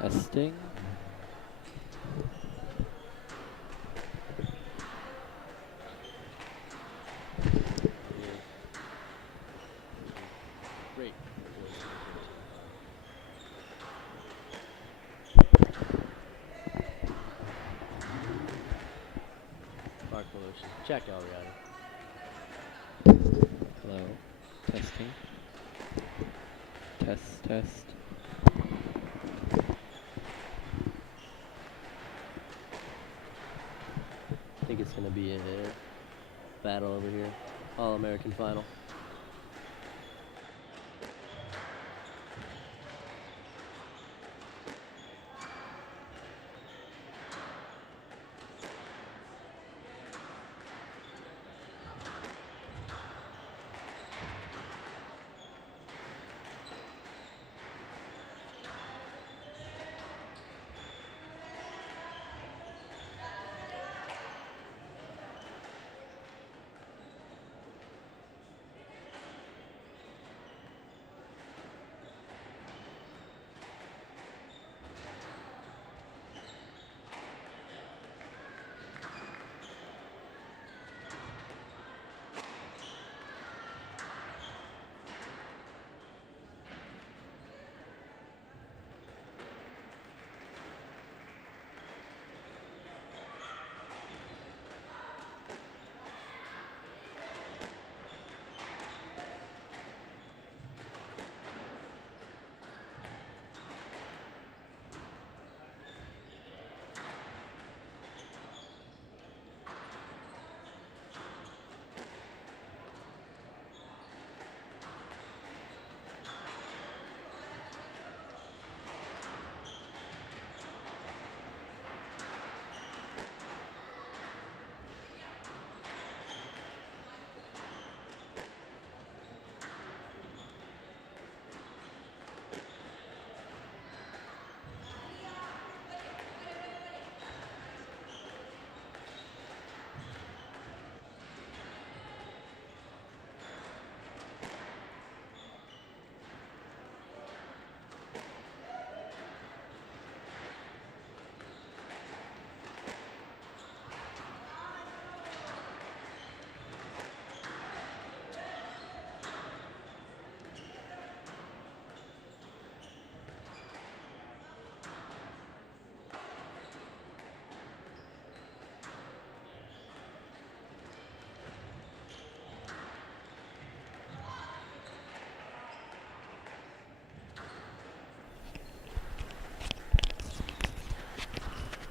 Testing. Great. Mark Malicious. Check already. Hello. Testing. Test, test. I think it's going to be a battle over here. All-American final.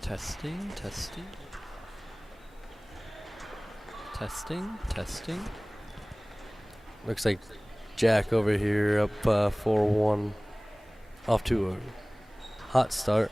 Testing, testing. Testing, testing. Looks like Jack over here up 4-1. Off to a hot start.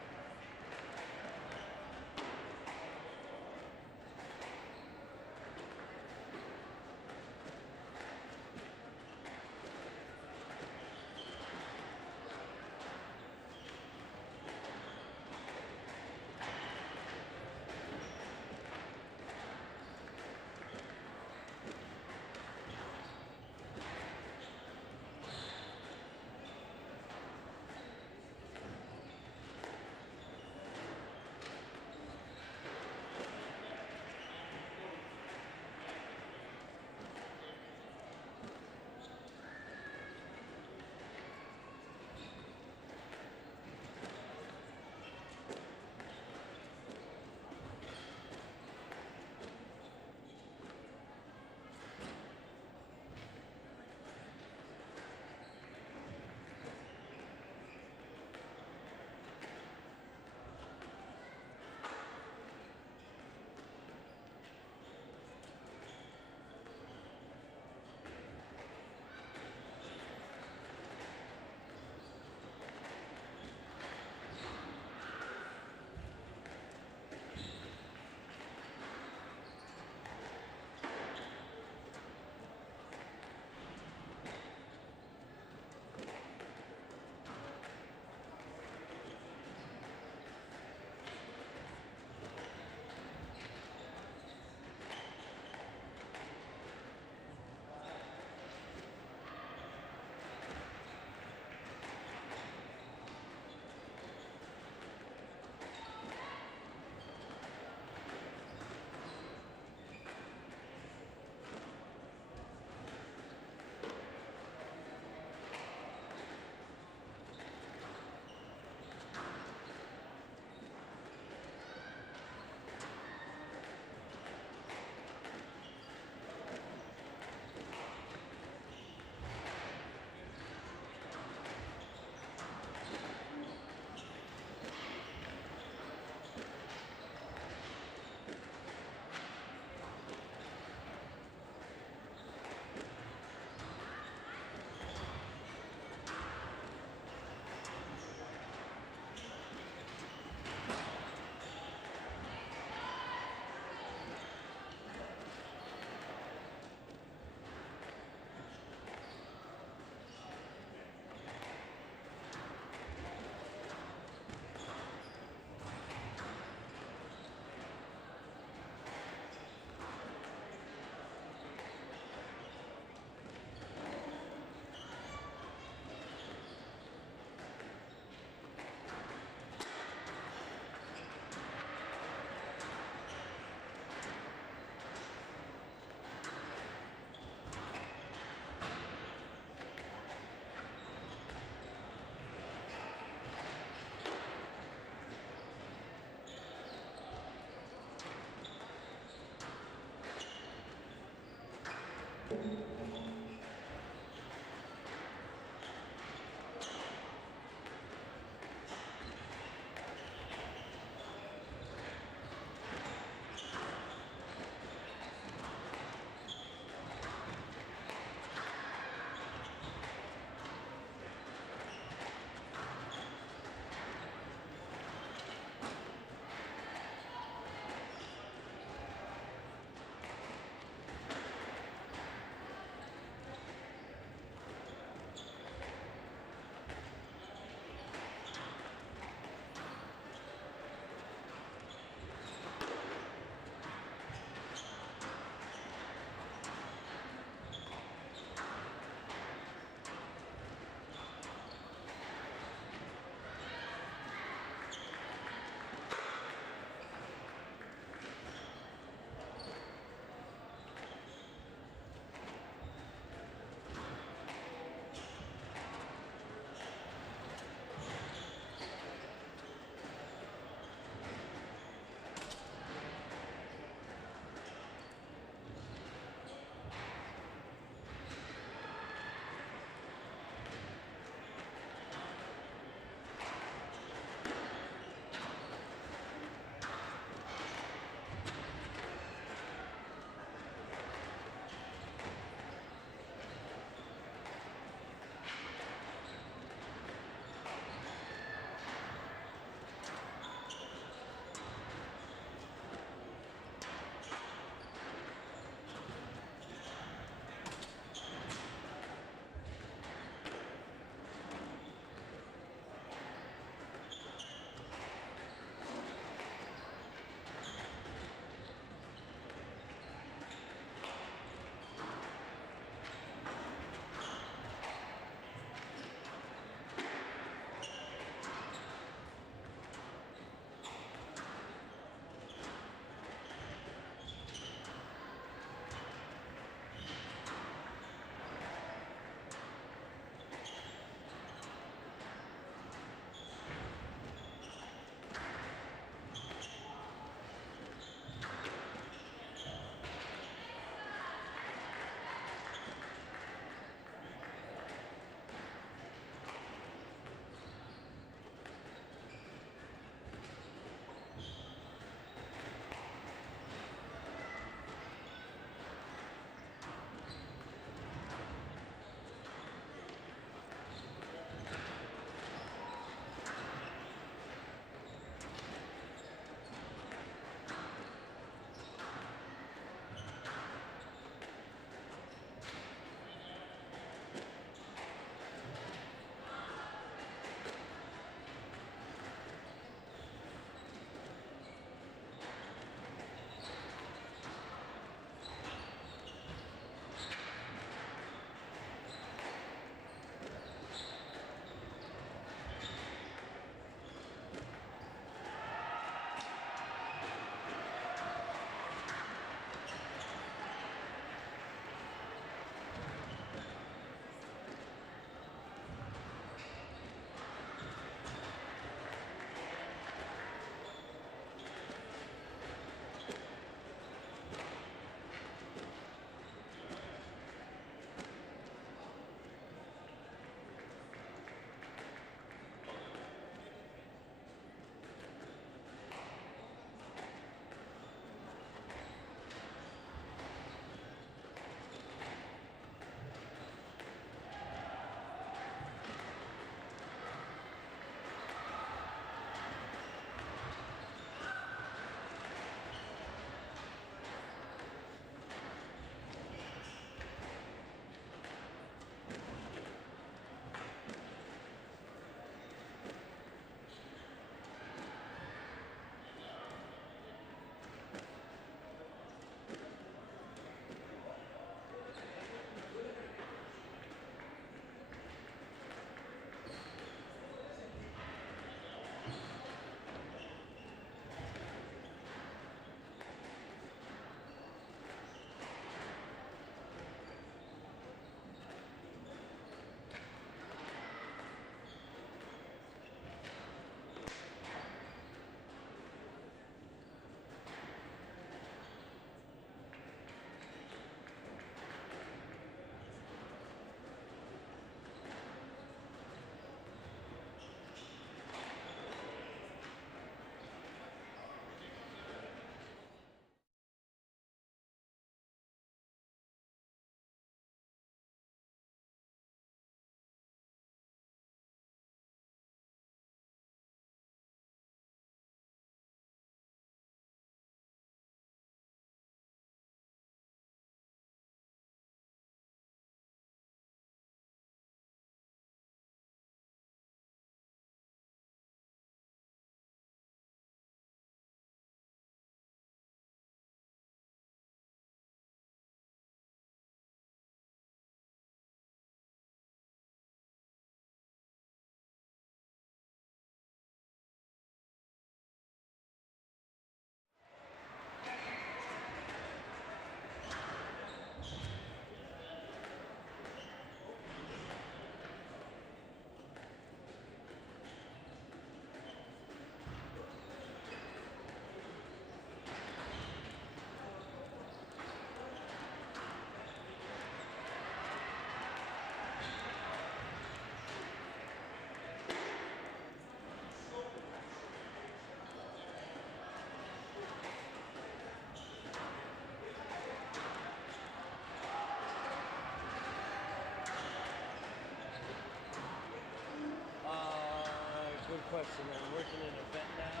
and I'm working in a vet now.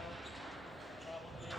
Probably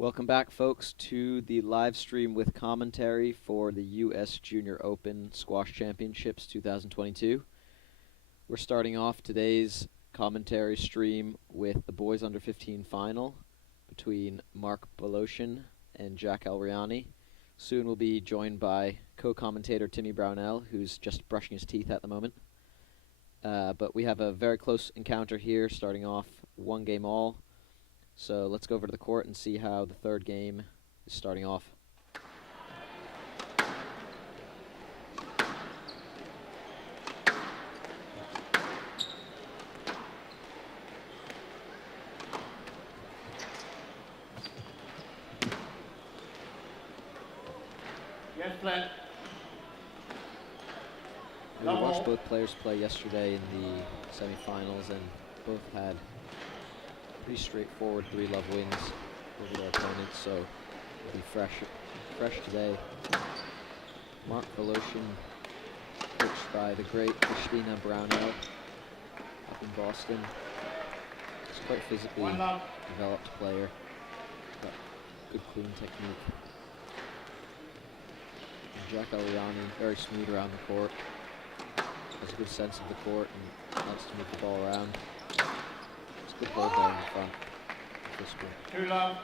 Welcome back, folks, to the live stream with commentary for the U.S. Junior Open Squash Championships 2022. We're starting off today's commentary stream with the boys under 15 final between Mark Boloshin and Jack Alriani. Soon we'll be joined by co-commentator Timmy Brownell, who's just brushing his teeth at the moment. But we have a very close encounter here, starting off 1 game all. So let's go over to the court and see how the third game is starting off. Yes, Glenn. We watched both players play yesterday in the semifinals, and both had pretty straightforward 3-love wins over their opponents, so it'll be fresh today. Mark Boloshin, coached by the great Christina Brownell up in Boston. He's quite physically developed player, got good clean technique. And Jack Alriani, very smooth around the court, has a good sense of the court and likes to move the ball around. Good hold there in the front. This one. 2 love.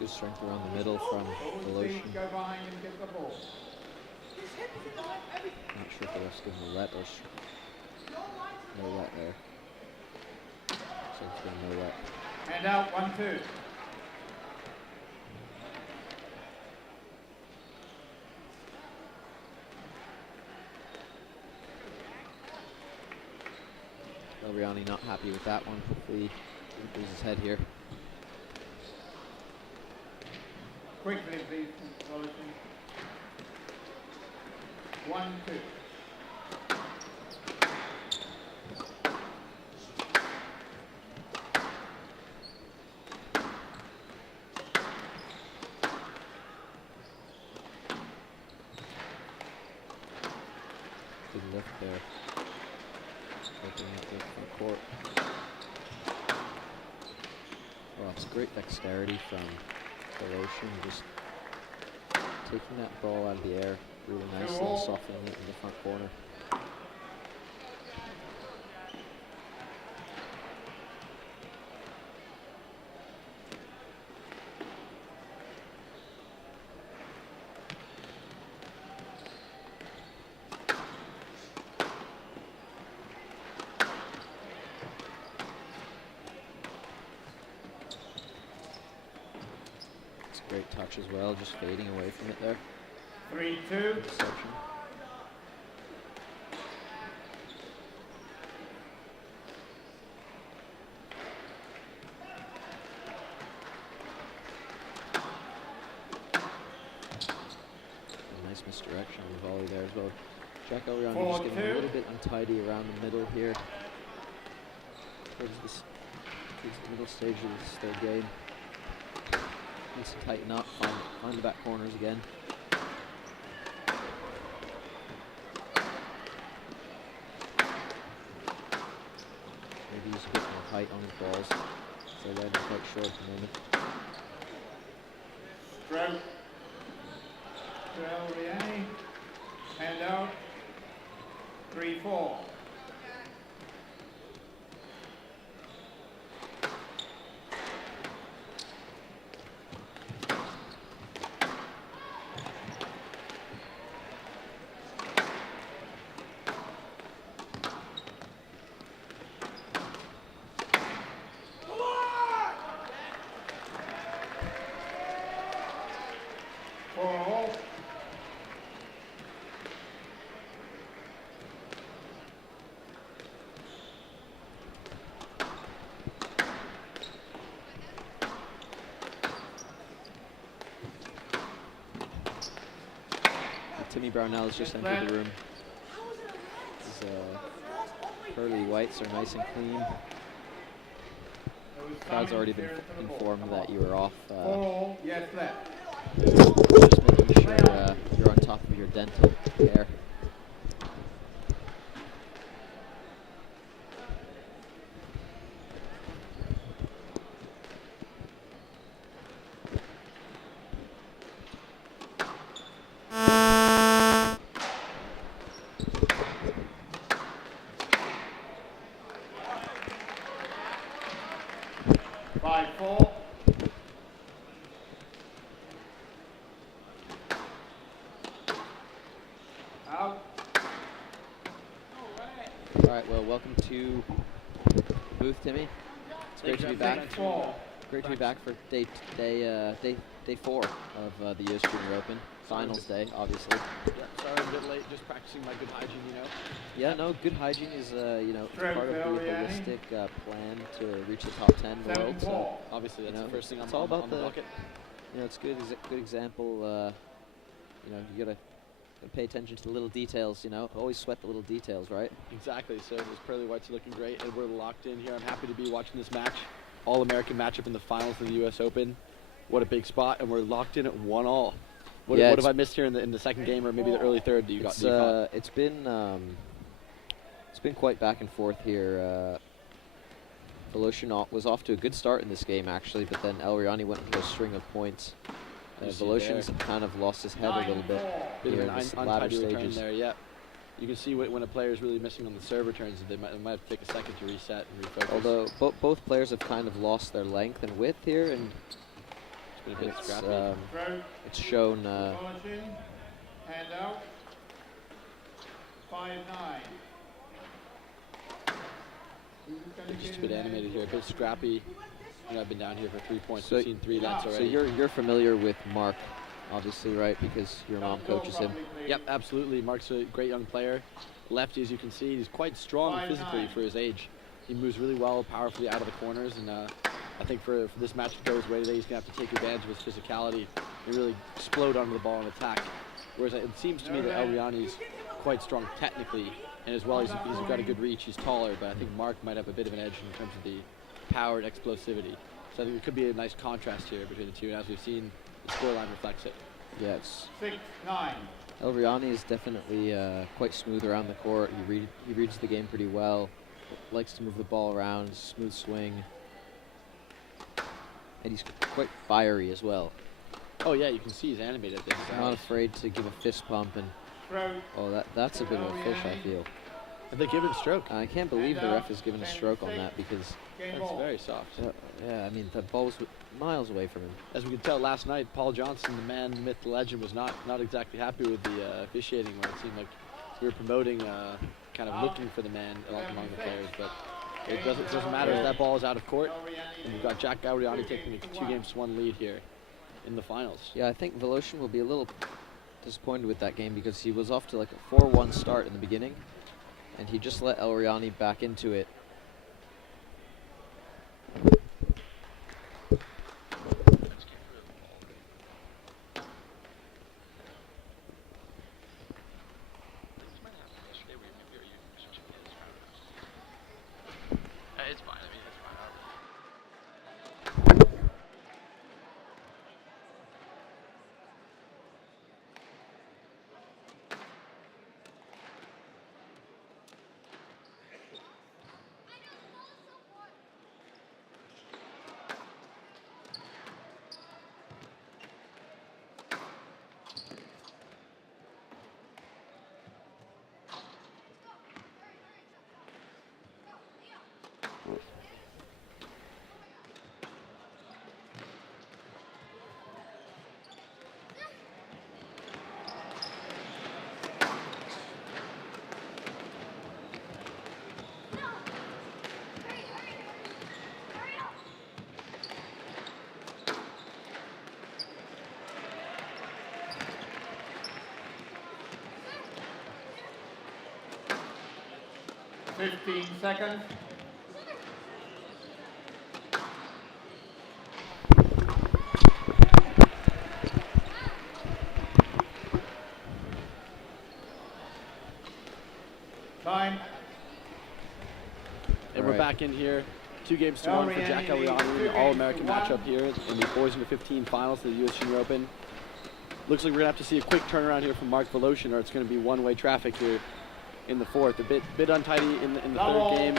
good strength around the middle from Voloshin. Not sure if the ref's giving a let or no let there. So it's been no let. And out 1-2. Elriani not happy with that one. Hopefully he didn't lose his head here. Quickly, please, Voloshin. 1-2. Good lift there. Opening up the front court. Well, it's great dexterity from Voloshin, just taking that ball out of the air really nicely and softening it in the front corner. Great touch as well, just fading away from it there. 3-2. Interception. Nice misdirection on the volley there as well. Jack Elriani just getting a little bit untidy around the middle here. Towards the middle stage of this third game. Needs to tighten up, find the back corners again. Maybe use a bit more height on his balls. So they're quite short at the moment. Stroke. To Elriani. Hand out. 3-4. Timmy Brownell has just entered the room. His pearly whites are nice and clean. Crowd's already been informed that you were off. Yes, left. Just making sure you're on top of your dental care. Welcome to the booth, Timmy. It's great to be back. Great to be back for day 4 of the U.S. Junior Open. Finals day, obviously. Yeah, sorry I'm a bit late. Just practicing my good hygiene, you know. Yeah, no, good hygiene is part of the holistic plan to reach the top 10 in the world. So obviously that's the first thing it's all about on the bucket. It's good. It's a good example. You gotta pay attention to the little details, always sweat the little details, right? Exactly. So those pearly whites are looking great, and we're locked in here. I'm happy to be watching this match. All-American matchup in the finals of the U.S. Open. What a big spot, and we're locked in at 1-all. What have I missed here in the second game, or maybe the early third? It's been quite back and forth here. Voloshin was off to a good start in this game, actually, but then Elriani went into a string of points. Voloshin's kind of lost his head a little bit here in the latter stages. There, yeah. You can see when a player is really missing on the serve returns, they might have to take a second to reset and refocus. Although both players have kind of lost their length and width here, and It's been a bit It's, scrappy. Throw. it's shown Polishing. Hand out. 5-9. It's just a bit animated here, a bit scrappy. You know, I've been down here for 3 points. So- We've seen 3 nets so already. you're familiar with Mark, obviously, right? Because your mom coaches him. Yep, absolutely. Mark's a great young player. Lefty, as you can see, he's quite strong 5-9. physically for his age. He moves really well, powerfully out of the corners, and I think for this match to go his way today, he's going to have to take advantage of his physicality and really explode onto the ball and attack. Whereas it seems to me that Elriani's quite strong technically, and as well, he's got a good reach. He's taller, but I think Mark might have a bit of an edge in terms of the power and explosivity. So I think it could be a nice contrast here between the two, and as we've seen, the scoreline reflects it. Yeah, it's 6-9. Elriani is definitely quite smooth around the court. He reads the game pretty well. Likes to move the ball around, smooth swing, and he's quite fiery as well. Oh yeah, you can see he's animated at this. Not afraid to give a fist pump, and Throw. that's a bit of a fish, I feel. Have they given stroke? I can't believe the ref has given a stroke on that because, Game That's ball. very soft. yeah, I mean the ball was miles away from him. As we could tell last night, Paul Johnson, the man, the myth, the legend, was not exactly happy with the officiating, where it seemed like we were promoting, kind of looking for the man among the players. But it doesn't matter if that ball is out of court. And we've got Jack Gauriani taking a 2-1 lead here in the finals. Yeah, I think Voloshin will be a little disappointed with that game because he was off to like a 4-1 start in the beginning, and he just let Elriani back into it. It's fine. I mean, it's fine. 15 seconds. Time. And we're Right. back in here. 2-1 for Jack Gauriani in the All-American matchup here in the Boys Under 15 finals of the U.S. Junior Open. Looks like we're going to have to see a quick turnaround here from Mark Voloshin, or it's going to be one-way traffic here in the fourth. A bit untidy in the third game.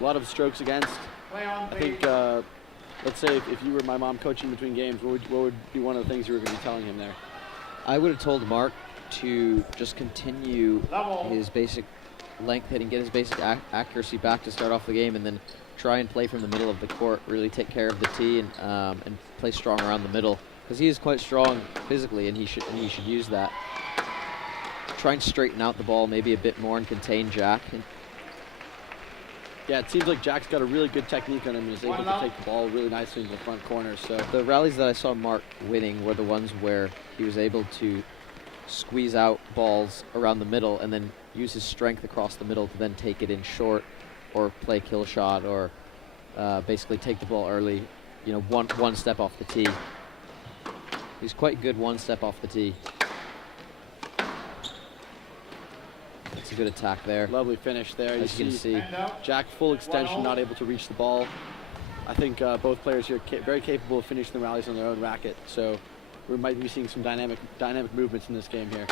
A lot of strokes against. Play on, I think, let's say if you were my mom coaching between games, what would be one of the things you were going to be telling him there? I would have told Mark to just continue Level. his basic length hitting, get his basic accuracy back to start off the game, and then try and play from the middle of the court, really take care of the tee and play strong around the middle, because he is quite strong physically, and he should use that. Try and straighten out the ball maybe a bit more and contain Jack. And Yeah, it seems like Jack's got a really good technique on him and is able to take the ball really nicely into the front corner. So the rallies that I saw Mark winning were the ones where he was able to squeeze out balls around the middle and then use his strength across the middle to then take it in short or play kill shot or basically take the ball early, one step off the tee. He's quite good one step off the tee. It's a good attack there. lovely finish there. As you can see. Hand out. Jack full extension, not able to reach the ball. I think both players here very capable of finishing the rallies on their own racket. So we might be seeing some dynamic movements in this game here.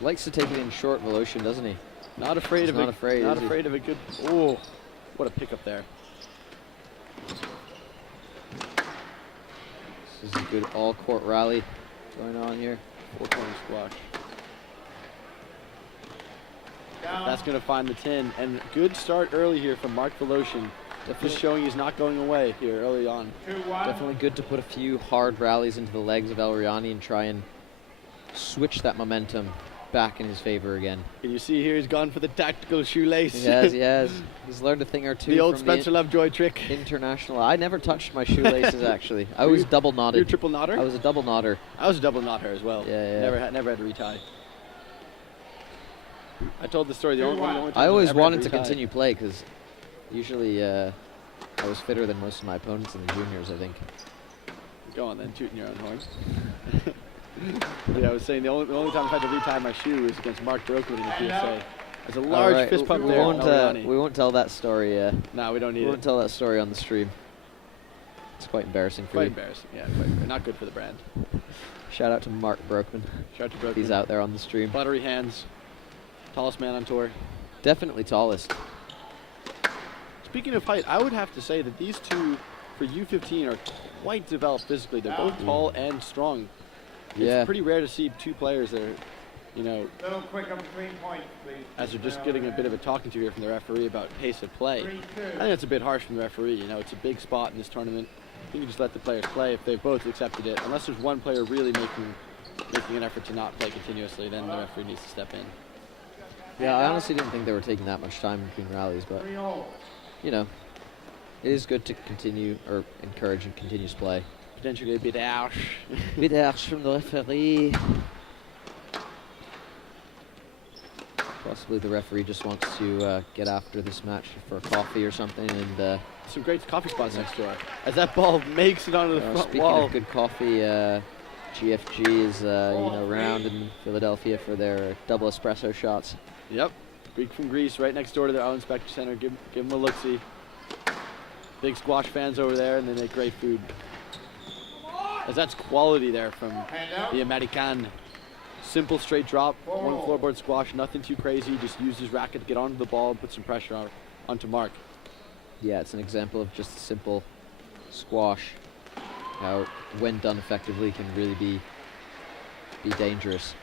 Likes to take it in short, Voloshin, doesn't he? Not afraid He's of not it. afraid, Not is he? afraid of a good. Oh, what a pickup there. This is a good all-court rally going on here. 4-corner squash. Down. That's going to find the tin. And good start early here from Mark Voloshin. Just showing he's not going away here early on. 2-1. Definitely good to put a few hard rallies into the legs of El-Riani and try and switch that momentum back in his favor again. Can you see here he's gone for the tactical shoelace? He has. He's learned a thing or two The old from Spencer Lovejoy trick. International. I never touched my shoelaces, actually. I was double knotted. You're triple knotter? I was a double knotter. I was a double knotter as well. Yeah. Never had to retie. I told the story. The only time I always ever had wanted to retie. continue play because usually I was fitter than most of my opponents in the juniors, I think. Go on then, tooting your own horn. Yeah, I was saying the only time I've had to retie my shoe was against Mark Broken in the PSA. There's a large Alright, fist pump we there. won't tell that story. No, we don't need We it. won't tell that story on the stream. It's quite embarrassing for Quite you. embarrassing. Yeah, quite, not good for the brand. Shout out to Mark Brockman. Shout out to Broken. He's out there on the stream. Buttery hands. Tallest man on tour. Definitely tallest. Speaking of height, I would have to say that these two for U15 are quite developed physically. They're both tall and strong. Yeah. It's pretty rare to see two players that are, Little quicker between points, please. as they're just getting a bit of a talking to here from the referee about pace of play. 3-2. I think that's a bit harsh from the referee. It's a big spot in this tournament. I think you just let the players play if they've both accepted it. Unless there's one player really making an effort to not play continuously, then the referee needs to step in. Yeah, I honestly didn't think they were taking that much time between rallies, but 3-0. it is good to continue or encourage and continuous play. Potentially a bit harsh. Bit harsh from the referee. Possibly the referee just wants to get after this match for a coffee or something. And Some great coffee spots next door. As that ball makes it onto the front speaking wall. of good coffee, GFG is round in Philadelphia for their double espresso shots. Yep. Greek from Greece, right next door to their Arlen Specter Center. Give them a look-see. Big squash fans over there, and they make great food. As that's quality there from the American. Simple straight drop, one floorboard squash, nothing too crazy. Just use his racket to get onto the ball and put some pressure onto Mark. Yeah, it's an example of just a simple squash. How, when done effectively, can really be dangerous.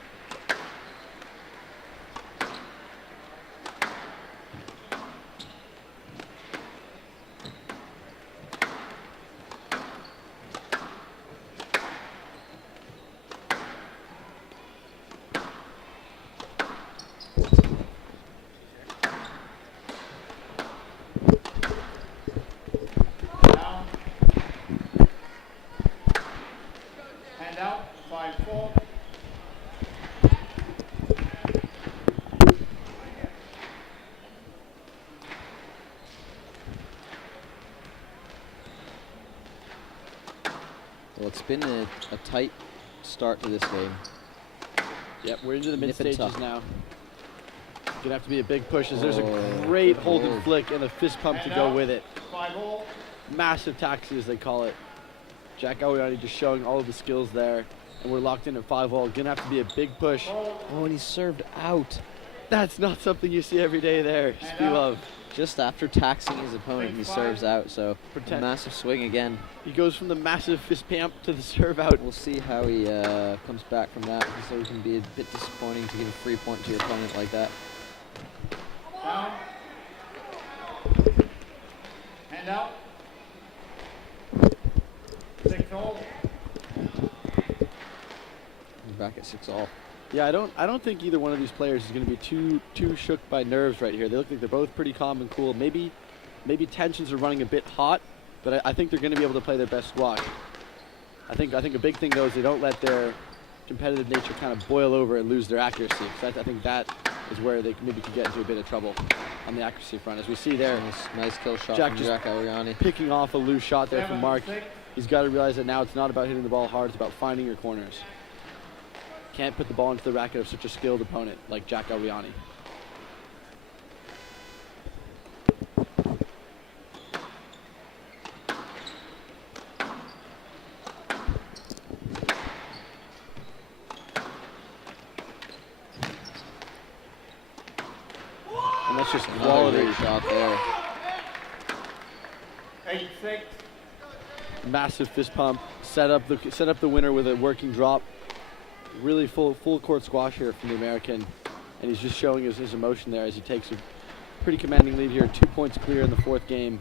Down. Hand out. 5-4. Well, it's been a tight start to this game. Yep, we're into the Nip and mid stages tuck. now. Gonna have to be a big push as there's a Oh, great hold and oh. flick and a fist pump to Hand go out. with it. 5-all. Massive taxi as they call it. Jack Aoyani just showing all of the skills there. And we're locked in at 5-all. Gonna have to be a big push. Oh, and he served out That's not something you see every day there. Spilov. just after taxing his opponent. He serves out, so a Pretend- massive swing again. He goes from the massive fist pump to the serve out. We'll see how he comes back from that. So it can be a bit disappointing to give a free point to your opponent like that. Down. Hand out. 6-all. We're back at 6-all. Yeah, I don't think either one of these players is going to be too shook by nerves right here. They look like they're both pretty calm and cool. Maybe tensions are running a bit hot, but I think they're going to be able to play their best squash. I think a big thing though is they don't let their competitive nature kind of boil over and lose their accuracy. 'Cause I think that is where they maybe could get into a bit of trouble on the accuracy front. As we see there, Nice kill shot Jack from just- Jack Aoyani. picking off a loose shot there from Mark. 7-6. He's got to realize that now it's not about hitting the ball hard, it's about finding your corners. Can't put the ball into the racket of such a skilled opponent like Jack Aoyani. And that's just Another quality. great shot there. 8-6. Massive fist pump. Set up the winner with a working drop. Really full court squash here from the American, and he's just showing his emotion there as he takes a pretty commanding lead here. 2 points clear in the fourth game.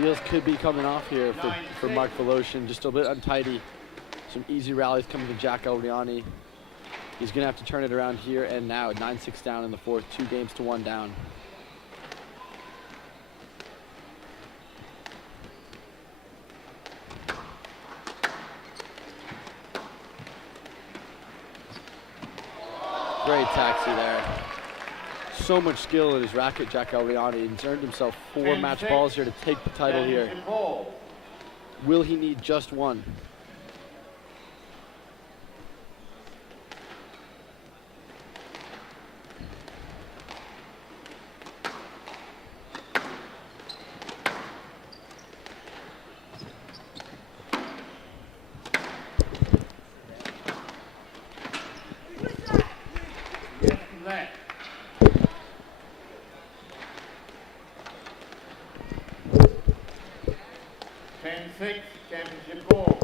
Wheels could be coming off here for Mark Voloshin. Just a bit untidy. Some easy rallies coming to Jack Elriani. He's going to have to turn it around here and now. 9-6 down in the fourth, 2-1 down. Great taxi there. So much skill in his racket, Jack Elriani. He's earned himself 4 match balls here to take the title here. Will he need just one? Left. 10-6, championship ball.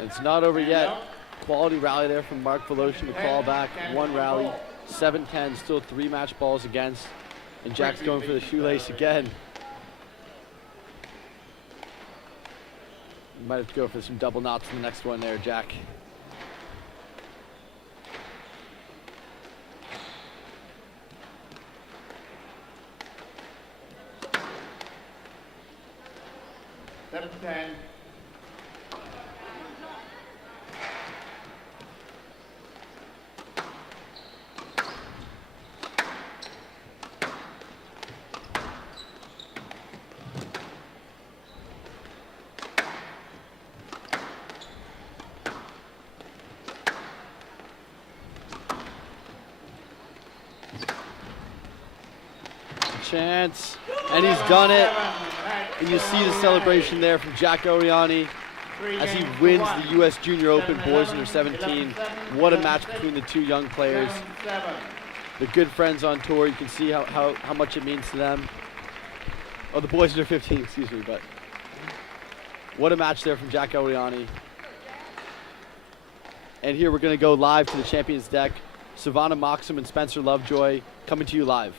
It's not over yet. Quality rally there from Mark Voloshin to call back. 1 rally, 7-10, still 3 match balls against. And Jack's going for the shoelace again. You might have to go for some double knots in the next one there, Jack. Seven, 10. Chance, and he's done it. And you see the celebration there from Jack Elriani as he wins the U.S. Junior Open Boys Under 17. What a match between the two young players. The good friends on tour, you can see how much it means to them. Oh, the Boys Under 15, excuse me, but what a match there from Jack Elriani. And here we're going to go live to the Champions deck. Savannah Moxham and Spencer Lovejoy coming to you live.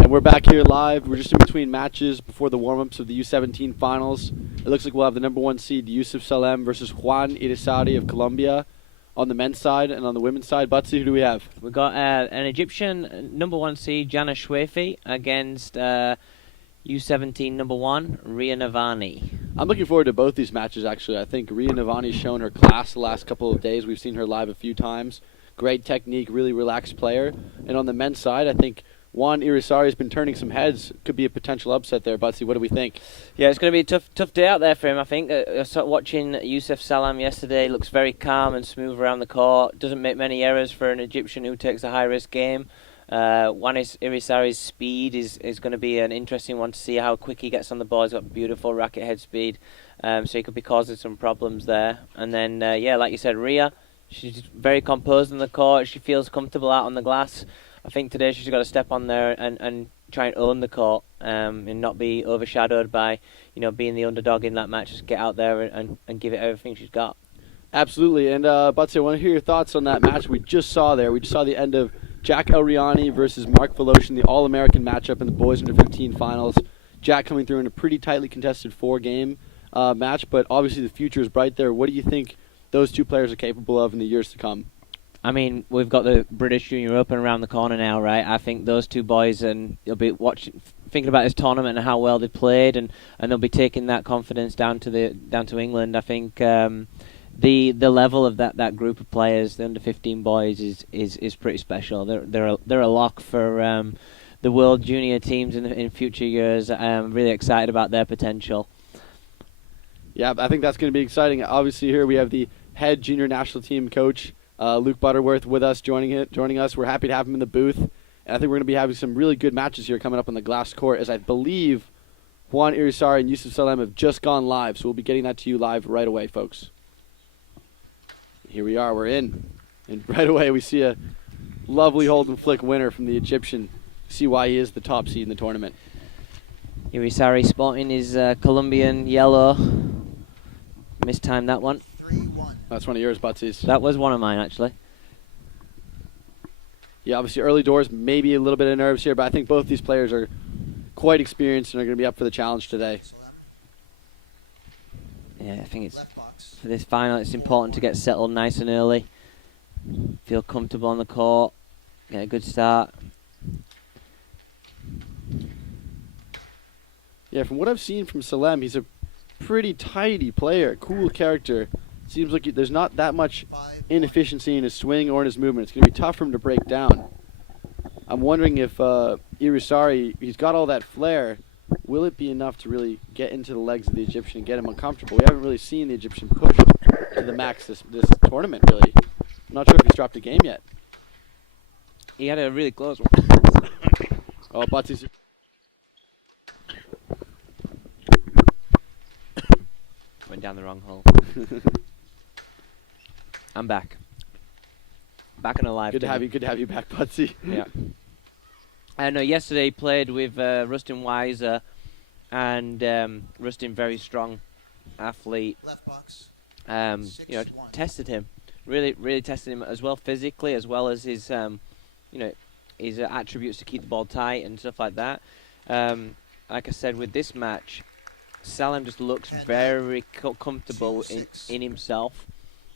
And we're back here live. We're just in between matches before the warm-ups of the U17 finals. It looks like we'll have the #1 seed Yusuf Salem versus Juan Irisari of Colombia. on the men's side and on the women's side. Butsy, who do we have? We've got an Egyptian number 1 seed, Jana Shwefi, against U17 number 1, Ria Navani. I'm looking forward to both these matches, actually. I think Ria Navani's shown her class the last couple of days. We've seen her live a few times. Great technique, really relaxed player. And on the men's side, I think Juan Irizarry has been turning some heads. Could be a potential upset there. Butsy, what do we think? Yeah, it's going to be a tough day out there for him, I think. Watching Youssef Salam yesterday, looks very calm and smooth around the court. Doesn't make many errors for an Egyptian who takes a high-risk game. Juan Irizarry's speed is going to be an interesting one to see how quick he gets on the ball. He's got beautiful racket head speed, so he could be causing some problems there. And then, like you said, Ria, she's very composed on the court. She feels comfortable out on the glass. I think today she's got to step on there and try and own the court and not be overshadowed by, being the underdog in that match. Just get out there and give it everything she's got. Absolutely. And, Butsy, I want to hear your thoughts on that match we just saw there. We just saw the end of Jack Elriani versus Mark Voloshin, the All-American matchup in the boys under 15 finals. Jack coming through in a pretty tightly contested 4-game match, but obviously the future is bright there. What do you think those two players are capable of in the years to come? I mean, we've got the British Junior Open around the corner now, right? I think those two boys, and they'll be thinking about this tournament and how well they played, and they'll be taking that confidence down to England. I think the level of that group of players, the under 15 boys, is pretty special. They're a lock for the world junior teams in future years. I'm really excited about their potential. Yeah, I think that's going to be exciting. Obviously, here we have the head junior national team coach, Luke Butterworth, with us, joining us. We're happy to have him in the booth. And I think we're going to be having some really good matches here coming up on the glass court, as I believe Juan Irizarry and Youssef Salem have just gone live. So we'll be getting that to you live right away, folks. Here we are. We're in. And right away we see a lovely hold and flick winner from the Egyptian. See why he is the top seed in the tournament. Irizarry sporting his Colombian yellow. Mistimed that one. That's one of yours, Buttsies. That was one of mine, actually. Yeah, obviously early doors, maybe a little bit of nerves here, but I think both these players are quite experienced and are going to be up for the challenge today. Yeah, I think for this final, it's important to get settled nice and early. Feel comfortable on the court. Get a good start. Yeah, from what I've seen from Salem, he's a pretty tidy player, cool character. Seems like there's not that much inefficiency in his swing or in his movement. It's going to be tough for him to break down. I'm wondering if Irizarry, he's got all that flair. Will it be enough to really get into the legs of the Egyptian and get him uncomfortable? We haven't really seen the Egyptian push to the max this tournament, really. I'm not sure if he's dropped a game yet. He had a really close one. Oh, Butsy's... Went down the wrong hole. I'm back. Back and alive. Good to have you back, Butsy. Yeah. I know yesterday played with Rustin Weiser, and Rustin, very strong athlete. Left box. Tested him. Really tested him as well physically, as well as his his attributes to keep the ball tight and stuff like that. Like I said, with this match, Salem just looks very comfortable in himself.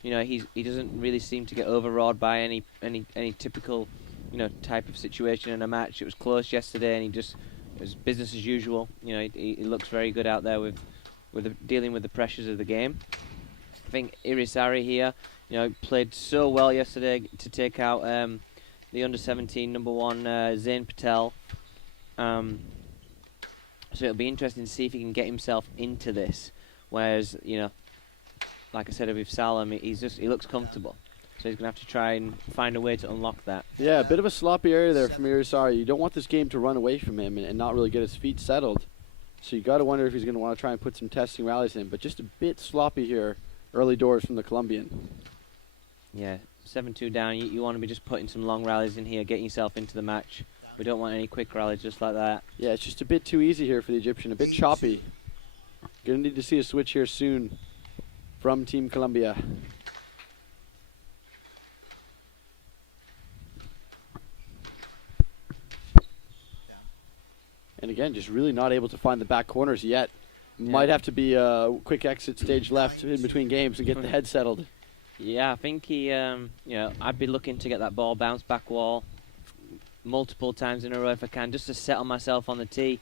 He doesn't really seem to get overawed by any typical type of situation in a match. It was close yesterday, and it was business as usual. He looks very good out there with dealing with the pressures of the game. I think Irizarry here, played so well yesterday to take out the under 17 number 1 Zain Patel. So it'll be interesting to see if he can get himself into this. Whereas, like I said with Salem, he looks comfortable. So he's going to have to try and find a way to unlock that. Yeah, a bit of a sloppy area there from Irizarry. You don't want this game to run away from him and not really get his feet settled. So you got to wonder if he's going to want to try and put some testing rallies in. But just a bit sloppy here, early doors from the Colombian. Yeah, 7-2 down. You want to be just putting some long rallies in here, getting yourself into the match. We don't want any quick rallies just like that. Yeah, it's just a bit too easy here for the Egyptian, a bit choppy. Going to need to see a switch here soon from Team Colombia. And again, just really not able to find the back corners yet. Yeah. Might have to be a quick exit stage left in between games and get the head settled. Yeah, I think he, I'd be looking to get that ball bounce back wall multiple times in a row if I can, just to settle myself on the tee.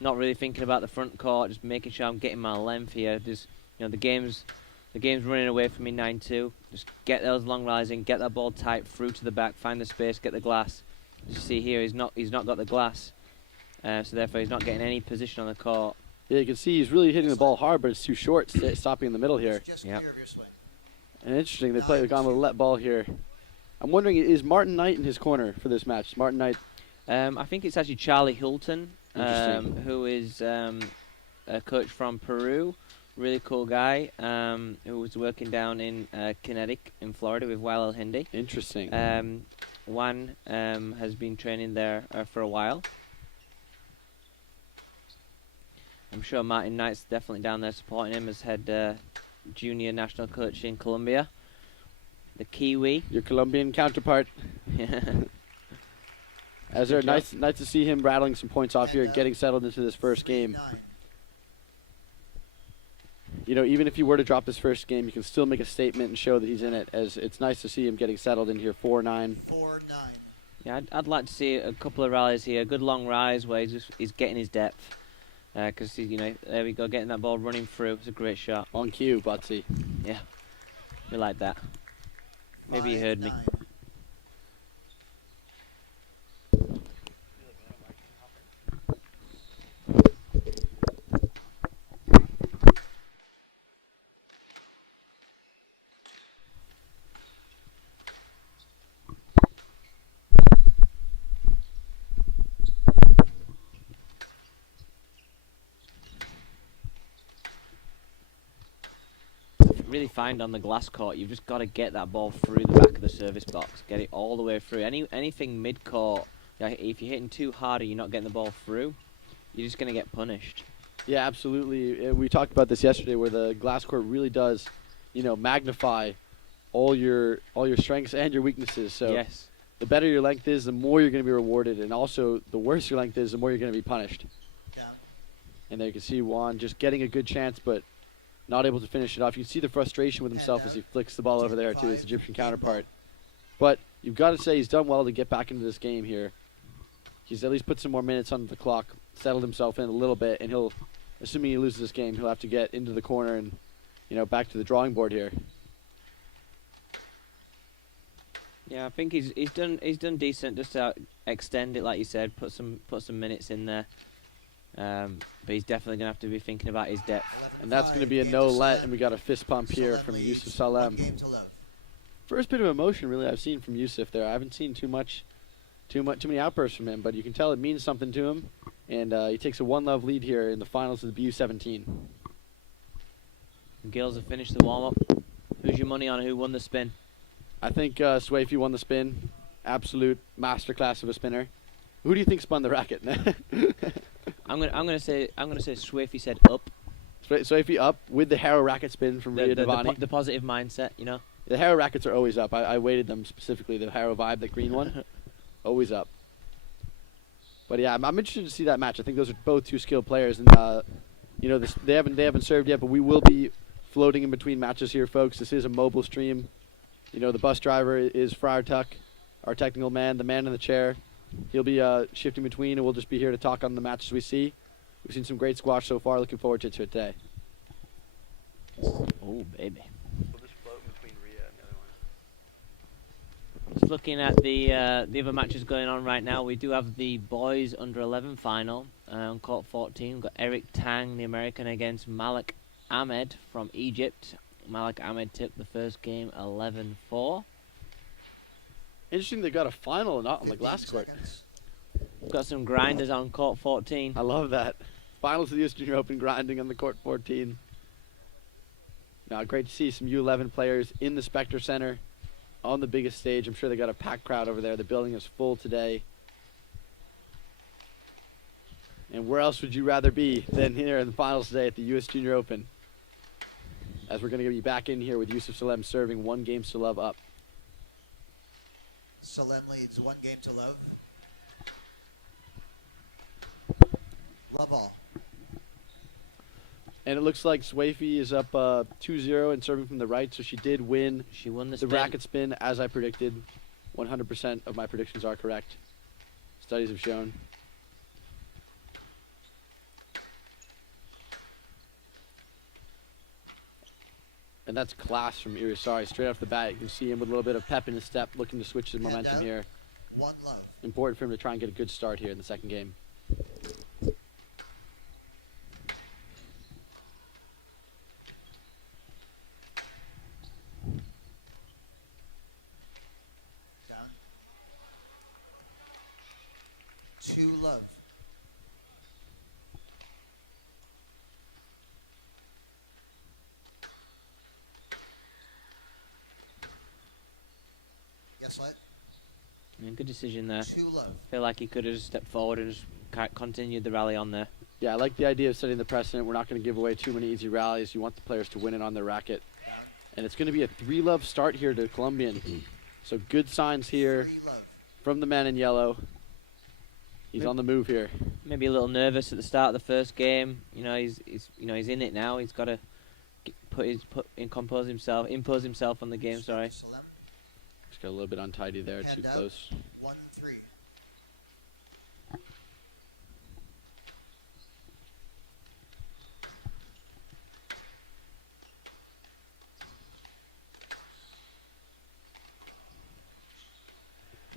Not really thinking about the front court, just making sure I'm getting my length here. Just, the game's running away from me 9-2. Just get those long rallies in, get that ball tight through to the back, find the space, get the glass. As you see here, he's not got the glass, so therefore he's not getting any position on the court. Yeah, you can see he's really hitting the ball hard, but it's too short, stopping in the middle here. Yep. And interesting, they've gone with a let ball here. I'm wondering, is Martin Knight in his corner for this match? Martin Knight. I think it's actually Charlie Hilton, Interesting. who is a coach from Peru. Really cool guy, who was working down in Connecticut in Florida with Wael El Hindi. Interesting. Juan has been training there for a while. I'm sure Martin Knight's definitely down there supporting him as head junior national coach in Colombia. The Kiwi. Your Colombian counterpart. Azar, nice to see him rattling some points off here and getting settled into this first game. Even if you were to drop this first game, you can still make a statement and show that he's in it, as it's nice to see him getting settled in here, 4-9. Yeah, I'd like to see a couple of rallies here, a good long rise where he's getting his depth. Because, there we go, getting that ball running through. It's a great shot. On cue, Butsy. Yeah, we like that. Maybe you heard me. Really find on the glass court, you've just got to get that ball through the back of the service box, get it all the way through. Anything mid court, if you're hitting too hard or you're not getting the ball through, you're just going to get punished. Yeah, absolutely. We talked about this yesterday, where the glass court really does, magnify all your strengths and your weaknesses. So yes, the better your length is, the more you're going to be rewarded, and also the worse your length is, the more you're going to be punished. Yeah. And there you can see Juan just getting a good chance, but not able to finish it off. You can see the frustration with himself as he flicks the ball over there to his Egyptian counterpart. But you've got to say he's done well to get back into this game here. He's at least put some more minutes on the clock, settled himself in a little bit, and he'll, assuming he loses this game, he'll have to get into the corner and, back to the drawing board here. yeah, I think he's done decent just to extend it, like you said, put some minutes in there. But he's definitely going to have to be thinking about his depth. And that's going to be a no-let, and we got a fist pump here from Yusuf Salem. First bit of emotion, really, I've seen from Yusuf there. I haven't seen too many outbursts from him, but you can tell it means something to him. And he takes a 1-love lead here in the finals of the BU17. Gills have finished the warm-up. Who's your money on who won the spin? I think Swayfe won the spin. Absolute masterclass of a spinner. Who do you think spun the racket? I'm gonna say Swayfe said up. Swayfe up with the Harrow racket spin from Ria Devani. The positive mindset, The Harrow rackets are always up. I weighted them specifically. The Harrow Vibe, the green one, always up. But yeah, I'm interested to see that match. I think those are both two skilled players, and they haven't served yet, but we will be floating in between matches here, folks. This is a mobile stream. The bus driver is Friar Tuck, our technical man, the man in the chair. He'll be shifting between, and we'll just be here to talk on the matches we see. We've seen some great squash so far. Looking forward to it today. Oh, baby. We'll just float between Ria and the other one. Just looking at the other matches going on right now, we do have the boys under 11 final on court 14. We've got Eric Tang, the American, against Malik Ahmed from Egypt. Malik Ahmed took the first game 11-4. Interesting they got a final not on the glass court. We've got some grinders on court 14. I love that. Finals of the US Junior Open grinding on the court 14. Now, great to see some U11 players in the Specter Center on the biggest stage. I'm sure they got a packed crowd over there. The building is full today. And where else would you rather be than here in the finals today at the US Junior Open? As we're going to be back in here with Yusuf Salem serving 1-0 up. Salem leads 1-0. Love all. And it looks like Swafey is up 2-0 and serving from the right, so she did win She won the spin. racket spin as I predicted. 100% of my predictions are correct. Studies have shown. And that's class from Irisari. Straight off the bat, you can see him with a little bit of pep in his step, looking to switch his momentum here. One love. Important for him to try and get a good start here in the second game. Down. 2 love. Yes, what? Yeah, good decision there. 2 love. Feel like he could have just stepped forward and just continued the rally on there. Yeah, I like the idea of setting the precedent. We're not going to give away too many easy rallies. You want the players to win it on their racket. And it's going to be a 3-love start here to Colombian. So good signs here 3 love. from the man in yellow. He's Yep. on the move here. Maybe a little nervous at the start of the first game. You know, he's in it now. He's got to impose himself on the game. Sorry. Salam. Just got a little bit untidy there, too Hand up. close. 1 3.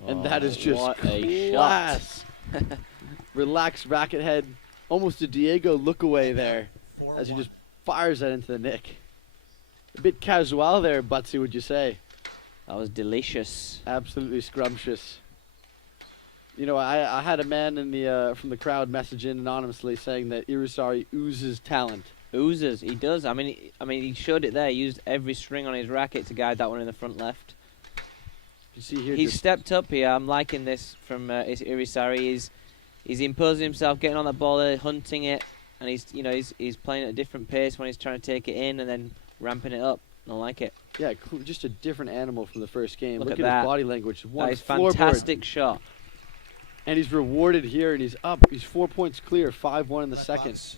And that is just what a class. Relaxed racket head. Almost a Diego look away there 4 as he 1. just fires that into the nick. A bit casual there, Butsy, would you say? That was delicious. Absolutely scrumptious. You know, I had a man in the from the crowd message in anonymously saying that Irisari oozes talent. Oozes, he does. I mean, he showed it there. He used every string on his racket to guide that one in the front left. You see here, He's just stepped up here. I'm liking this from Irisari. He's imposing himself, getting on that ball there, hunting it, and he's playing at a different pace when he's trying to take it in and then ramping it up. I like it. yeah, just a different animal from the first game. Look Look at at that. his body language. One That is floorboard. fantastic shot. And he's rewarded here, and he's up. He's 4 points clear, 5-1 in the Red second. box.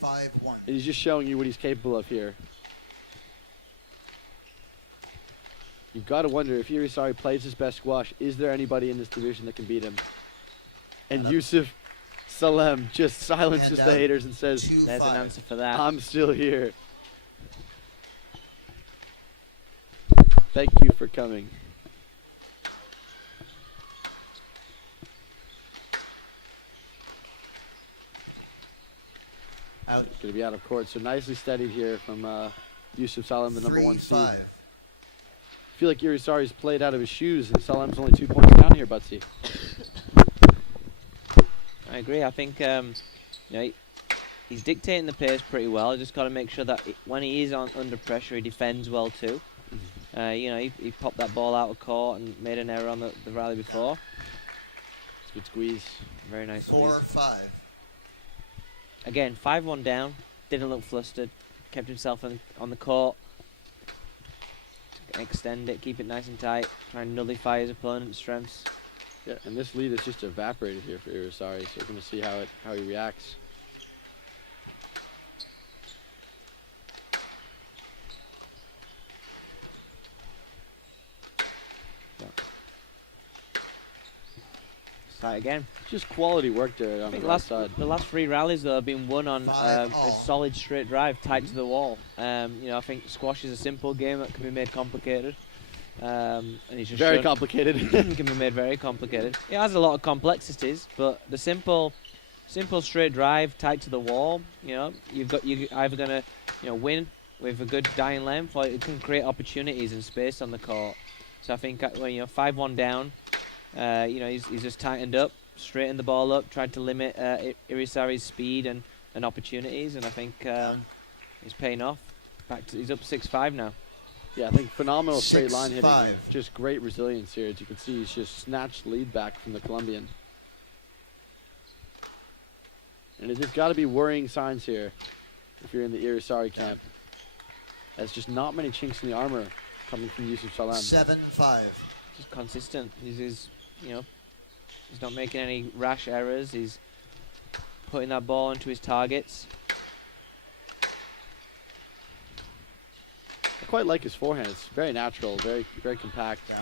5 1. And he's just showing you what he's capable of here. You've got to wonder if Irisari plays his best squash, is there anybody in this division that can beat him? And Yusuf Salem just silences the haters and says, 2 There's 5. an answer for that. I'm still here. Thank you for coming. Out. It's going to be out of court. So nicely steadied here from Yusuf Salem, the number 1 seed. 3 I 5. feel like Irisari's played out of his shoes, and Salem's only 2 points down here, Butsy. I agree. I think he's dictating the pace pretty well. Just got to make sure that when he is under pressure, he defends well too. He popped that ball out of court and made an error on the rally before. It's a good squeeze. Very nice 4 squeeze. 5. Again, 5-1 down. Didn't look flustered. Kept himself on the court. Extend it, keep it nice and tight. Try and nullify his opponent's strengths. Yeah, and this lead is just evaporated here for Irisari, so we're going to see how he reacts. Start again. Just quality work there I on the think right side. the last 3 rallies though have been won on a solid straight drive tight to the wall. I think squash is a simple game that can be made complicated. And he's just Very shown- complicated. can be made very complicated. It has a lot of complexities, but the simple straight drive tight to the wall. You're either gonna win with a good dying length, or it can create opportunities and space on the court. So I think when 5-1 down, he's just tightened up, straightened the ball up, tried to limit Irisari's speed and opportunities, and I think it's paying off. He's up 6-5 now. Yeah, I think phenomenal straight line hitting. 6-5. And just great resilience here. As you can see, he's just snatched lead back from the Colombian. And there's got to be worrying signs here if you're in the Irisari camp. There's just not many chinks in the armor coming from Yusuf Salem. 7 5. Just consistent. He's not making any rash errors. He's putting that ball into his targets. quite like his forehand. It's very natural, very compact. Down.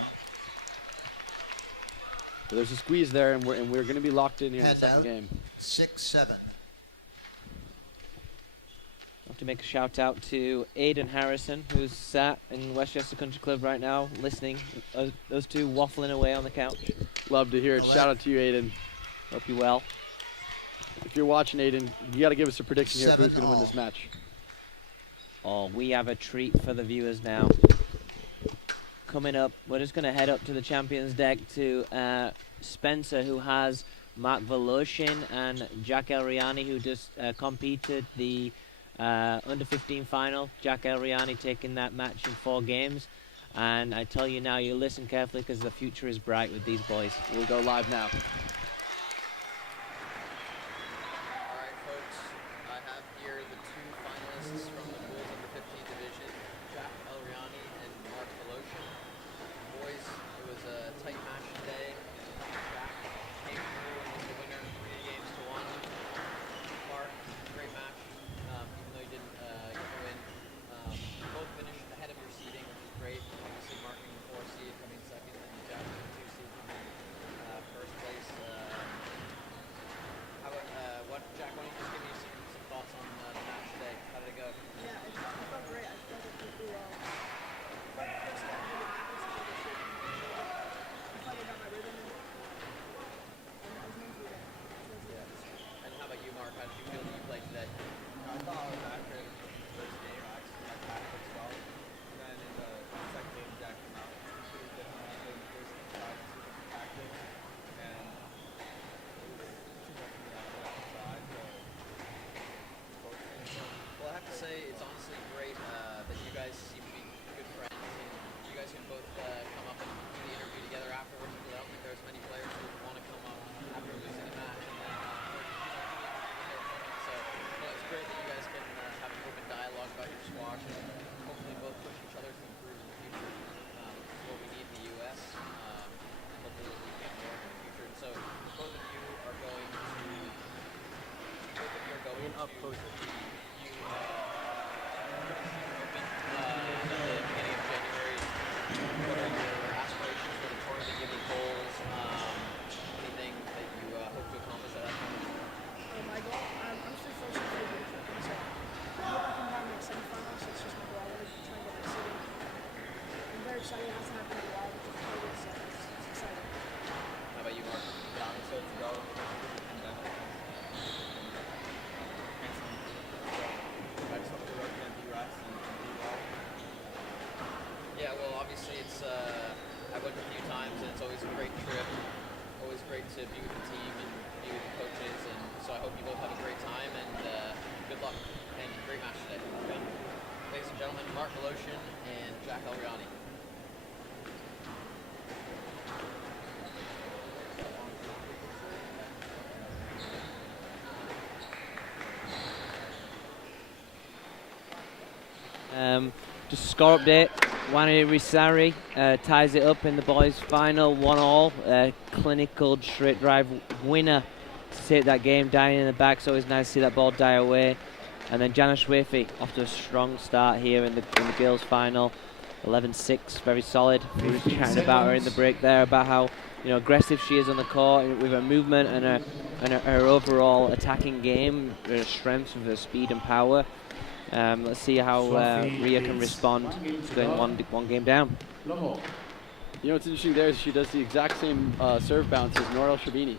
So there's a squeeze there, and we're going to be locked in here in the Head second out. game. 6-7. I have to make a shout out to Aidan Harrison, who's sat in Westchester Country Club right now, listening. Those two waffling away on the couch. Love to hear it. Shout out to you, Aiden. Hope you're well. If you're watching, Aiden, you got to give us a prediction here of who's 7 going to win all. this match. Oh, we have a treat for the viewers now. Coming up, we're just going to head up to the champions deck to Spencer, who has Mark Voloshin, and Jack Elriani, who just competed the under 15 final. Jack Elriani taking that match in 4 games. And I tell you now, you listen carefully because the future is bright with these boys. We'll go live now. Alright folks, I have here the 2 finalists from the boys under 15 division, Jack Elriani and Mark Voloshin. Boys, it was a tight match today. Jack came through and was the winner 3 games to 1. Mark, great match, even though you didn't get the win. You both finished ahead of your seeding, which is great. Obviously marking the 4 seed coming second and Jack the 2 seed coming first place. Jack, why don't you just give me some thoughts on the match today? How did it go? Yeah, it felt great. I felt like we did well. First step, I felt like I got my rhythm and I was meant to do that. And how about you, Mark? How did you feel that you played today? I thought I was accurate in the first game. I actually had tactics well. And then in the second game, Jack came out. He was different. I played the first game, tried to see different tactics. And it was too much for me on the outside. Well, I have to say, it's honestly great that you guys seem to be good friends, and you guys can both come up and do the interview together afterwards. Because I don't think there's many players who would want to come up after losing a match and then so it's great that you guys can have an open dialogue about your squash and hopefully both push each other to improve in the future. It's what we need in the U.S. And hopefully we can get more in the future. And so both of you are going to up closer. the beginning of January. What are your aspirations for the tournament? Do you have any goals? Anything that you hope to accomplish at that tournament? My goal, I'm still first in the division, so I hope I can have my semifinals. That's just my goal. I want to try and get my city. I'm very excited. It hasn't happened in a while, but it's target, so it's exciting. How about you, Mark? Yeah, I'm excited to go. Pandemic. I just hope to represent the U.S. and do well. Yeah, well, obviously it's I went a few times and it's always a great trip. Always great to be with the team and be with the coaches, and so I hope you both have a great time and good luck and great match today. Ladies and gentlemen, Mark Voloshin and Jack Elriani. Just a score update. Wani Risari ties it up in the boys' final, 1-all. Clinical straight drive winner to take that game, dying in the back. So it's nice to see that ball die away. And then Jana Schweffi off to a strong start here in the girls' final, 11-6, very solid. We were chatting about her in the break there about how aggressive she is on the court with her movement and her overall attacking game, her strengths with her speed and power. Let's see how Ria can respond to going one game down. You know what's interesting there is she does the exact same serve bounce as Norel Shabini.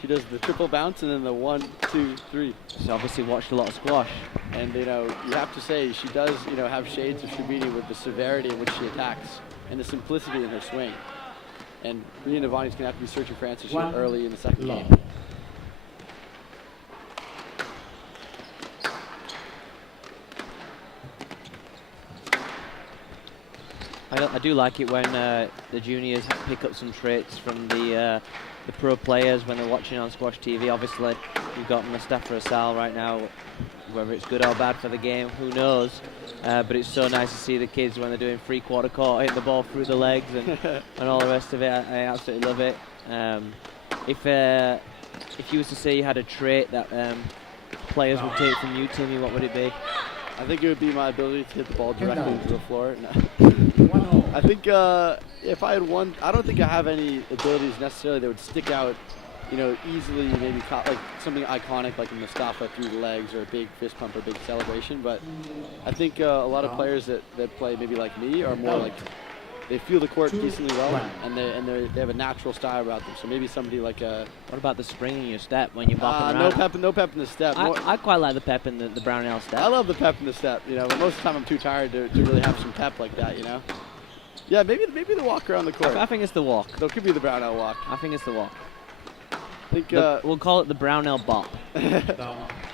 She does the triple bounce and then the 1, 2, 3. She's obviously watched a lot of squash. And you have to say she does have shades of Shabini with the severity in which she attacks and the simplicity in her swing. And Ria Navani's gonna have to be searching for answers here early in the second game. I do like it when the juniors pick up some traits from the pro players when they're watching on Squash TV. Obviously, we've got Mustafa Asal right now. Whether it's good or bad for the game, who knows? But it's so nice to see the kids when they're doing three-quarter court, hitting the ball through the legs and all the rest of it. I absolutely love it. If you was to say you had a trait that players would take from you, Timmy, what would it be? I think it would be my ability to hit the ball directly down. into the floor. No. 1-0. I think if I had one, I don't think I have any abilities necessarily that would stick out, easily. Maybe like something iconic like a Mustafa through the legs or a big fist pump or big celebration. But I think a lot of players that play maybe like me are more like they feel the court decently well and they have a natural style about them. So maybe somebody like a What about the spring in your step when you're bopping around? no pep in the step. I quite like the pep in the Brownell step. I love the pep in the step, but most of the time I'm too tired to really have some pep like that, Yeah, maybe the walk around the court. I think it's the walk. So it could be the Brownell walk. I think it's the walk. I think We'll call it the Brownell bop.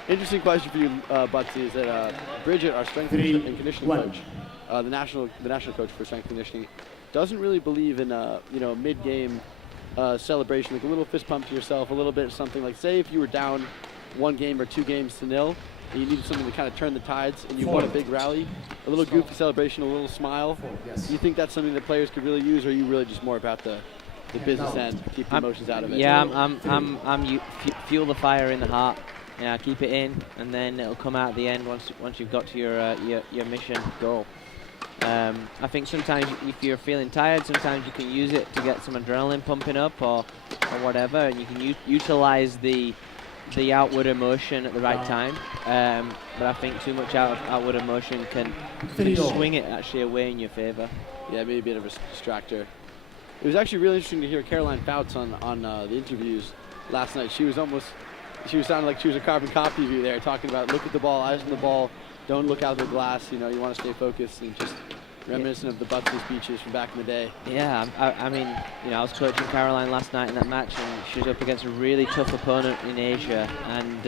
interesting question for you, Butsy, is that Bridget, our strength and conditioning coach, the national coach for strength and conditioning, doesn't really believe in mid-game celebration, like a little fist pump to yourself, a little bit of something like, say if you were down 1 game or 2 games to nil, and you needed something to kind of turn the tides, and you won a big rally, a little goofy celebration, a little smile. Do you think that's something that players could really use, or are you really just more about the business end, keep the emotions out of it? Yeah, I'm fuel the fire in the heart. Yeah, keep it in, and then it'll come out at the end once you've got to your mission goal. I think sometimes if you're feeling tired, sometimes you can use it to get some adrenaline pumping up or whatever, and you can utilize the outward emotion at the right time. But I think too much outward emotion can swing it actually away in your favor. Yeah, maybe a bit of a distractor. It was actually really interesting to hear Caroline Fouts on the interviews last night. She was sounding like she was a carbon copy of you there, talking about look at the ball, eyes on the ball, don't look out the glass. You want to stay focused, and just reminiscent of the Buckley speeches from back in the day. Yeah, I mean, I was coaching Caroline last night in that match, and she was up against a really tough opponent in Asia, and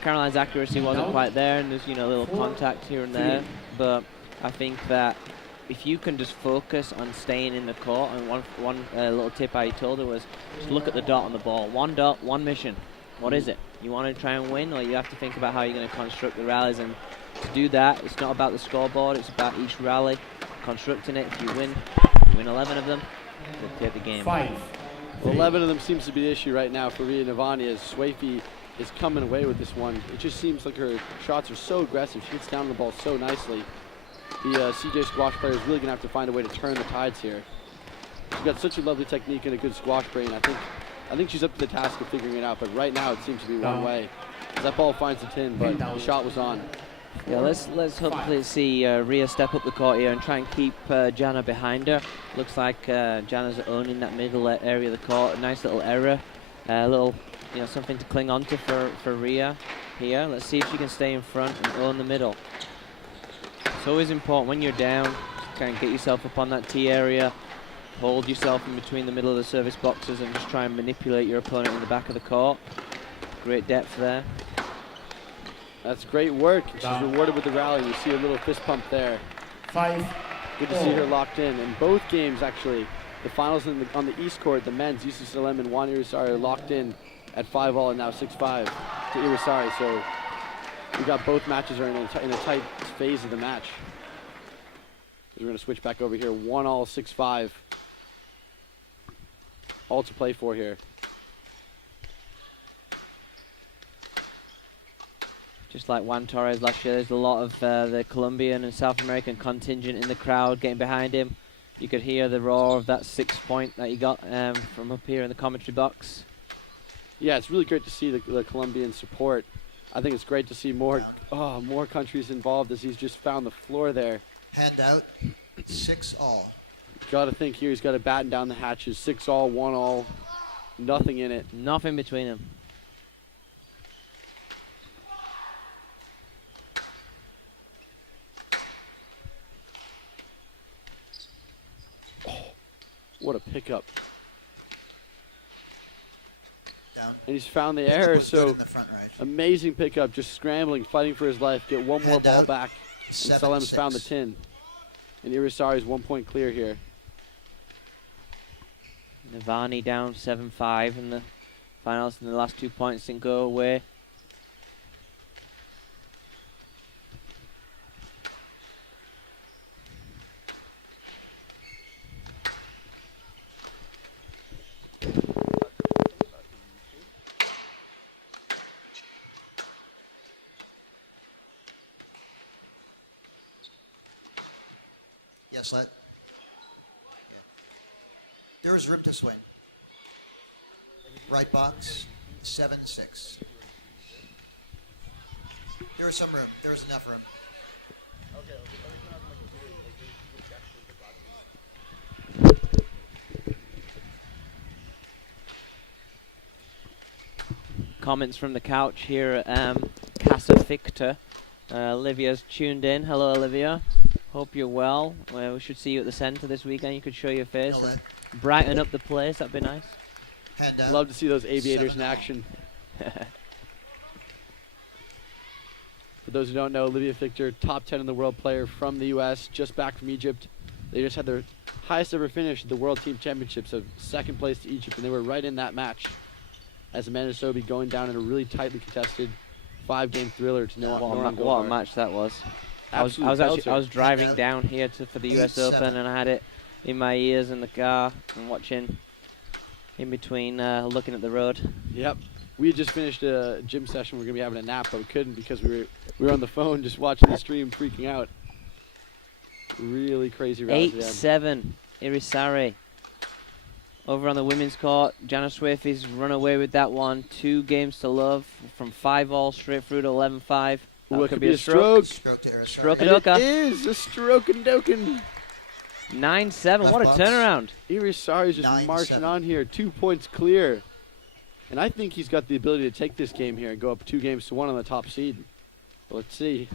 Caroline's accuracy wasn't quite there, and there's a little contact here and there, but I think that if you can just focus on staying in the court, and one little tip I told her was just look at the dot on the ball. One dot, one mission. What is it? You want to try and win, or you have to think about how you're going to construct the rallies, and to do that, it's not about the scoreboard, it's about each rally, constructing it. If you win 11 of them, you'll take the game. 5. Well, 11 of them seems to be the issue right now for Ria Navani, as Swayfe is coming away with this one. It just seems like her shots are so aggressive. She gets down on the ball so nicely. The CJ squash player is really going to have to find a way to turn the tides here. She's got such a lovely technique and a good squash brain. I think she's up to the task of figuring it out, but right now it seems to be one way. That ball finds the tin, but the shot was on. Yeah, let's hopefully see Ria step up the court here and try and keep Jana behind her. Looks like Jana's owning that middle area of the court. A nice little error, a little something to cling on to for Ria here. Let's see if she can stay in front and own the middle. It's always important when you're down to kind of get yourself up on that tee area, hold yourself in between the middle of the service boxes, and just try and manipulate your opponent in the back of the court. Great depth there. That's great work. She's rewarded with the rally. You see a little fist pump there. 5. Good to see her locked in. In both games, actually, the finals on the East Court, the men's, Yusuf Salem and Juan Irizarry are locked in at 5-all and now 6-5 to Irizarry. So we got both matches are in a tight phase of the match. We're going to switch back over here. 1-all, 6-5. All to play for here. Just like Juan Torres last year, there's a lot of the Colombian and South American contingent in the crowd getting behind him. You could hear the roar of that 6-point that he got from up here in the commentary box. Yeah, it's really great to see the Colombian support. I think it's great to see more countries involved, as he's just found the floor there. Hand out, 6-all. Got to think here, he's got to batten down the hatches. 6-all, 1-all, nothing in it. Nothing between them. What a pickup. Down. And he's found the error, Good so in the front right. amazing pickup, just scrambling, fighting for his life, get one more Hand ball out. back, and 7-6. Salem's found the tin. And Irizarry's 1 point clear here. Navani down 7-5 in the finals, and the last 2 points didn't go away. bracelet. There is room to swing. Right box, 7-6. There is some room. There is enough room. Comments from the couch here at Casa Ficta. Olivia's tuned in. Hello, Olivia. Hope you're well. We should see you at the centre this weekend. You could show your face and brighten up the place. That'd be nice. Hand down. Love to see those aviators in 7-all. action. For those who don't know, Olivia Fichter, top 10 in the world player from the U.S., just back from Egypt. They just had their highest ever finish at the World Team Championships of second place to Egypt, and they were right in that match as Amanda Sobey going down in a really tightly contested 5-game thriller to Noah What a match that was. I was driving down here for the US 8-7. Open, and I had it in my ears in the car and watching in between, looking at the road. Yep. We had just finished a gym session. We were going to be having a nap, but we couldn't because we were on the phone just watching the stream, freaking out. Really crazy round at the end. 8-7, Irisari. Over on the women's court, Jana Swayfi's run away with that one. 2 games to love from 5-all straight through to 11-5. Ooh, it could be a stroke. Stroke to Arisari. Stroke And Adoka. it is a stroke and doken. 9-7. Left What a box. turnaround. Irisari's just 9-7. marching on here. 2 points clear. And I think he's got the ability to take this game here and go up 2 games to 1 on the top seed. But let's see.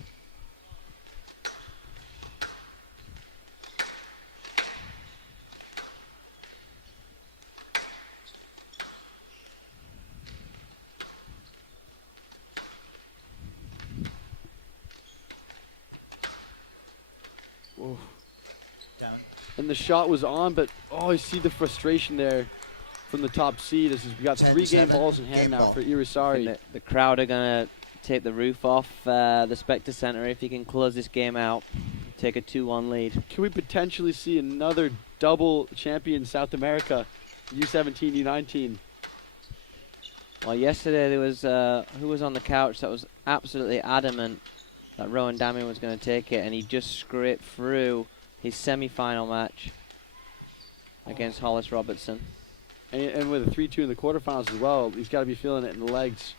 Whoa. Down. And the shot was on, but oh, you see the frustration there from the top seed as we got 3 game 10-7, balls in hand game now ball. for I think Irisari. the crowd are going to take the roof off the Specter Center if he can close this game out. Take a 2-1 lead. Can we potentially see another double champion South America, U17, U19? Well, yesterday there was who was on the couch that was absolutely adamant that Rowan Damian was going to take it, and he just scraped through his semi-final match against Hollis Robertson. And with a 3-2 in the quarterfinals as well, he's got to be feeling it in the legs.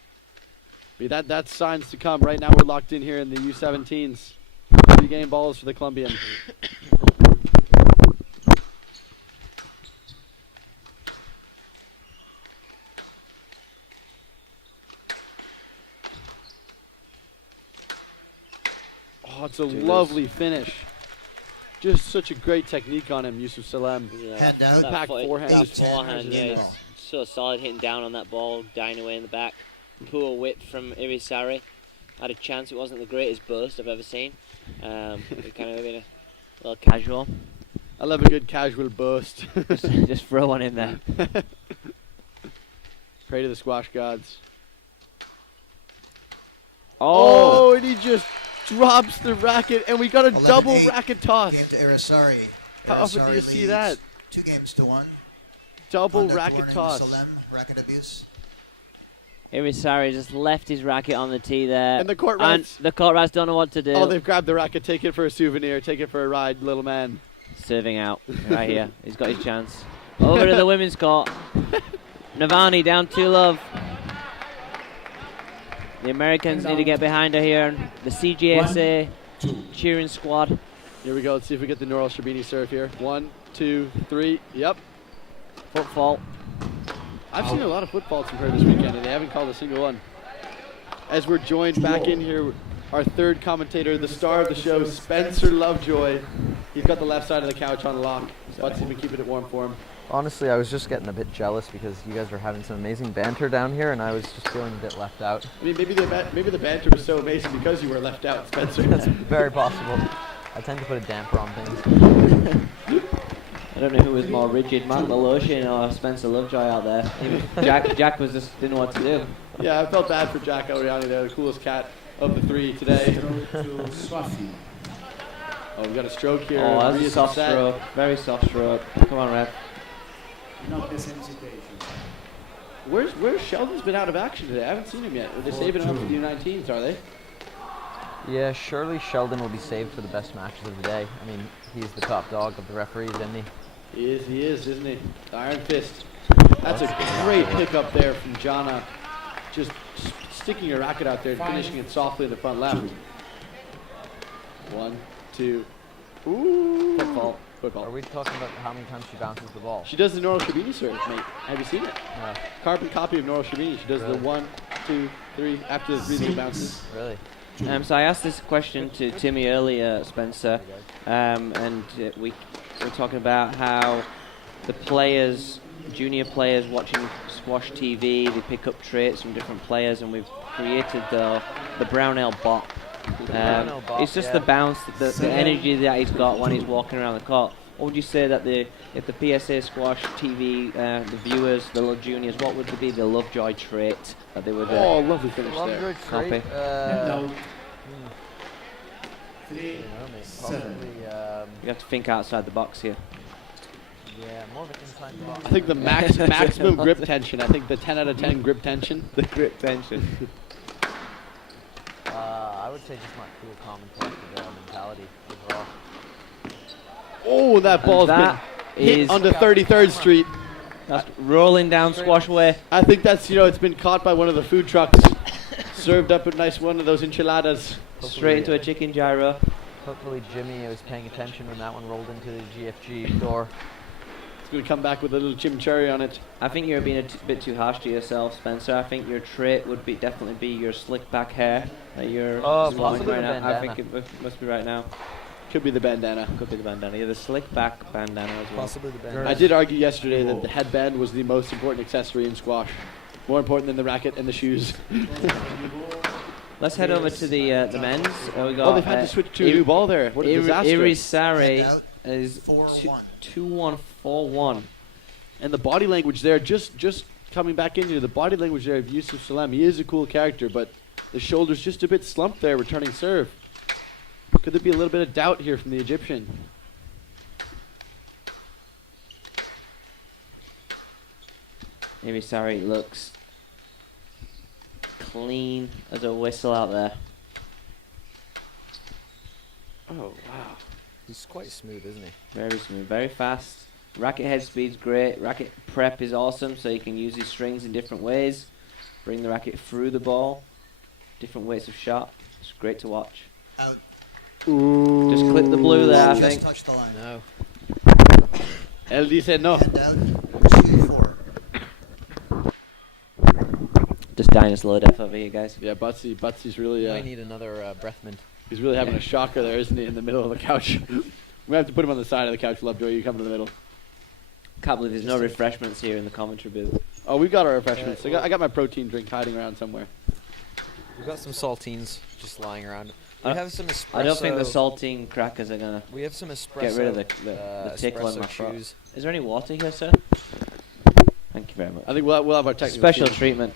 But that's signs to come. Right now we're locked in here in the U17s. 3 game balls for the Colombian. Oh, it's a lovely finish. Just such a great technique on him, Yusuf Salem. Hand down. The back forehand That just forehand, punches yeah, in he's there. so solid hitting down on that ball, dying away in the back. Poor whip from Irisari. Had a chance. It wasn't the greatest burst I've ever seen. It kind of been a little casual. I love a good casual burst. Just throw one in there. Pray to the squash gods. Oh! Oh, and he just drops the racket, and we got a 11-8. double racket toss. Game to Arisari. How often do you see that? 2 games to 1. Double Conduct racket warning, toss. Salem, racket abuse. Irisari just left his racket on the tee there. And the court And rats. the court rats don't know what to do. Oh, they've grabbed the racket. Take it for a souvenir. Take it for a ride, little man. Serving out right here. He's got his chance. Over to the women's court. Navani down 2-love. The Americans need to get behind her here. The CGSA cheering squad. Here we go. Let's see if we get the Noral Sherbini serve here. 1, 2, 3. Yep. Foot fault. I've seen a lot of footballs from her this weekend, and they haven't called a single one. As we're joined back in here, our third commentator, the star of the show, Spencer Lovejoy. He's got the left side of the couch on lock. Let's see if we keep it warm for him. Honestly, I was just getting a bit jealous because you guys were having some amazing banter down here, and I was just feeling a bit left out. I mean, maybe the banter was so amazing because you were left out, Spencer. That's very possible. I tend to put a damper on things. I don't know who was more rigid, Matt Maloshin or Spencer Lovejoy out there. Jack was just didn't know what to do. Yeah, I felt bad for Jack Oriani there, the coolest cat of the 3 today. Oh, we got a stroke here. Oh, that's a Maria's soft set. stroke. Very soft stroke. Come on, ref. Not the same situation. Where's Sheldon's been out of action today? I haven't seen him yet. Are they saving him up for the U19s, are they? Yeah, surely Sheldon will be saved for the best matches of the day. I mean, he's the top dog of the referees, isn't he? He is, isn't he? Iron Fist. That's a great pickup there from Jana. Just sticking your racket out there and finishing it softly in the front left. 1, 2. Ooh. Quick fault. Quick fault. Are we talking about how many times she bounces the ball? She does the Noro Shabini serve, mate. Have you seen it? No. Carbon copy of Noro Shabini. She does Really? the 1, 2, 3 after the 3 little bounces. Really? So I asked this question to Timmy earlier, Spencer, and we were talking about how the players, junior players watching squash TV, they pick up traits from different players, and we've created the Brownell bop. Brownell bop, It's just yeah. the bounce, the energy that he's got when he's walking around the court. What would you say that if the PSA squash TV, the viewers, the little juniors, what would be the Lovejoy trait that they would Oh, lovely finish there. Lovejoy copy? trait. No. You know, mate, probably, You have to think outside the box here. yeah, more of an inside the box. I think the maximum grip tension. I think the 10 out of 10 grip tension. The grip tension. I would say just not cool, common collected mentality overall. Oh, that ball's And that been hit is- onto 33rd Street. That's rolling down squash way. I think that's, it's been caught by one of the food trucks. Served up a nice one of those enchiladas. Straight into a chicken gyro. Hopefully Jimmy was paying attention when that one rolled into the GFG door. It's going to come back with a little chimichurri on it. I think you're being a bit too harsh to yourself, Spencer. I think your trait would definitely be your slick back hair that you're sporting possibly right the now. I bandana. think it must be right now. Could be the bandana. Could be the bandana. Yeah, the slick back bandana as well. Possibly the band. I did argue yesterday that the headband was the most important accessory in squash. More important than the racket and the shoes. Let's head over to the men's. We got, Oh, they've had to switch to a new ball there. What a disaster. Irisari is 4-1. 2-1-4-1. And the body language there, just coming back into the body language there of Yusuf Salem. He is a cool character, but the shoulder's just a bit slumped there, returning serve. Could there be a little bit of doubt here from the Egyptian? Irisari looks clean as a whistle out there. Oh, wow. He's quite smooth, isn't he? Very smooth, very fast. Racket head speed's great. Racket prep is awesome, so you can use his strings in different ways. Bring the racket through the ball. Different weights of shot. It's great to watch. Out. Ooh. Just clip the blue there, I Just think. touched the line. No. LD said no. And out. 2-4. Just dying a slow death over here, guys. Yeah, Butsy's really, I need another breath mint. he's really having a shocker there, isn't he, in the middle of the couch? We have to put him on the side of the couch, Lovejoy. You come to the middle. Can't believe there's no refreshments here in the commentary booth. Oh, we got our refreshments. I got my protein drink hiding around somewhere. We've got some saltines just lying around. We I- have some espresso. I don't think the saltine crackers are gonna We have some espresso. get rid of the tickle in espresso my throat. chews. Is there any water here, sir? Thank you very much. I think we'll have our technical Special team. treatment.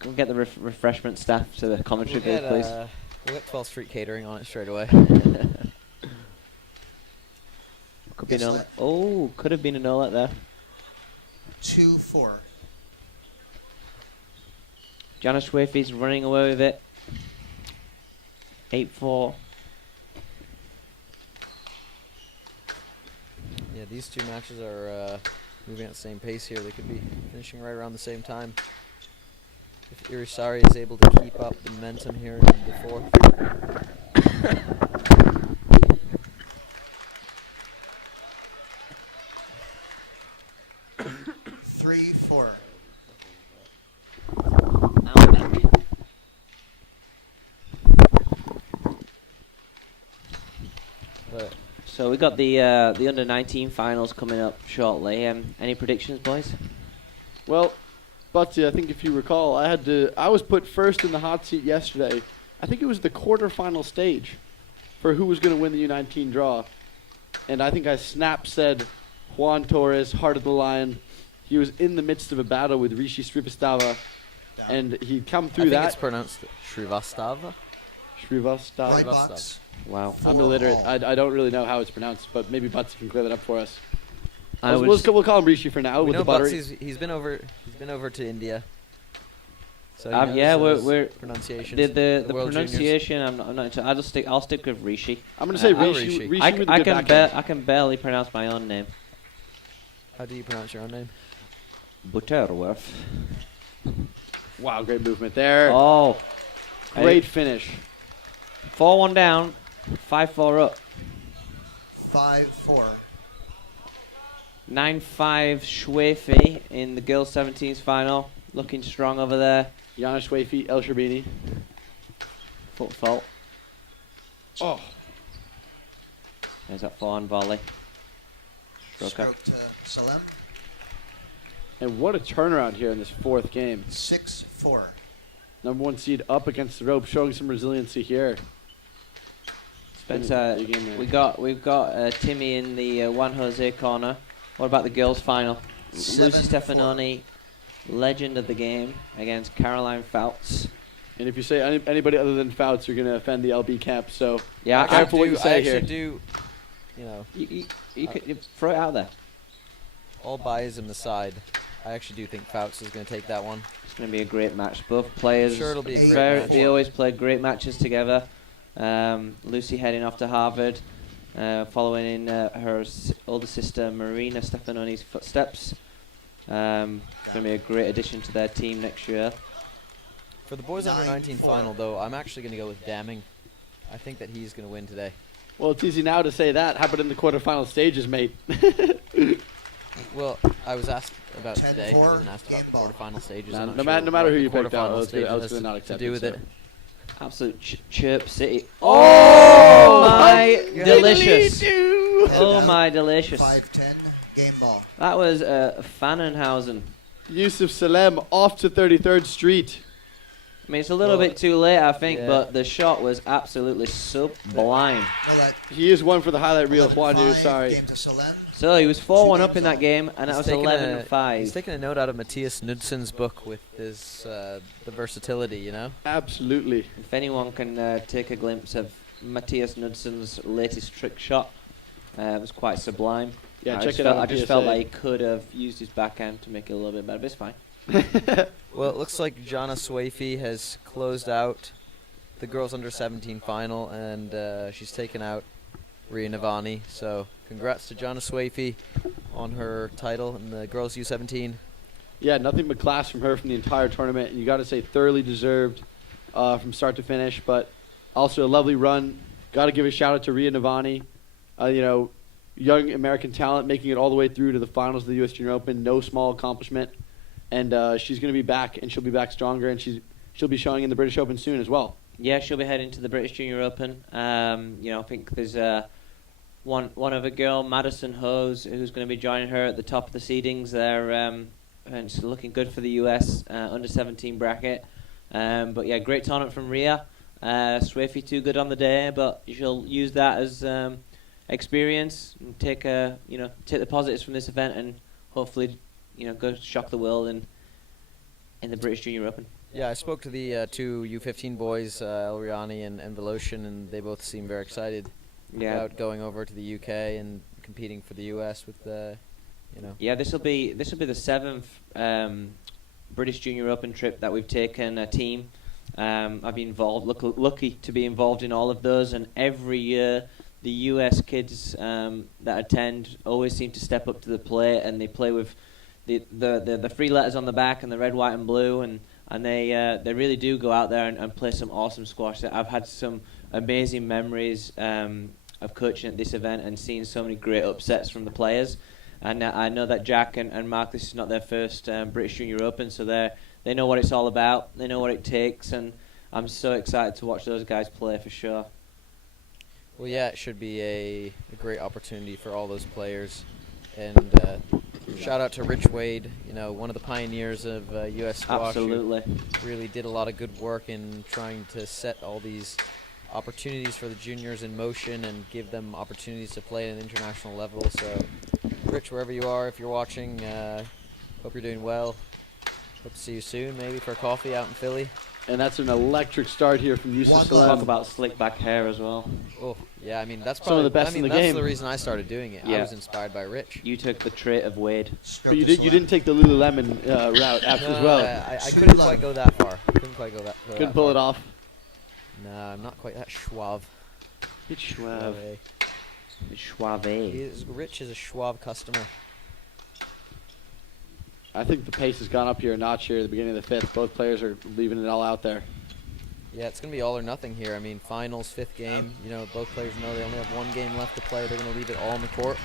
Go get the refreshment staff to the commentary We'll booth, please. we'll get 12th Street Catering on it straight away. Could be Yes, no. left. Oh, could have been a no-let there. 2-4. Janice Schwafey's running away with it. 8-4. Yeah, these two matches are moving at the same pace here. They could be finishing right around the same time. If Irisari is able to keep up the momentum here in the fourth. 3-4. So we got the under-19 finals coming up shortly. Any predictions, boys? Well, Butsy, I think if you recall, I was put first in the hot seat yesterday. I think it was the quarterfinal stage for who was going to win the U19 draw. And I think I said Juan Torres, Heart of the Lion. He was in the midst of a battle with Rishi Srivastava, and he'd come I through think that. it's pronounced Srivastava. Srivastava. Right box. Wow. I'm illiterate. I don't really know how it's pronounced, but maybe Butsy can clear that up for us. I We'll call him Rishi for now We with know the buttery. Butsy's, he's been over to India. So he Yeah, knows we're pronunciations. the World Juniors. pronunciation. I'm not. I'll stick with Rishi. I'm going to say I'll Rishi. Rishi. Rishi with a good backhand. I can barely pronounce my own name. How do you pronounce your own name? Butterworth. Wow, great movement there. Oh, Great finish. 4-1 down, 5-4 up. 5-4. 9-5 Schweife in the girls 17s final. Looking strong over there. Yana Schweife, El Sherbini. Foot fault. Oh. There's that forehand volley. Broke up. Stroke to Salem. And what a turnaround here in this fourth game. 6-4. Number 1 seed up against the rope, showing some resiliency here. Spencer, Big game there. we've got Timmy in the Juan Jose corner. What about the girls' final? Lucy 7-4. Stefanoni, legend of the game, against Caroline Fouts. And if you say anybody other than Fouts, you're going to offend the LB camp. So Yeah, careful what you I say actually here. do, you know, you could throw it out there. all biasm aside, I actually do think Fouts is going to take that one. It's going to be a great match. Both players, Sure it'll be a great match. they always play great matches together. Lucy heading off to Harvard, following in her older sister Marina Stefanoni's footsteps. Going to be a great addition to their team next year. For the boys under 19 final, though, I'm actually going to go with Damming. I think that he's going to win today. Well, it's easy now to say that. How about in the quarterfinal stages, mate? Well, I was asked about today. I 10-4, wasn't asked about the game ball. quarterfinal stages. No, I'm not no sure matter- no matter what who the you picked out, quarterfinal I was gonna stages not has accept to do it, with so. it. Absolute Chirp City. Oh, my Yeah. delicious. And Oh out. my delicious. 5-10. Game ball. That was Fannenhausen. Yusuf Salem off to 33rd Street. I mean, it's a little Well, bit too late, I think, yeah. but the shot was absolutely sublime. Well, that He is one for the highlight reel, 11-5 Juanu, sorry. Game to Salem. So he was 4-1 up in that game, and that was He's taking 11-5. He's taking a note out of Matthias Knudsen's book with his the versatility, you know? Absolutely. If anyone can take a glimpse of Matthias Knudsen's latest trick shot, it was quite sublime. Yeah, I check just it felt, out on I just felt PSA. like he could have used his backhand to make it a little bit better, but it's fine. Well, it looks like Jana Swafey has closed out the girls under 17 final, and she's taken out Ria Navani. So congrats to Jana Swafey on her title in the girls U17. Yeah, nothing but class from her from the entire tournament, and you got to say thoroughly deserved from start to finish, but also a lovely run. Got to give a shout out to Ria Navani, you know, young American talent making it all the way through to the finals of the U.S. Junior Open. No small accomplishment, and she's going to be back, and she'll be back stronger, and she'll be showing in the British Open soon as well. Yeah, she'll be heading to the British Junior Open. You know, I think there's one other girl, Madison Hose, who's going to be joining her at the top of the seedings there, and it's looking good for the US under 17 bracket. But yeah, great tournament from Ria. Swafey too good on the day, but she'll use that as experience and take the positives from this event and hopefully go shock the world in the British Junior Open. Yeah, I spoke to the two U15 boys, Elriani and Voloshin, and they both seem very excited about going over to the UK and competing for the US with Yeah, this will be the 7th British Junior Open trip that we've taken a team. I've been involved, lucky to be involved in all of those, and every year the US kids that attend always seem to step up to the plate, and they play with the 3 letters on the back and the red, white, and blue, and they really do go out there and play some awesome squash. I've had some amazing memories of coaching at this event and seeing so many great upsets from the players. And I know that Jack and Mark, this is not their first British Junior Open, so they know what it's all about. They know what it takes, and I'm so excited to watch those guys play for sure. Well, yeah, it should be a great opportunity for all those players. And shout out to Rich Wade, one of the pioneers of U.S. squash. Absolutely. Who really did a lot of good work in trying to set all these opportunities for the juniors in motion and give them opportunities to play at an international level. So, Rich, wherever you are, if you're watching, hope you're doing well. Hope to see you soon, maybe for coffee out in Philly. And that's an electric start here from Yusuf One Talk Salem. about slick back hair as well. Oh, yeah, I mean, that's Some probably of the best in the that's game. the reason I started doing it. I Yeah. was inspired by Rich. You took the trait of Wade. But you didn't take the Lululemon route after as well. I couldn't quite go that far. Couldn't quite go that Couldn't pull it off. No, I'm not quite that schwab. It's Schwab. Schwab. It's Schwab. Rich is a Schwab customer. I think the pace has gone up here a notch here at the beginning of the fifth. Both players are leaving it all out there. Yeah, it's going to be all or nothing here. I mean, finals, fifth game. You know, both players know they only have one game left to play. They're going to leave it all on the court.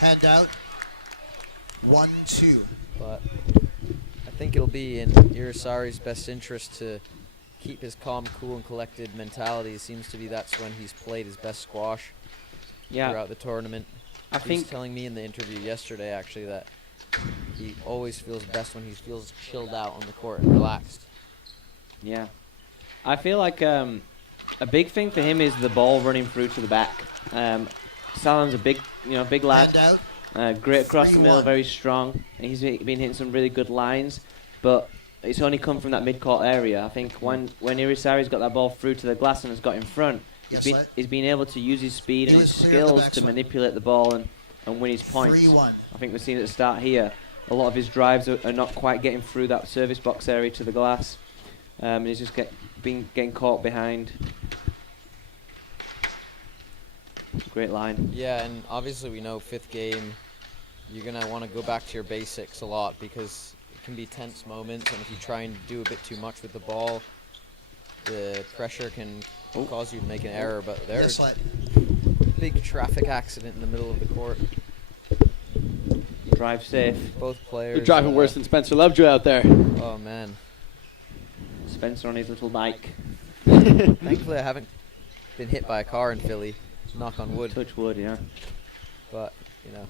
Hand out. 1-2. But I think it'll be in Irisari's best interest to keep his calm, cool, and collected mentality. It seems to be that's when he's played his best squash throughout the tournament. I He was think telling me in the interview yesterday, actually, that he always feels best when he feels chilled out on the court and relaxed. Yeah. I feel like a big thing for him is the ball running through to the back. Salem's a big lad. Hand out. Great across the middle, 3-1. very strong. And he's been hitting some really good lines, but it's only come from that mid-court area. I think when Irisari's got that ball through to the glass and has got in front, Yes, he's been able to use his speed He and was his clear of the skills to backswing. manipulate the ball and win his points. 3-1. I think we've seen at the start here, a lot of his drives are not quite getting through that service box area to the glass. And he's just getting caught behind. Great line. Yeah, and obviously we know fifth game, you're going to want to go back to your basics a lot because it can be tense moments, and if you try and do a bit too much with the ball, the pressure can cause you to make an error. But there's Yes, a big traffic accident in the middle of the court. Drive safe. Both players. They're driving worse than Spencer Lovejoy out there. Oh, man. Spencer on his little bike. Thankfully, I haven't been hit by a car in Philly. Knock on wood. Touch wood, yeah. But, you know,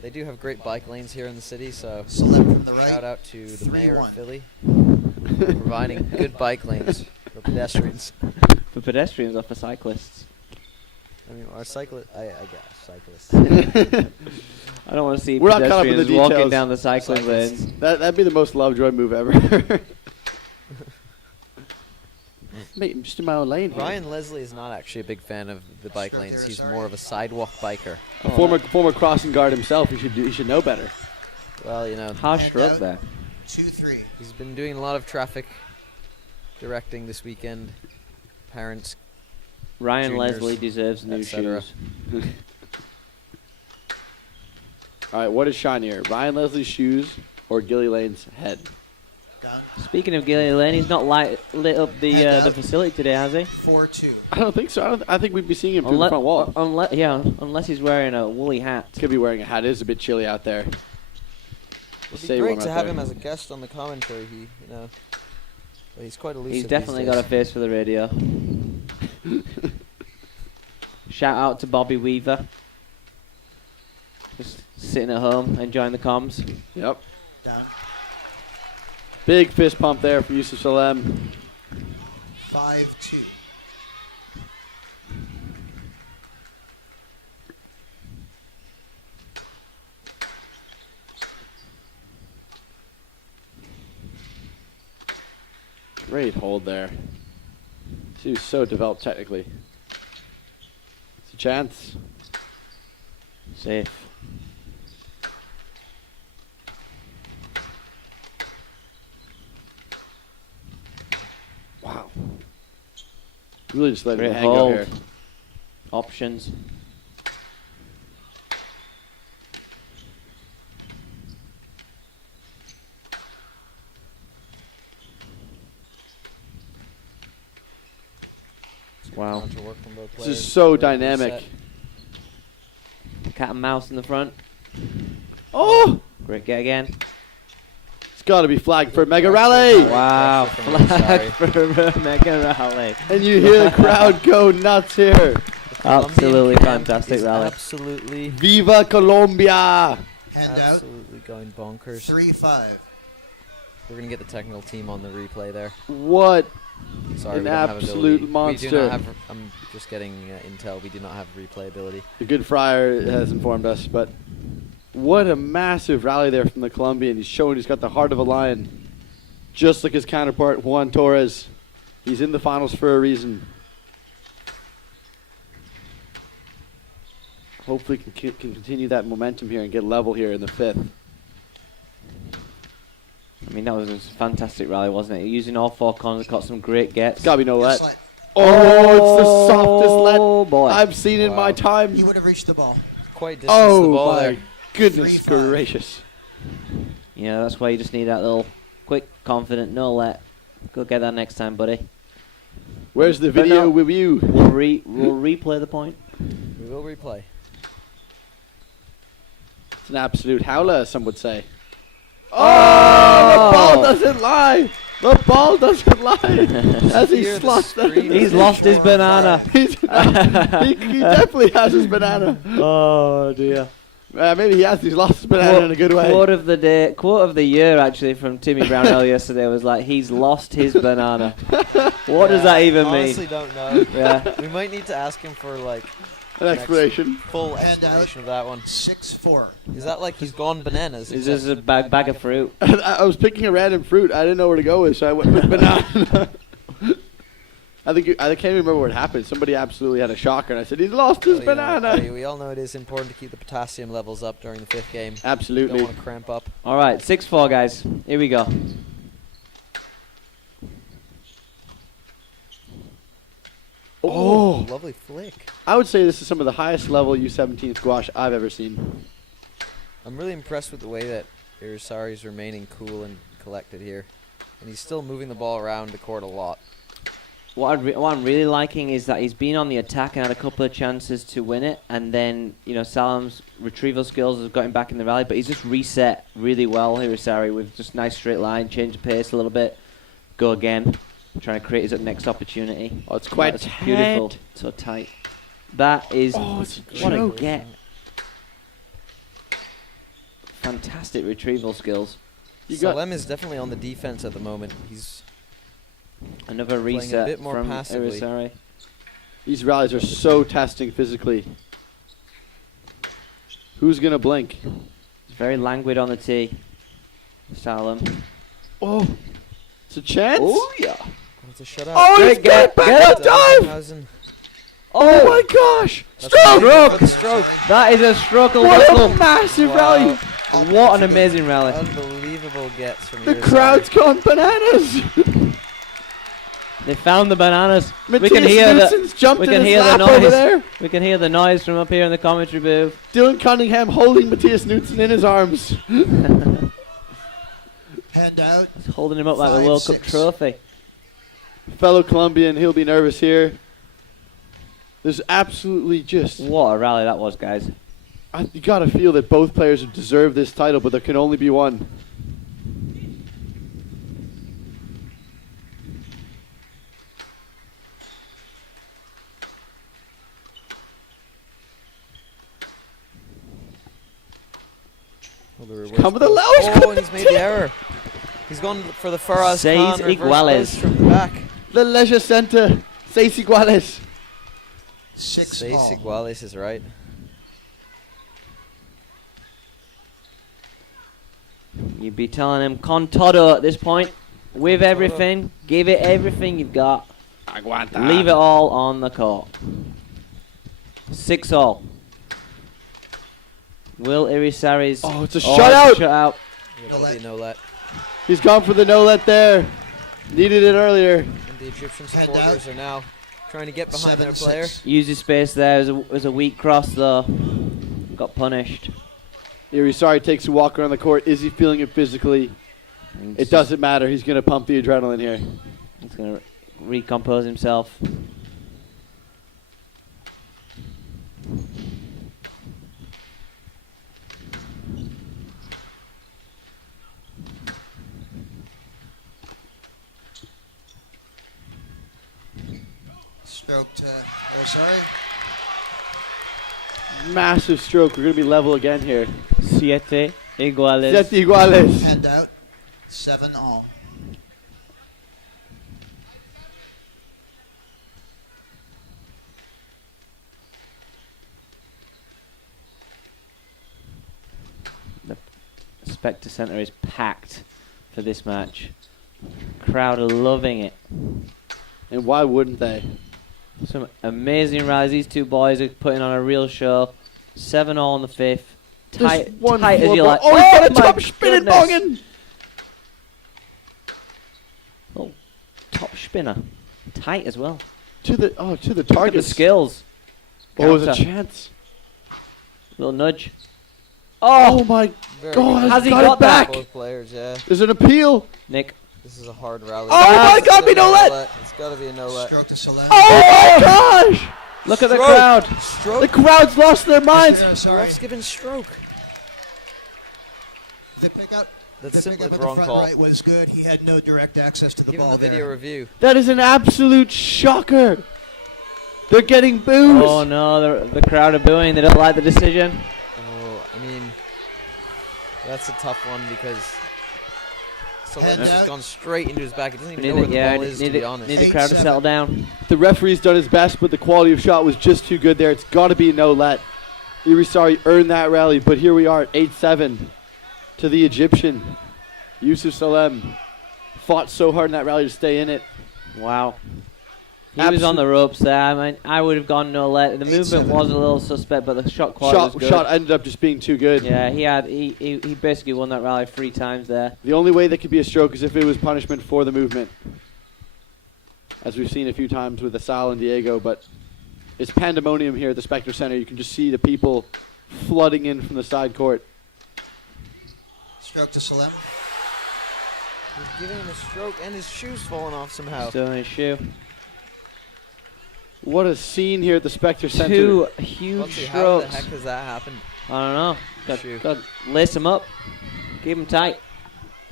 they do have great bike lanes here in the city, so Salem from the right. shout out to the mayor of 3-1. Philly providing good bike lanes for pedestrians. For pedestrians or for cyclists. I mean, our cyclists, I guess, cyclists. I don't want to see We're not caught up in the pedestrians walking details. down the cycling Cyclists. lane. That'd be the most Lovejoy move ever. Mate, I'm just in my own lane here. Ryan Leslie is not actually a big fan of the bike lanes. He's more of a sidewalk biker. A former crossing guard himself, he should know better. Well, you know, Harsh stroke there. 2-3. he's been doing a lot of traffic directing this weekend. Parents. Ryan Juniors, Leslie deserves new etc. shoes. All right, what is shinier, Ryan Leslie's shoes or Gilly Lane's head? Done. Speaking of Gilly Lane, he's not lit up the facility today, has he? 4-2. I don't think so. I think we'd be seeing him through the front wall. Unless he's wearing a woolly hat. Could be wearing a hat. It is a bit chilly out there. It'd be Say great one to right have there. him as a guest on the commentary. Well, he's quite elusive. He's these definitely days. got a face for the radio. Shout out to Bobby Weaver. Just sitting at home, enjoying the comms. Yep. Down. Big fist pump there for Yusuf Salem. 5-2. Great hold there. She was so developed technically. It's a chance. Safe. Wow. Really just letting Great the hang go hold. here. Options. Wow. Work from both This players. is so Great dynamic. reset. Cat and mouse in the front. Oh! Great get again. It's got to be flagged for Good Mega pressure. Rally. Great Wow. pressure from Flag Irisari. for Mega Rally. And you hear the crowd go nuts here. Absolutely Colombian camp fantastic is rally. Absolutely, Viva Colombia! Hand out. absolutely going bonkers. 3-5. We're gonna get the technical team on the replay there. What? Sorry, An we don't have absolute ability. We do monster. not have. I'm just getting intel. We do not have replay ability. The good friar has informed us, but what a massive rally there from the Colombian. He's showing he's got the heart of a lion. just like his counterpart, Juan Torres. He's in the finals for a reason. Hopefully can continue that momentum here and get level here in the 5th. I mean, that was a fantastic rally, wasn't it? Using all 4 corners, got some great gets. Gotta be no let. Slide. Oh, it's the softest let boy. I've seen in my time. He would have reached the ball. Quite distance the Oh ball my there. goodness 3-5. gracious. Yeah, that's why you just need that little quick, confident no let. Go get that next time, buddy. Where's the But video no. with you? We'll replay the point. We will replay. It's an absolute howler, some would say. Oh, the ball doesn't lie. The ball doesn't lie. As he Hear the slots that. scream. He's lost his banana. he definitely has his banana. Oh dear. Maybe he has. He's lost his banana in a good way. Quote of the day, quote of the year actually from Timmy Brownell yesterday was like, he's lost his banana. What does that even honestly mean? don't know. Yeah. We might need to ask him for like An explanation. full explanation of that one. 6-4. Is that like he's gone bananas? It's just a bag of fruit. I was picking a random fruit. I didn't know where to go with, so I went with banana. I can't even remember what happened. Somebody absolutely had a shocker, and I said, he's lost his Well, you know, banana. we all know it is important to keep the potassium levels up during the 5th game. Absolutely. Don't want to cramp up. All right, 6-4, guys. Here we go. Oh, Lovely flick. I would say this is some of the highest level U17 squash I've ever seen. I'm really impressed with the way that Irisari is remaining cool and collected here. And he's still moving the ball around the court a lot. What I'm really liking is that he's been on the attack and had a couple of chances to win it, and then Salam's retrieval skills have got him back in the rally, but he's just reset really well here, Irisari, with just nice straight line, change the pace a little bit, go again, trying to create his next opportunity. Oh, it's quite That's beautiful, so tight. That is it's a what a joke. get. Fantastic retrieval skills. You got Salem is definitely on the defense at the moment. He's Another Playing a reset bit more from passively. Irisari. these rallies are so testing physically. Who's gonna blink? He's very languid on the tee. Salam. Oh, it's a chance. Oh yeah. it's a shutout. Oh, Great he's got get. back Get up up. dive. Thousand. Oh my gosh! That's what he did for the stroke. That is a struggle What whistle. a massive Wow. rally! What an amazing rally. Unbelievable gets from The Irisari. crowd's gone bananas. They found the bananas. We can Matthias hear Newson's jumped we in can his hear the lap over noise. there. We can hear the noise from up here in the commentary booth. Dylan Cunningham holding Matthias Knudsen in his arms. Hand out. He's holding him up like the World Cup 5-6. trophy. Fellow Colombian, he'll be nervous here. There's absolutely just... What a rally that was, guys. You gotta feel that both players deserve this title, but there can only be one. Well, the reverse Come with the post. lowest. Oh, and he's made the error. He's gone for the Faraz Seis Khan reverse iguales. post from the back. The Leisure Center, 6 iguales. 6 Seis all. iguales is right. You'd be telling him con todo at this point. With everything, give it everything you've got. Aguanta. Leave it all on the court. 6-all. Will Irisari's... Oh, it's a shutout. Shutout. Yeah, that'll be a no let. He's gone for the no-let there. Needed it earlier. And the Egyptian Hand supporters out. are now trying to get behind their player. 7-6. Used his space there as a weak cross though. Got punished. Irisari takes a walk around the court. Is he feeling it physically? It doesn't matter. He's going to pump the adrenaline here. He's going to recompose himself. Stroke to Irisari. Massive stroke. We're going to be level again here. Siete iguales. 7 iguales. Hand out. 7 all. The Specter Center is packed for this match. Crowd are loving it. And why wouldn't they? Some amazing rallies. These two boys are putting on a real show. 7-all in the fifth. Tight, one tight as floor you ball. like. Oh, he's got a my top spinning goodness. noggin. Oh, top spinner. Tight as well. To the Look at the target. skills. Oh, there's a Counter. chance. Little nudge. Oh my Very God, good. Has he got got it back. Both players, yeah. There's an appeal. Nick. This is a hard rally. Oh my God, be no let. It's got to be a no let. Stroke to Salem. Oh my gosh. Look at the Stroke. crowd. The Stroke. crowd's lost their minds. Yeah, The sorry. ref's giving stroke. The pickup. That's the simply pickup the at wrong front call. right was good. He had no direct access to the Give him ball the video there. review. That is an absolute shocker. They're getting booed. Oh no, the crowd are booing. They don't like the decision. Oh, I mean, that's a tough one because Salem's And, just gone straight into his back. He doesn't even Need know the- where the yeah, ball is, to need be the- honest. Need the crowd to 8-7. settle down. The referee's done his best, but the quality of shot was just too good there. It's got to be a no let. Irisari earned that rally, but here we are at 8-7 to the Egyptian. Yusuf Salem fought so hard in that rally to stay in it. Wow. He was on the ropes there. I mean, I would have gone no let. The movement 8-7. was a little suspect, but the shot quality was good. Shot ended up just being too good. Yeah, he basically won that rally 3 times there. The only way that could be a stroke is if it was punishment for the movement, as we've seen a few times with Asal and Diego. But it's pandemonium here at the Specter Center. You can just see the people flooding in from the side court. Stroke to Salem. He's giving him a stroke and his shoe's falling off somehow. Still in his shoe. What a scene here at the Specter Center. 2 huge Let's see, how the strokes. heck has that happened? I don't know. Shoe. Got lace him up. Keep him tight.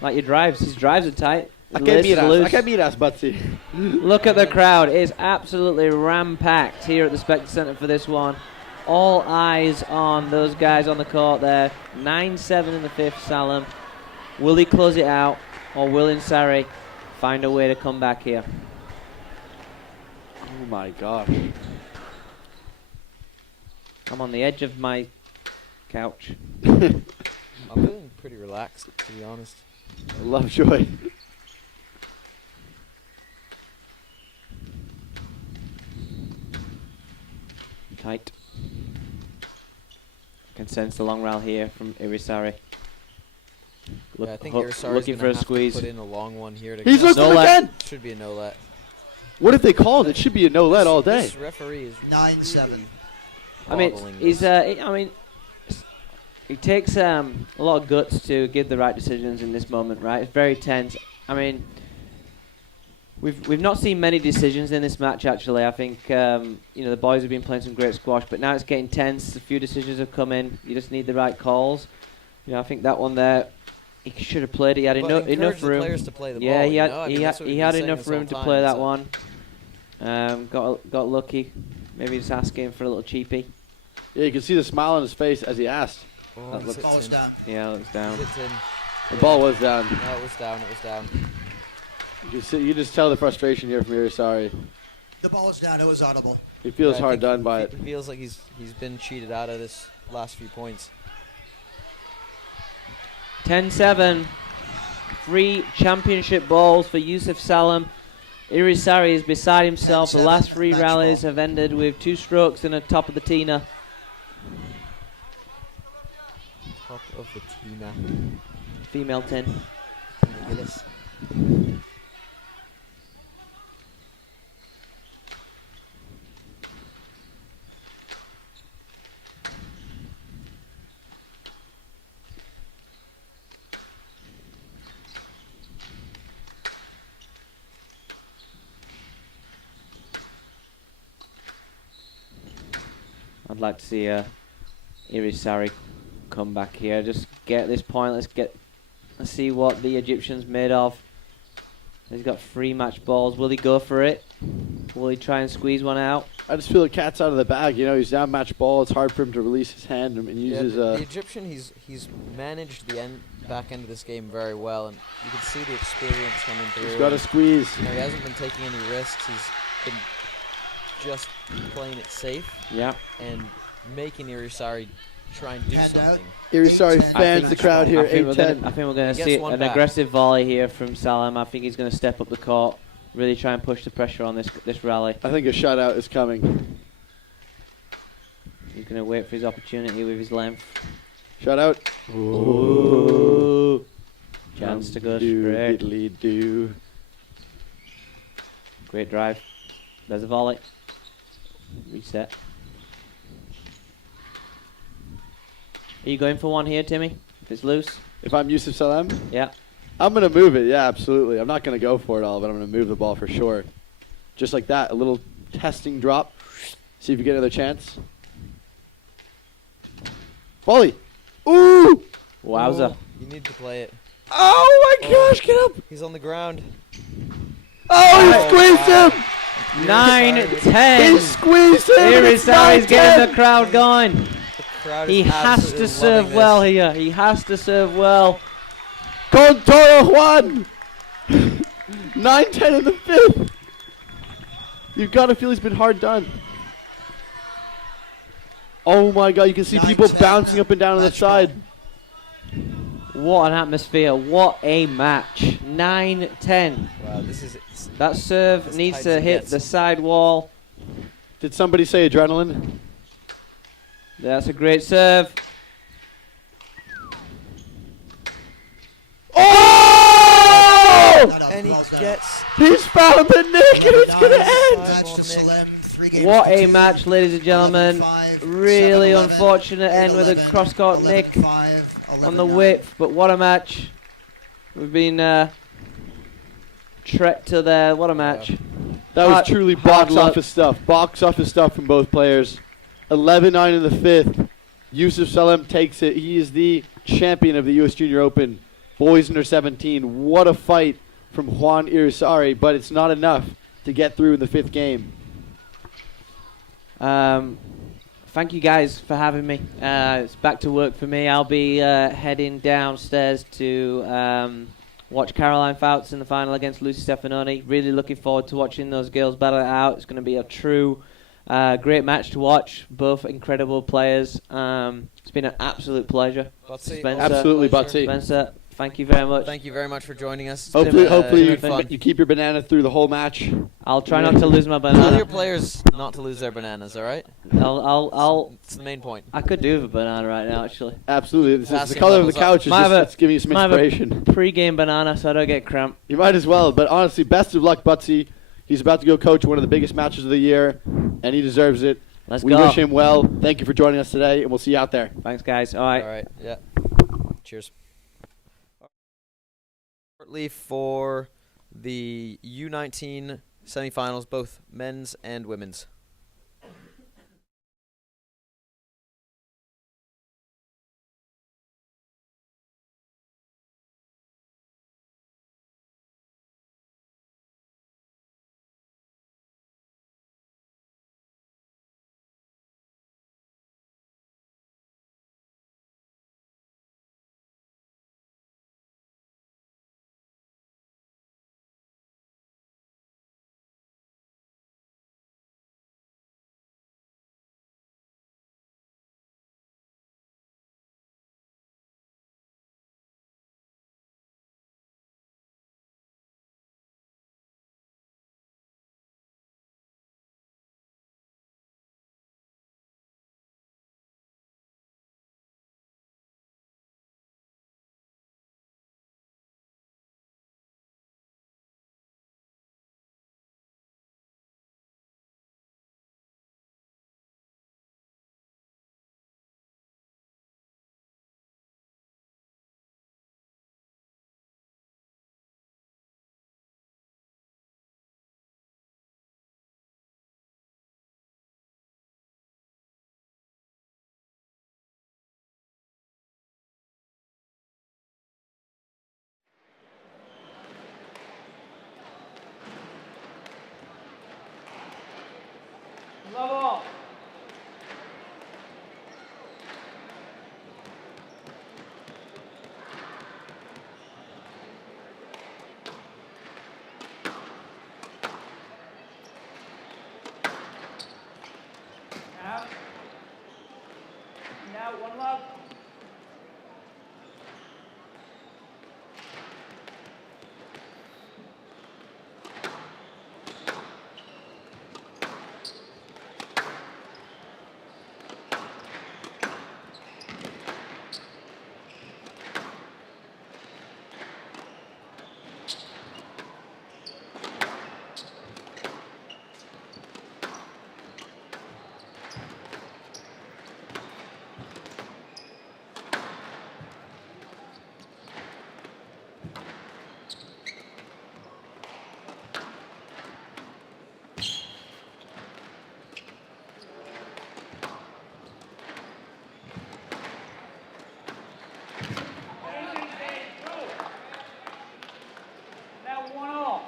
Like your drives. His drives are tight. I His can't lace beat is us. loose. I can't beat us, Butsy. Look at the crowd. It's absolutely ram-packed here at the Specter Center for this one. All eyes on those guys on the court there. 9-7 in the fifth, Salem. Will he close it out, or will Insari find a way to come back here? Oh my gosh. I'm on the edge of my couch. I'm feeling pretty relaxed, to be honest. Lovejoy. Tight. Can sense the long rail here from Irisari. Yeah, I think Irisari's looking for gonna a have squeeze. to put in a long one here to He's get- looking No let. again. Should be a no let. What if they called? It should be a no let all day. This referee is 9-7. really I mean, boggling he's. this. It takes a lot of guts to give the right decisions in this moment, right? It's very tense. I mean, we've not seen many decisions in this match actually. I think the boys have been playing some great squash, but now it's getting tense. A few decisions have come in. You just need the right calls. I think that one there, he should have played it. He had But enough encourage the room. players to play the Yeah, ball, he you had know? I mean, he that's had what he we've had been saying enough this whole room to time, play that so- one. Got lucky. Maybe just asking for a little cheapie. Yeah, you can see the smile on his face as he asked. Oh, That he's looks- hit Ball is tin. down. Yeah, looks down. He's hit tin. The ball was down. No, it was down. It was down. You just tell the frustration here from Irisari. The ball is down. It was audible. He feels Yeah, I hard think done he by it. feels like he's been cheated out of this last few points. 10-7. 3 championship balls for Yusuf Salem. Irisari is beside himself. The 10-7, last 3 match rallies ball. have ended with 2 strokes and a top of the Tina. Top of the Tina. Female 10. Gillis. I'd like to see Irisari come back here. Just get this point. Let's see what the Egyptian's made of. He's got 3 match balls. Will he go for it? Will he try and squeeze one out? I just feel the cat's out of the bag. He's down match ball. It's hard for him to release his hand and Yeah, use the his. Egyptian, he's managed the back end of this game very well, and you can see the experience coming through. He's got to squeeze. He hasn't been taking any risks. He's been just playing it safe Yeah. and making Irisari try and do Hand out. something. Irisari 8-10. fans the crowd here. I think we're 8-10. going to He gets see one an back. aggressive volley here from Salam. I think he's going to step up the court, really try and push the pressure on this rally. I think a shutout is coming. He's going to wait for his opportunity with his length. Shutout. Ooh. Chance to go straight. Do. Great drive. There's a volley. Reset. Are you going for one here, Timmy? If it's loose? If I'm Yusuf Salem, Yeah. I'm going to move it. Yeah, absolutely. I'm not going to go for it all, but I'm going to move the ball for sure. Just like that. A little testing drop. See if you get another chance. Volley. Ooh! Wowza. Oh, you need to play it. Oh my gosh, get up! He's on the ground. Oh, he squeezed wow. him! 9-10. He squeezed him! and it's Irisari's getting the 9-10. crowd going. The crowd He is has absolutely to serve loving well this. here. He has to serve well. Con Toro Juan! 9-10 in the fifth! You've got to feel he's been hard done. Oh my god, you can see people 9-10. bouncing up and down on the Match ball. side. What an atmosphere. What a match. 9-10. Wow, this is That serve As needs tight to as it hit gets. the side wall. Did somebody say adrenaline? That's a great serve. Oh! Not out, and he ball's down. gets He's found the nick and it's gonna end! Match Five to on Nick. Salem, 3 games What to a 2. match, ladies and gentlemen. 11-5, Really 7-11, unfortunate end with a 8-11, cross-court nick 11-5, on the 11-9. width, but what a match. We've been trekked to there. What a match. That was Hard- truly hard box luck. office stuff. Box office stuff from both players. 11-9 in the fifth. Yusuf Salem takes it. He is the champion of the U.S. Junior Open. Boys under 17. What a fight from Juan Irisari, but it's not enough to get through in the fifth game. Thank you guys for having me. It's back to work for me. I'll be heading downstairs to watch Caroline Fouts in the final against Lucy Stefanoni. Really looking forward to watching those girls battle it out. It's going to be a true great match to watch. Both incredible players. It's been an absolute pleasure. Butsy, Spencer. Absolutely, pleasure. Butsy. Spencer, thank you very much. Thank you very much for joining us. It's Hopefully, been, hopefully it's been fun. you keep your banana through the whole match. I'll try not to lose my Tell your banana. players not to lose their bananas, all right? I'll It's the main point. I could do with a banana right now, actually. Absolutely. This is the Passing color of the levels up. couch. Is Might have just, a- it's giving you some might have a inspiration. Pre-game banana, so I don't get cramp. You might as well. But honestly, best of luck, Butsy. He's about to go coach one of the biggest matches of the year, and he deserves it. Let's We go. wish him well. Thank you for joining us today, and we'll see you out there. Thanks, guys. All All right. right, yeah. Cheers. Shortly for the U19 semifinals, both men's and women's. out, one love. Now 1-all.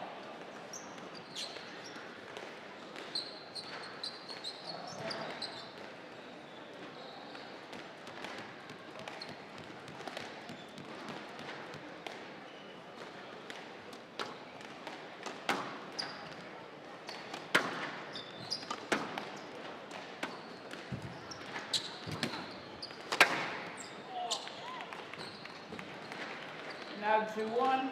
Now 2-1.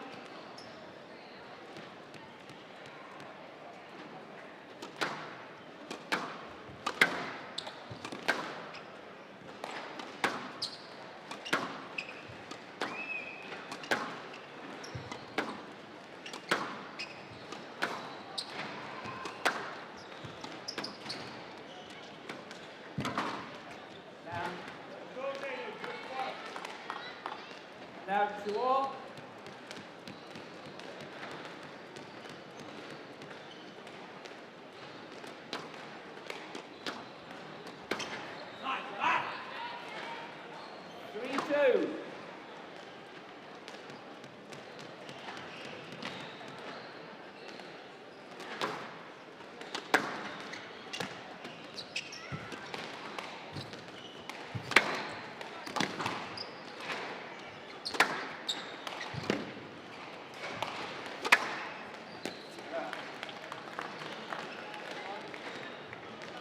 Now 2-all. Three, two.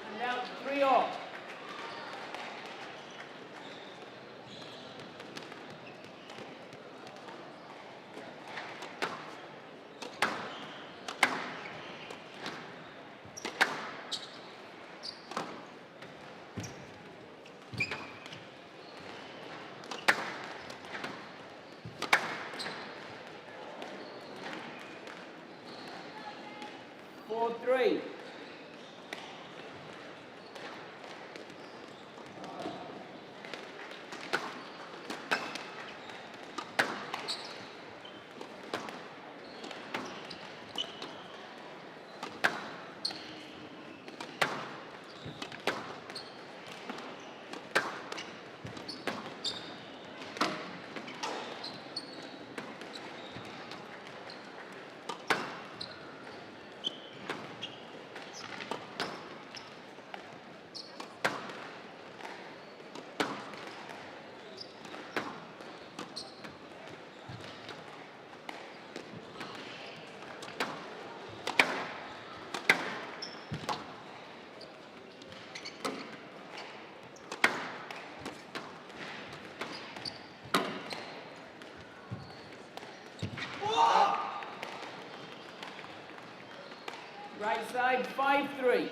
And now 3-all. Four, three. Right side, 5-3.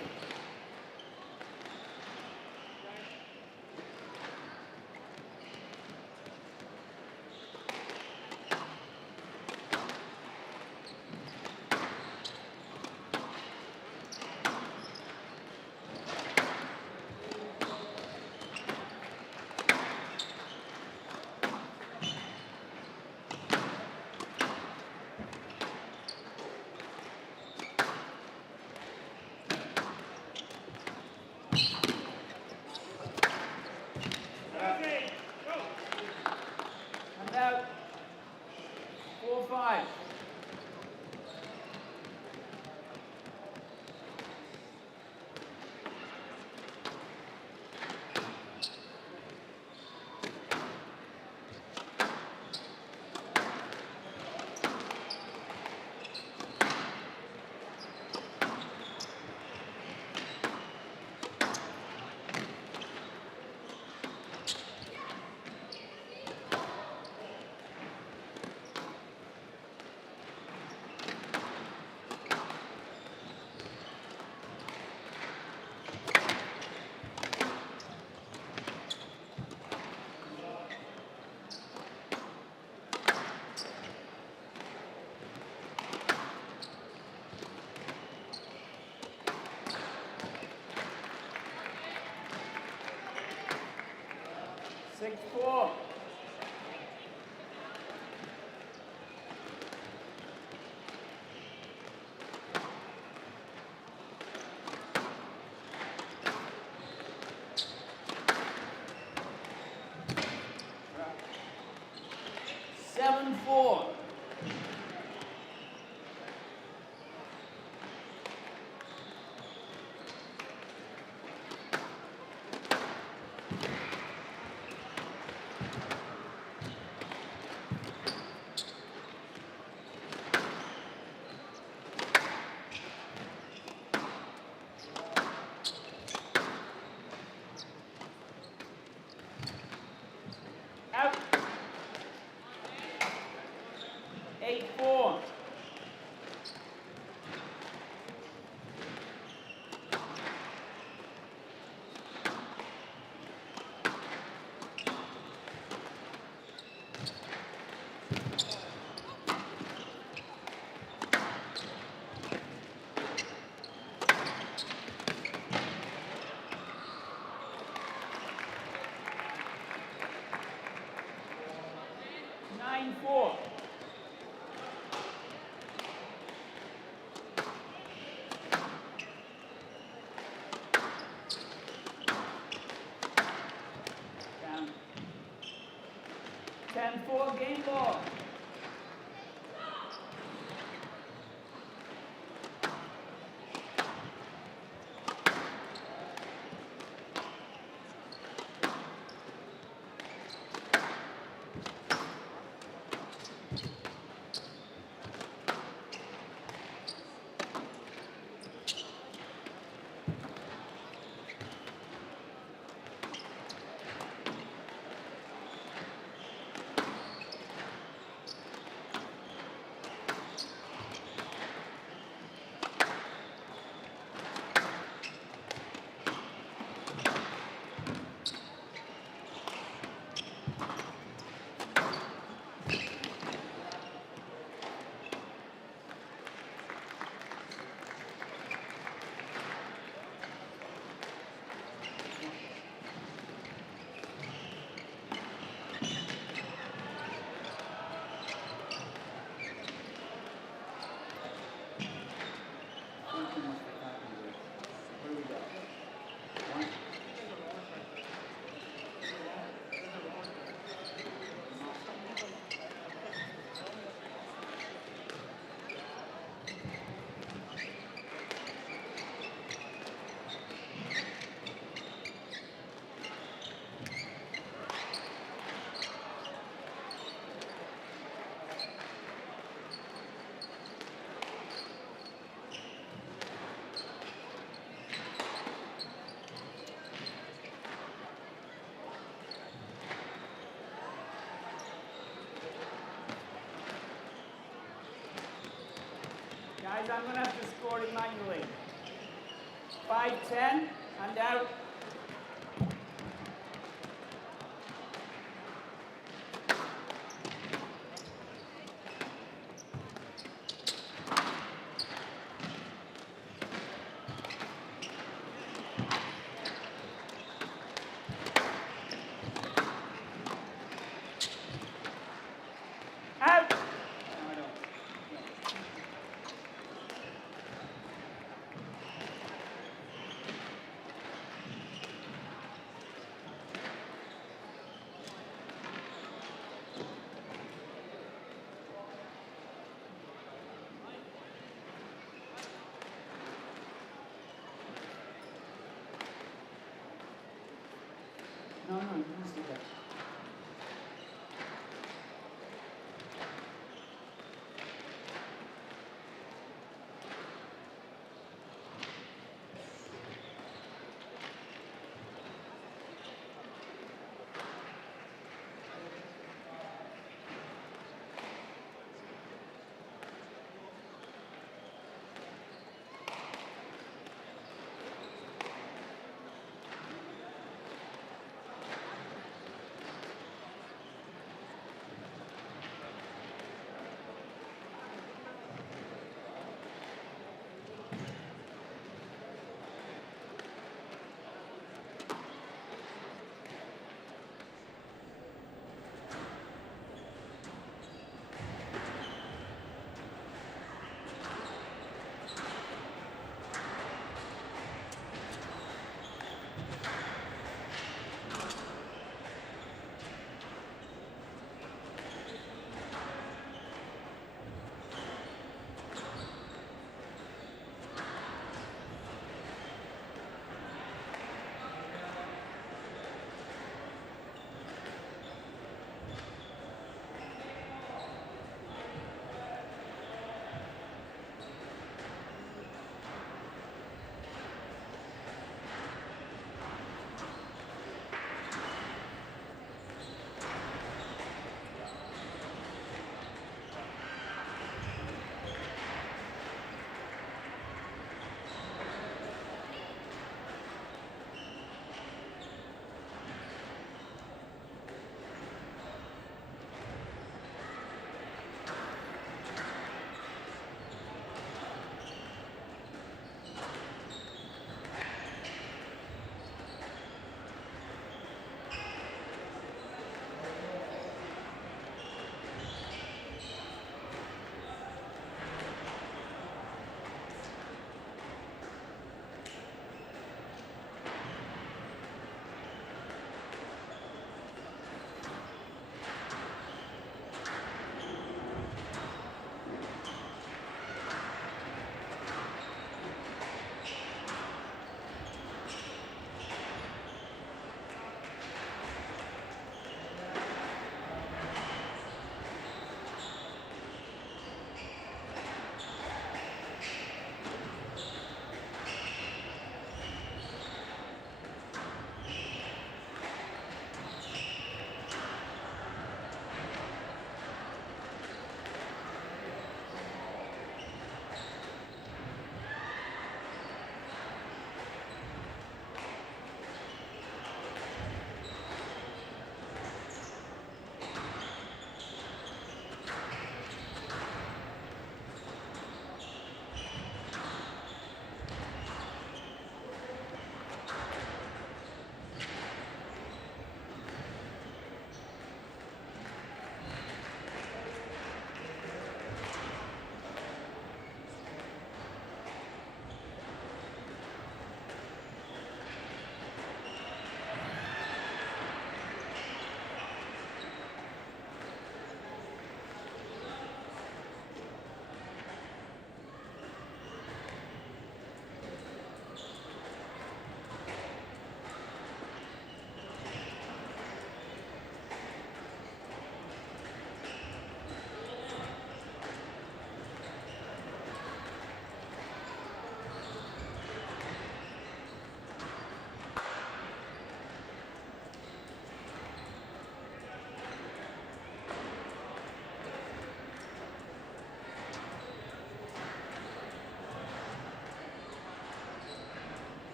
6-4. Seven, 4. Out. 8-4. Nine, 4. Down. 10-4 game ball. Guys, I'm going to have to score it manually. 5-10 and out. Out. No, I don't. No, you can see that.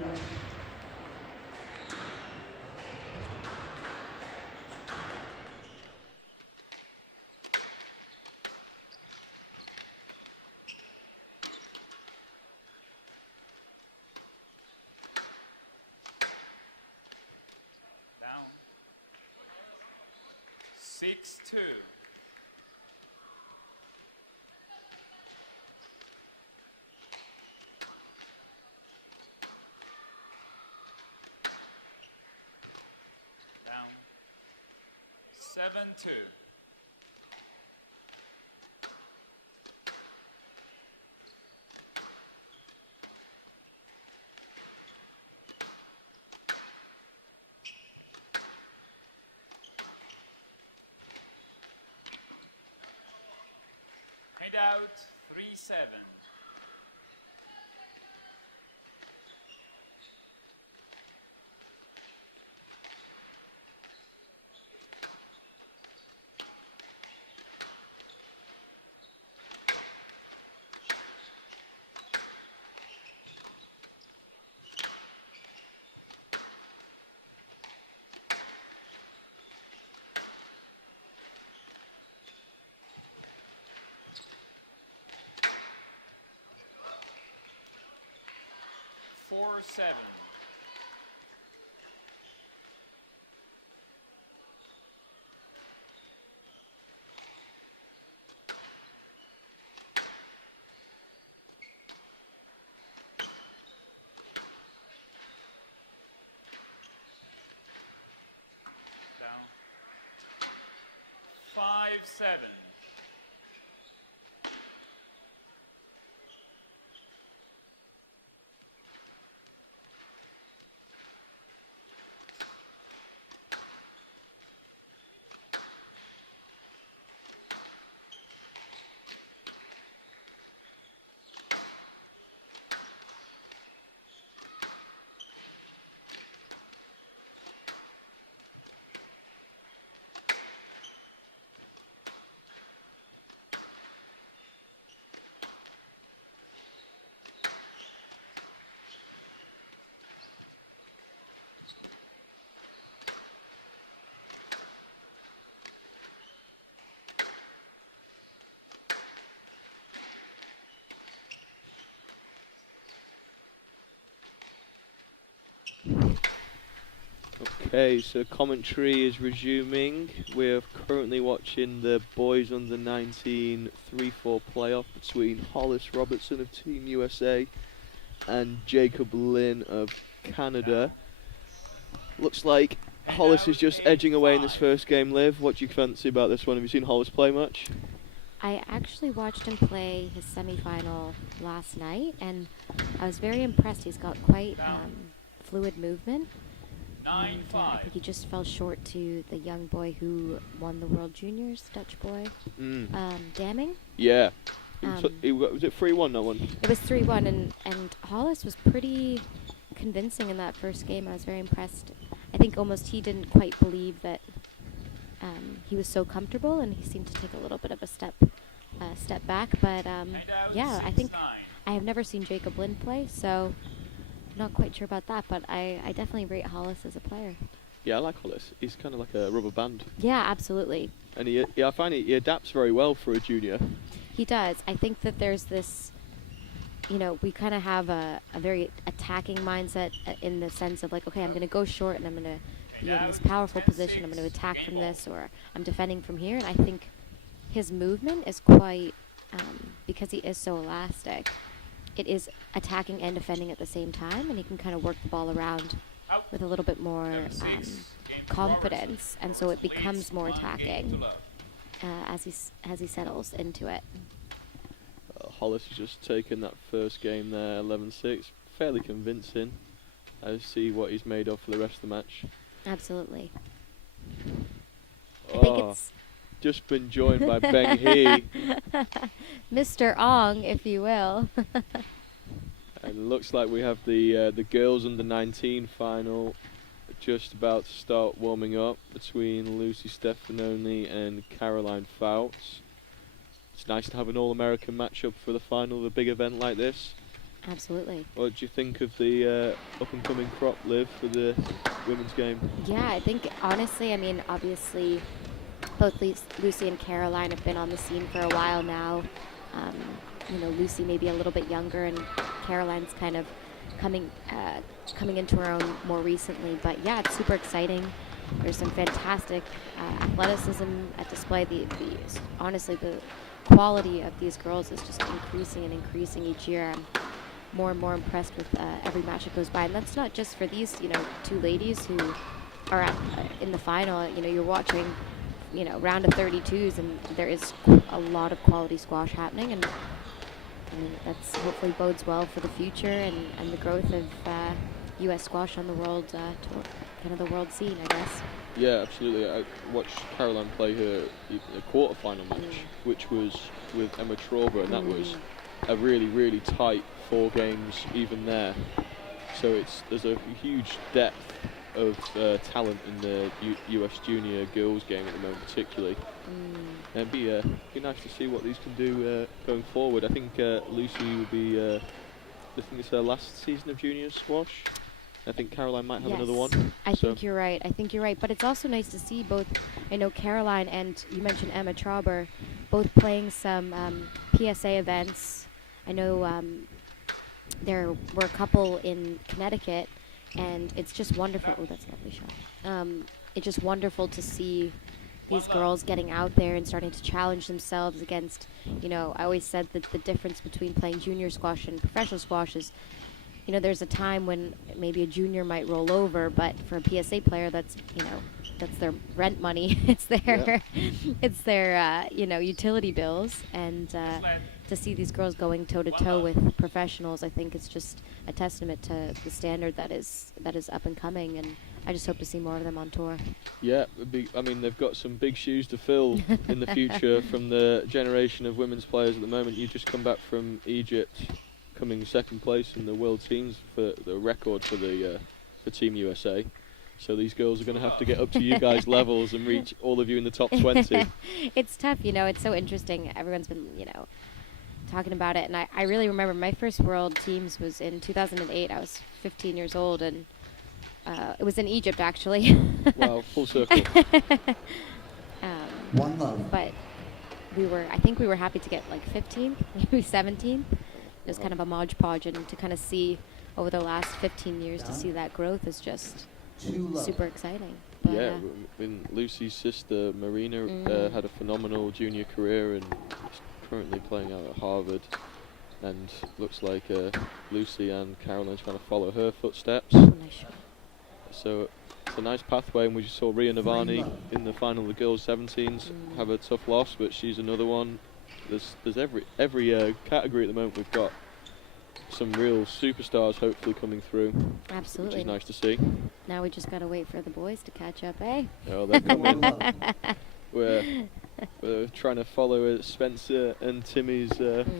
Down. 6-2. Down. 7-2. Made out 3-7. Four, 7. Down. 5-7. Okay, so commentary is resuming. We're currently watching the boys under 19 3-4 playoff between Hollis Robertson of Team USA and Jacob Lynn of Canada. Looks like Hollis is just edging away in this first game. Liv, what do you fancy about this one? Have you seen Hollis play much? I actually watched him play his semifinal last night, and I was very impressed. He's got quite fluid movement. And, I think he just fell short to the young boy who won the World Juniors, Dutch boy, Damming. Yeah. Was it 3-1 that one? It was 3-1, and Hollis was pretty convincing in that first game. I was very impressed. I think almost he didn't quite believe that he was so comfortable, and he seemed to take a little bit of a step back. But yeah, I think I have never seen Jacob Lynn play, so not quite sure about that. But I definitely rate Hollis as a player. Yeah, I like Hollis. He's kind of like a rubber band. Yeah, absolutely. And I find he adapts very well for a junior. He does. I think that there's this, we kind of have a very attacking mindset in the sense of like, okay, I'm going to go short and I'm going to be in this powerful position. I'm going to attack from this, or I'm defending from here. And I think his movement is quite, because he is so elastic, it is attacking and defending at the same time, and he can kind of work the ball around with a little bit more confidence, and so it becomes more attacking as he settles into it. Hollis has just taken that first game there, 11-6, fairly convincing. I see what he's made of for the rest of the match. Absolutely. I think it's just been joined by Beng Hee. Mr. Ong, if you will. And it looks like we have the girls under 19 final just about to start warming up between Lucy Stefanoni and Caroline Fouts. It's nice to have an all-American matchup for the final of a big event like this. Absolutely. What do you think of the up-and-coming crop, Liv, for the women's game? Yeah, I think honestly, I mean, obviously, both Lucy and Caroline have been on the scene for a while now. Lucy maybe a little bit younger, and Caroline's kind of coming into her own more recently. But yeah, it's super exciting. There's some fantastic athleticism at display. Honestly, the quality of these girls is just increasing and increasing each year. I'm more and more impressed with every match that goes by, and that's not just for these, two ladies who are in the final. You're watching, round of 32s, and there is a lot of quality squash happening, and that's hopefully bodes well for the future and the growth of U.S. squash on the world tour, kind of the world scene, I guess. Yeah, absolutely. I watched Caroline play her quarter-final match, which was with Emma Trauber, and that was a really, really tight 4 games even there. So there's a huge depth of talent in the US junior girls game at the moment, particularly. And be nice to see what these can do going forward. I think Lucy will be. I think it's her last season of junior squash. I think Caroline might have another one. I think you're right. But it's also nice to see both. I know Caroline and you mentioned Emma Trauber, both playing some PSA events. I know there were a couple in Connecticut, and it's just wonderful. Oh, that's a lovely shot. It's just wonderful to see these girls getting out there and starting to challenge themselves against, I always said that the difference between playing junior squash and professional squash is, there's a time when maybe a junior might roll over, but for a PSA player, that's their rent money. It's their, it's their, utility bills. And to see these girls going toe-to-toe with professionals, I think it's just a testament to the standard that is up and coming. And I just hope to see more of them on tour. Yeah, they've got some big shoes to fill in the future from the generation of women's players at the moment. You just come back from Egypt, coming second place in the world teams for the record for Team USA. So these girls are going to have to get up to you guys' levels and reach all of you in the top 20. It's tough, it's so interesting. Everyone's been, talking about it. And I really remember my first world teams was in 2008. I was 15 years old, and it was in Egypt, actually. Wow, full circle. One love. But I think we were happy to get like 15th, maybe 17th. It was kind of a Mod Podge, and to kind of see over the last 15 years to see that growth is just super exciting. But yeah, Lucy's sister Marina had a phenomenal junior career and is currently playing out at Harvard, and looks like Lucy and Caroline's going to follow her footsteps. So it's a nice pathway, and we just saw Ria Navani in the final of the girls 17s have a tough loss, but she's another one. There's every category at the moment. We've got some real superstars hopefully coming through. Absolutely. Which is nice to see. Now we just got to wait for the boys to catch up, eh? Oh, they're coming. We're trying to follow Spencer and Timmy's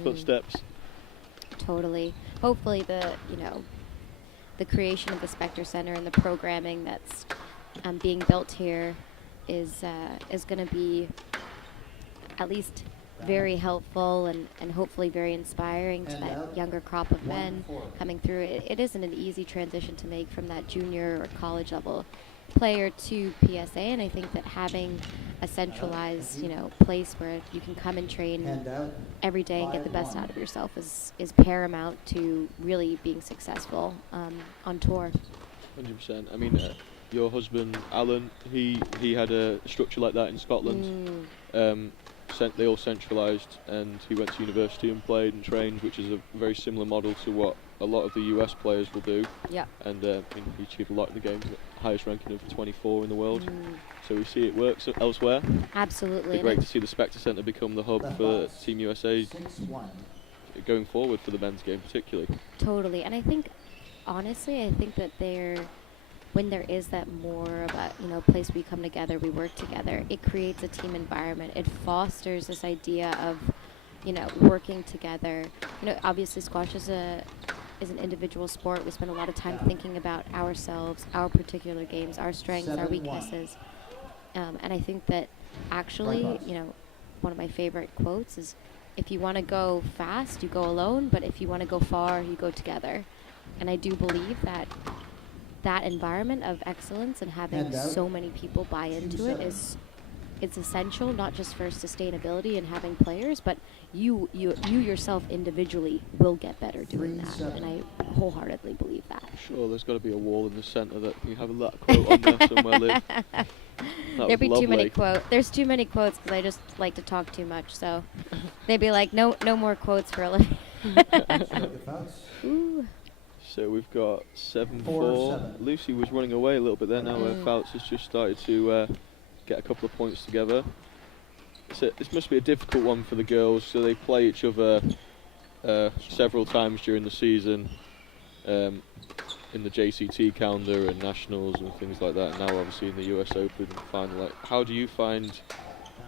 footsteps. Totally. Hopefully the creation of the Specter Center and the programming that's being built here is going to be at least very helpful and hopefully very inspiring to that younger crop of men coming through. It isn't an easy transition to make from that junior or college level player to PSA, and I think that having a centralized, place where you can come and train every day and get the best out of yourself is paramount to really being successul on tour. 100%. Your husband Arlen, he had a structure like that in Scotland. They all centralised, and he went to university and played and trained, which is a very similar model to what a lot of the US players will do. Yeah. And he achieved a lot in the game, highest ranking of 24 in the world. So we see it works elsewhere. Absolutely. It's great to see the Specter Centre become the hub for Team USA going forward for the men's game particularly. Totally. And I think, honestly, that when there is that more of a place we come together, we work together, it creates a team environment. It fosters this idea of working together. Obviously squash is an individual sport. We spend a lot of time thinking about ourselves, our particular games, our strengths, our weaknesses. And I think that actually, one of my favorite quotes is, if you want to go fast, you go alone, but if you want to go far, you go together. And I do believe that that environment of excellence and having so many people buy into it it's essential, not just for sustainability and having players, but you yourself individually will get better doing that. And I wholeheartedly believe that. Sure, there's got to be a wall in the centre that you have that quote on there somewhere, Liv. There'd be too many quotes. There's too many quotes because I just like to talk too much. So they'd be like, no more quotes for a living. Ooh. So we've got 7-4. Lucy was running away a little bit there. Now Fouts has just started to get a couple of points together. So this must be a difficult one for the girls. So they play each other several times during the season in the JCT calendar and nationals and things like that. And now obviously in the US Open final. Like, how do you find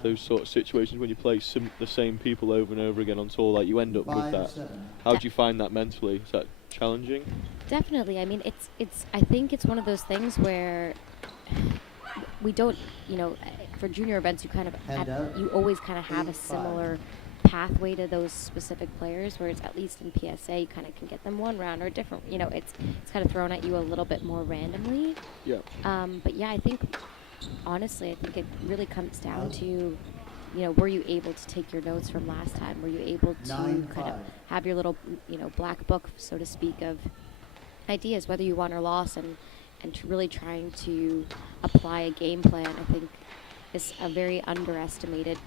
those sort of situations when you play the same people over and over again on tour? Like, you end up with that. How do you find that mentally? Is that challenging? Definitely. I mean, it's. I think it's one of those things where we don't, for junior events, you kind of you always kind of have a similar pathway to those specific players, whereas at least in PSA you kind of can get them one round or different. It's kind of thrown at you a little bit more randomly. Yeah. But yeah, I think honestly, I think it really comes down to, were you able to take your notes from last time? Were you able to kind of have your little, black book, so to speak, of ideas, whether you won or lost, and really trying to apply a game plan, I think, is a very underestimated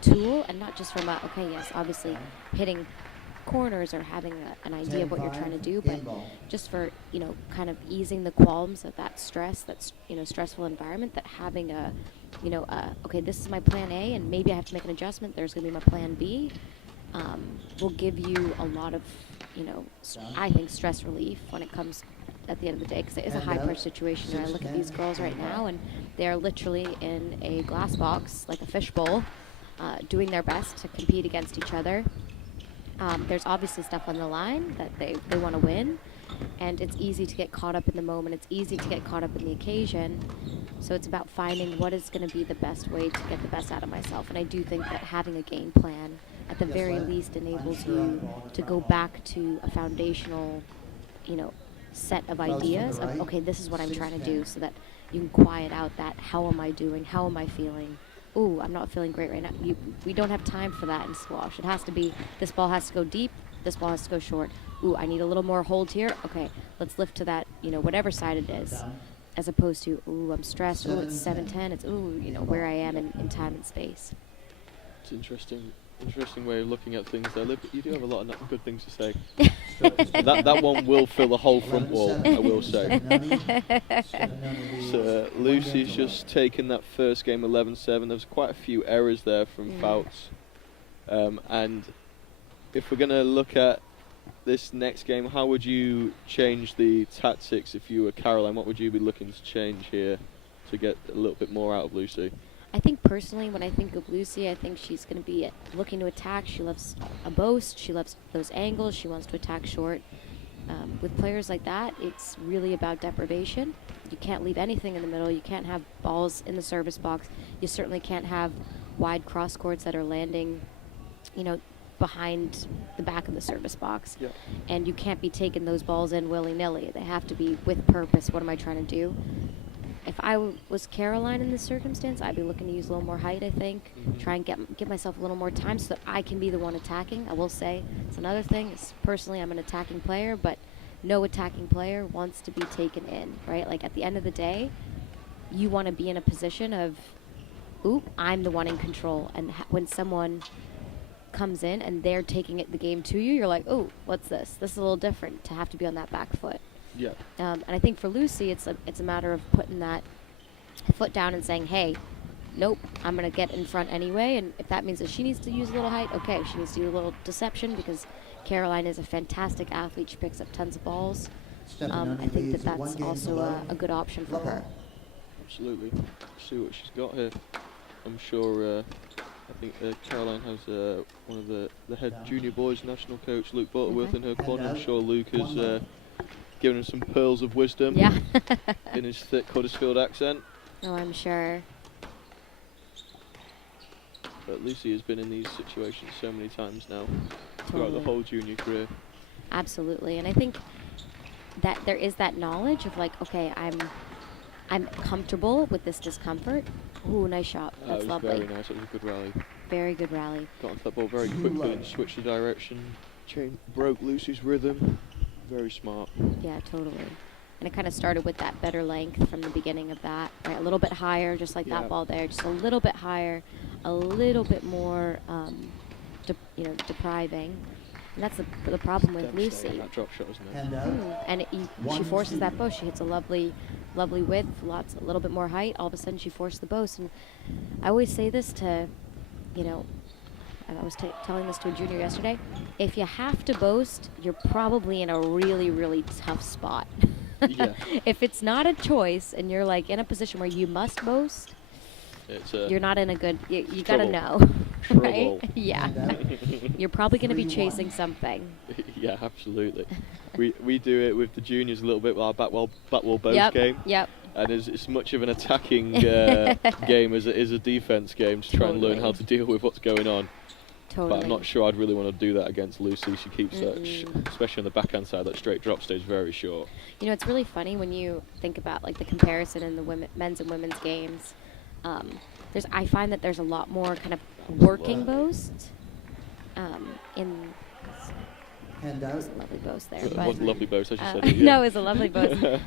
tool, and not just from obviously hitting corners or having an idea of what you're trying to do, but just for, kind of easing the qualms of that stress, that's, stressful environment, that having okay, this is my plan A, and maybe I have to make an adjustment, there's going to be my plan B, will give you a lot of, I think, stress relief when it comes at the end of the day, because it is a high-pressure situation. And I look at these girls right now, and they're literally in a glass box, like a fishbowl, doing their best to compete against each other. There's obviously stuff on the line that they want to win, and it's easy to get caught up in the moment. It's easy to get caught up in the occasion. So it's about finding what is going to be the best way to get the best out of myself. And I do think that having a game plan, at the very least, enables you to go back to a foundational, set of ideas of, okay, this is what I'm trying to do, so that you can quiet out that, how am I doing? How am I feeling? Ooh, I'm not feeling great right now. We don't have time for that in squash. It has to be, this ball has to go deep, this ball has to go short. Ooh, I need a little more hold here. Okay, let's lift to that, whatever side it is, as opposed to, ooh, I'm stressed. Ooh, it's 7-10. It's, ooh, where I am in time and space. It's interesting way of looking at things there, Liv, but you do have a lot of good things to say. that one will fill the whole front wall, I will say. So Lucy's just taken that first game 11-7. There's quite a few errors there from Fouts. And if we're going to look at this next game, how would you change the tactics if you were Caroline? What would you be looking to change here to get a little bit more out of Lucy? I think personally, when I think of Lucy, I think she's going to be looking to attack. She loves a boast. She loves those angles. She wants to attack short. With players like that, it's really about deprivation. You can't leave anything in the middle. You can't have balls in the service box. You certainly can't have wide cross courts that are landing, behind the back of the service box. Yep. And you can't be taking those balls in willy-nilly. They have to be with purpose. What am I trying to do? If I was Caroline in this circumstance, I'd be looking to use a little more height, I think. Try and give myself a little more time so that I can be the one attacking. I will say, it's another thing. Personally, I'm an attacking player, but no attacking player wants to be taken in, right? Like, at the end of the day, you want to be in a position of, ooh, I'm the one in control. And when someone comes in and they're taking the game to you, you're like, oh, what's this? This is a little different, to have to be on that back foot. Yeah. And I think for Lucy, it's a matter of putting that foot down and saying, hey, nope, I'm going to get in front anyway. And if that means that she needs to use a little height, okay, she needs to do a little deception, because Caroline is a fantastic athlete. She picks up tons of balls. I think that's also a good option for her. Absolutely. See what she's got here. I'm sure, I think Caroline has one of the head junior boys national coach, Luke Butterworth, in her corner. I'm sure Luke has given him some pearls of wisdom in his thick Huddersfield accent. Oh, I'm sure. But Lucy has been in these situations so many times now throughout the Totally. whole junior career. Absolutely. And I think that there is that knowledge of like, okay, I'm comfortable with this discomfort. Ooh, nice shot. That That's was lovely. very nice. That was a good rally. Very good rally. Got onto that ball very quickly and switched the direction. Broke Lucy's rhythm. Very smart. Yeah, totally. And it kind of started with that better length from the beginning of that. Right, a little bit higher, just like Yeah. that ball there. Just a little bit higher, a little bit more, depriving. And that's the problem with Devastating, Lucy. that drop shot, isn't it? And And she forces that boast. She hits a lovely width, a little bit more height. All of a sudden, she forced the boast. And I always say this to, I was telling this to a junior yesterday. If you have to boast, you're probably in a really, really tough spot. Yeah. If it's not a choice and you're like in a position where you must boast, It's you're not in a good. You gotta trouble. know, Trouble. right? Yeah. You're probably gonna be chasing something. Yeah, absolutely. we do it with the juniors a little bit with our back wall boast Yep. game. Yep. And it's much of an attacking game as it is a defense game to try and learn how to deal with what's going on. Totally. But I'm not sure I'd really want to do that against Lucy. She keeps that, especially on the backhand side, that straight drop stays very short. You know, it's really funny when you think about like the comparison in the men's and women's games. I find that there's a lot more kind of working boast. In Hand out. It was a lovely boast there. It but was a lovely boast, as you said. No, it was a lovely boast.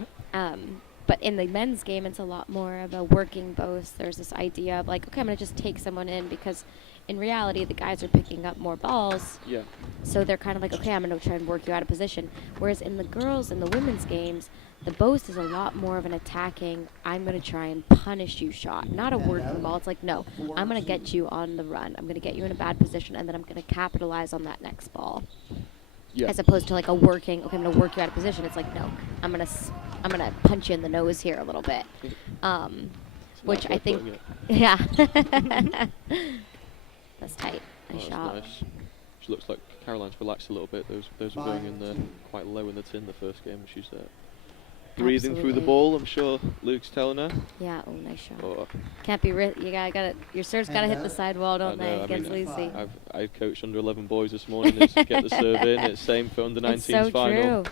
But in the men's game, it's a lot more of a working boast. There's this idea of like, okay, I'm going to just take someone in because in reality, the guys are picking up more balls. Yeah. So they're kind of like, okay, I'm going to try and work you out of position. Whereas in the girls and the women's games, the boast is a lot more of an attacking, I'm going to try and punish you shot. Not a working ball. It's like, no, I'm going to get you on the run. I'm going to get you in a bad position, and then I'm going to capitalize on that next ball. Yeah. As opposed to like a working, okay, I'm going to work you out of position. It's like, no, I'm going to punch you in the nose here a little bit. Which I think, yeah. That's tight. Nice shot. Nice. She looks like Caroline's relaxed a little bit. Those were going in there quite low in the tin the first game, and she's breathing through the Absolutely. ball. I'm sure Luke's telling her. Yeah. Oh, nice shot. Oh, Can't be you gotta your serves gotta hit the sidewall, don't I they? know, I Against mean, Lucy. I coached under 11 boys this morning. It's get the serve in. It's same for under 19s It's so final. true.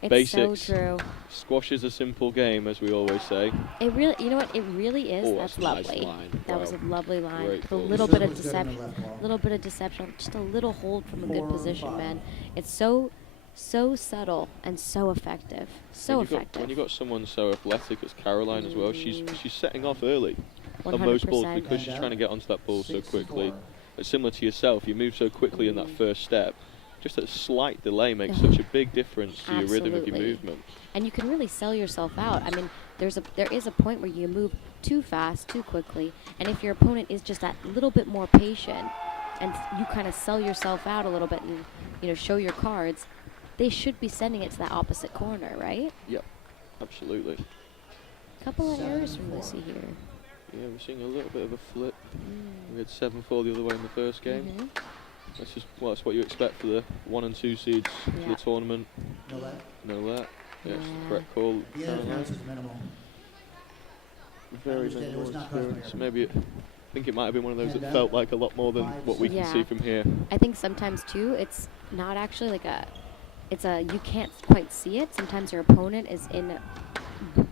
It's Basics. so true. Squash is a simple game, as we always say. It really, you know what? It really is. Oh, that's that's a nice lovely. line. That was Wow. a lovely line. Great With a ball. little Serve bit of was good on the deception. left wall. Little bit of deception. Just a little hold from a 4 good and position, 5. man. It's so subtle and so effective. So when effective. you've got someone so athletic as Caroline as well, she's setting off early on 100%. most balls because she's trying to get onto that ball so quickly. It's similar to yourself. You move so quickly in that first step. Just a slight delay makes such a big difference to your rhythm of your Absolutely. movement. And you can really sell yourself out. I mean, there is a point where you move too fast, too quickly, and if your opponent is just that little bit more patient, and you kind of sell yourself out a little bit and show your cards, they should be sending it to that opposite corner, right? Yep, absolutely. Couple of errors from Lucy here. Yeah, we're seeing a little bit of a flip. We had 7-4 the other way in the first game. Mhm. That's what you expect for the 1 and 2 seeds for Yeah. the tournament. No let. No that. Yes, Yeah. correct call. The interference is minimal. Very understand it minimal was not interference. customary. Maybe I think it might have been one of those And that felt like a lot more than what we can Yeah. see from here. I think sometimes too, it's not actually like you can't quite see it. Sometimes your opponent is in,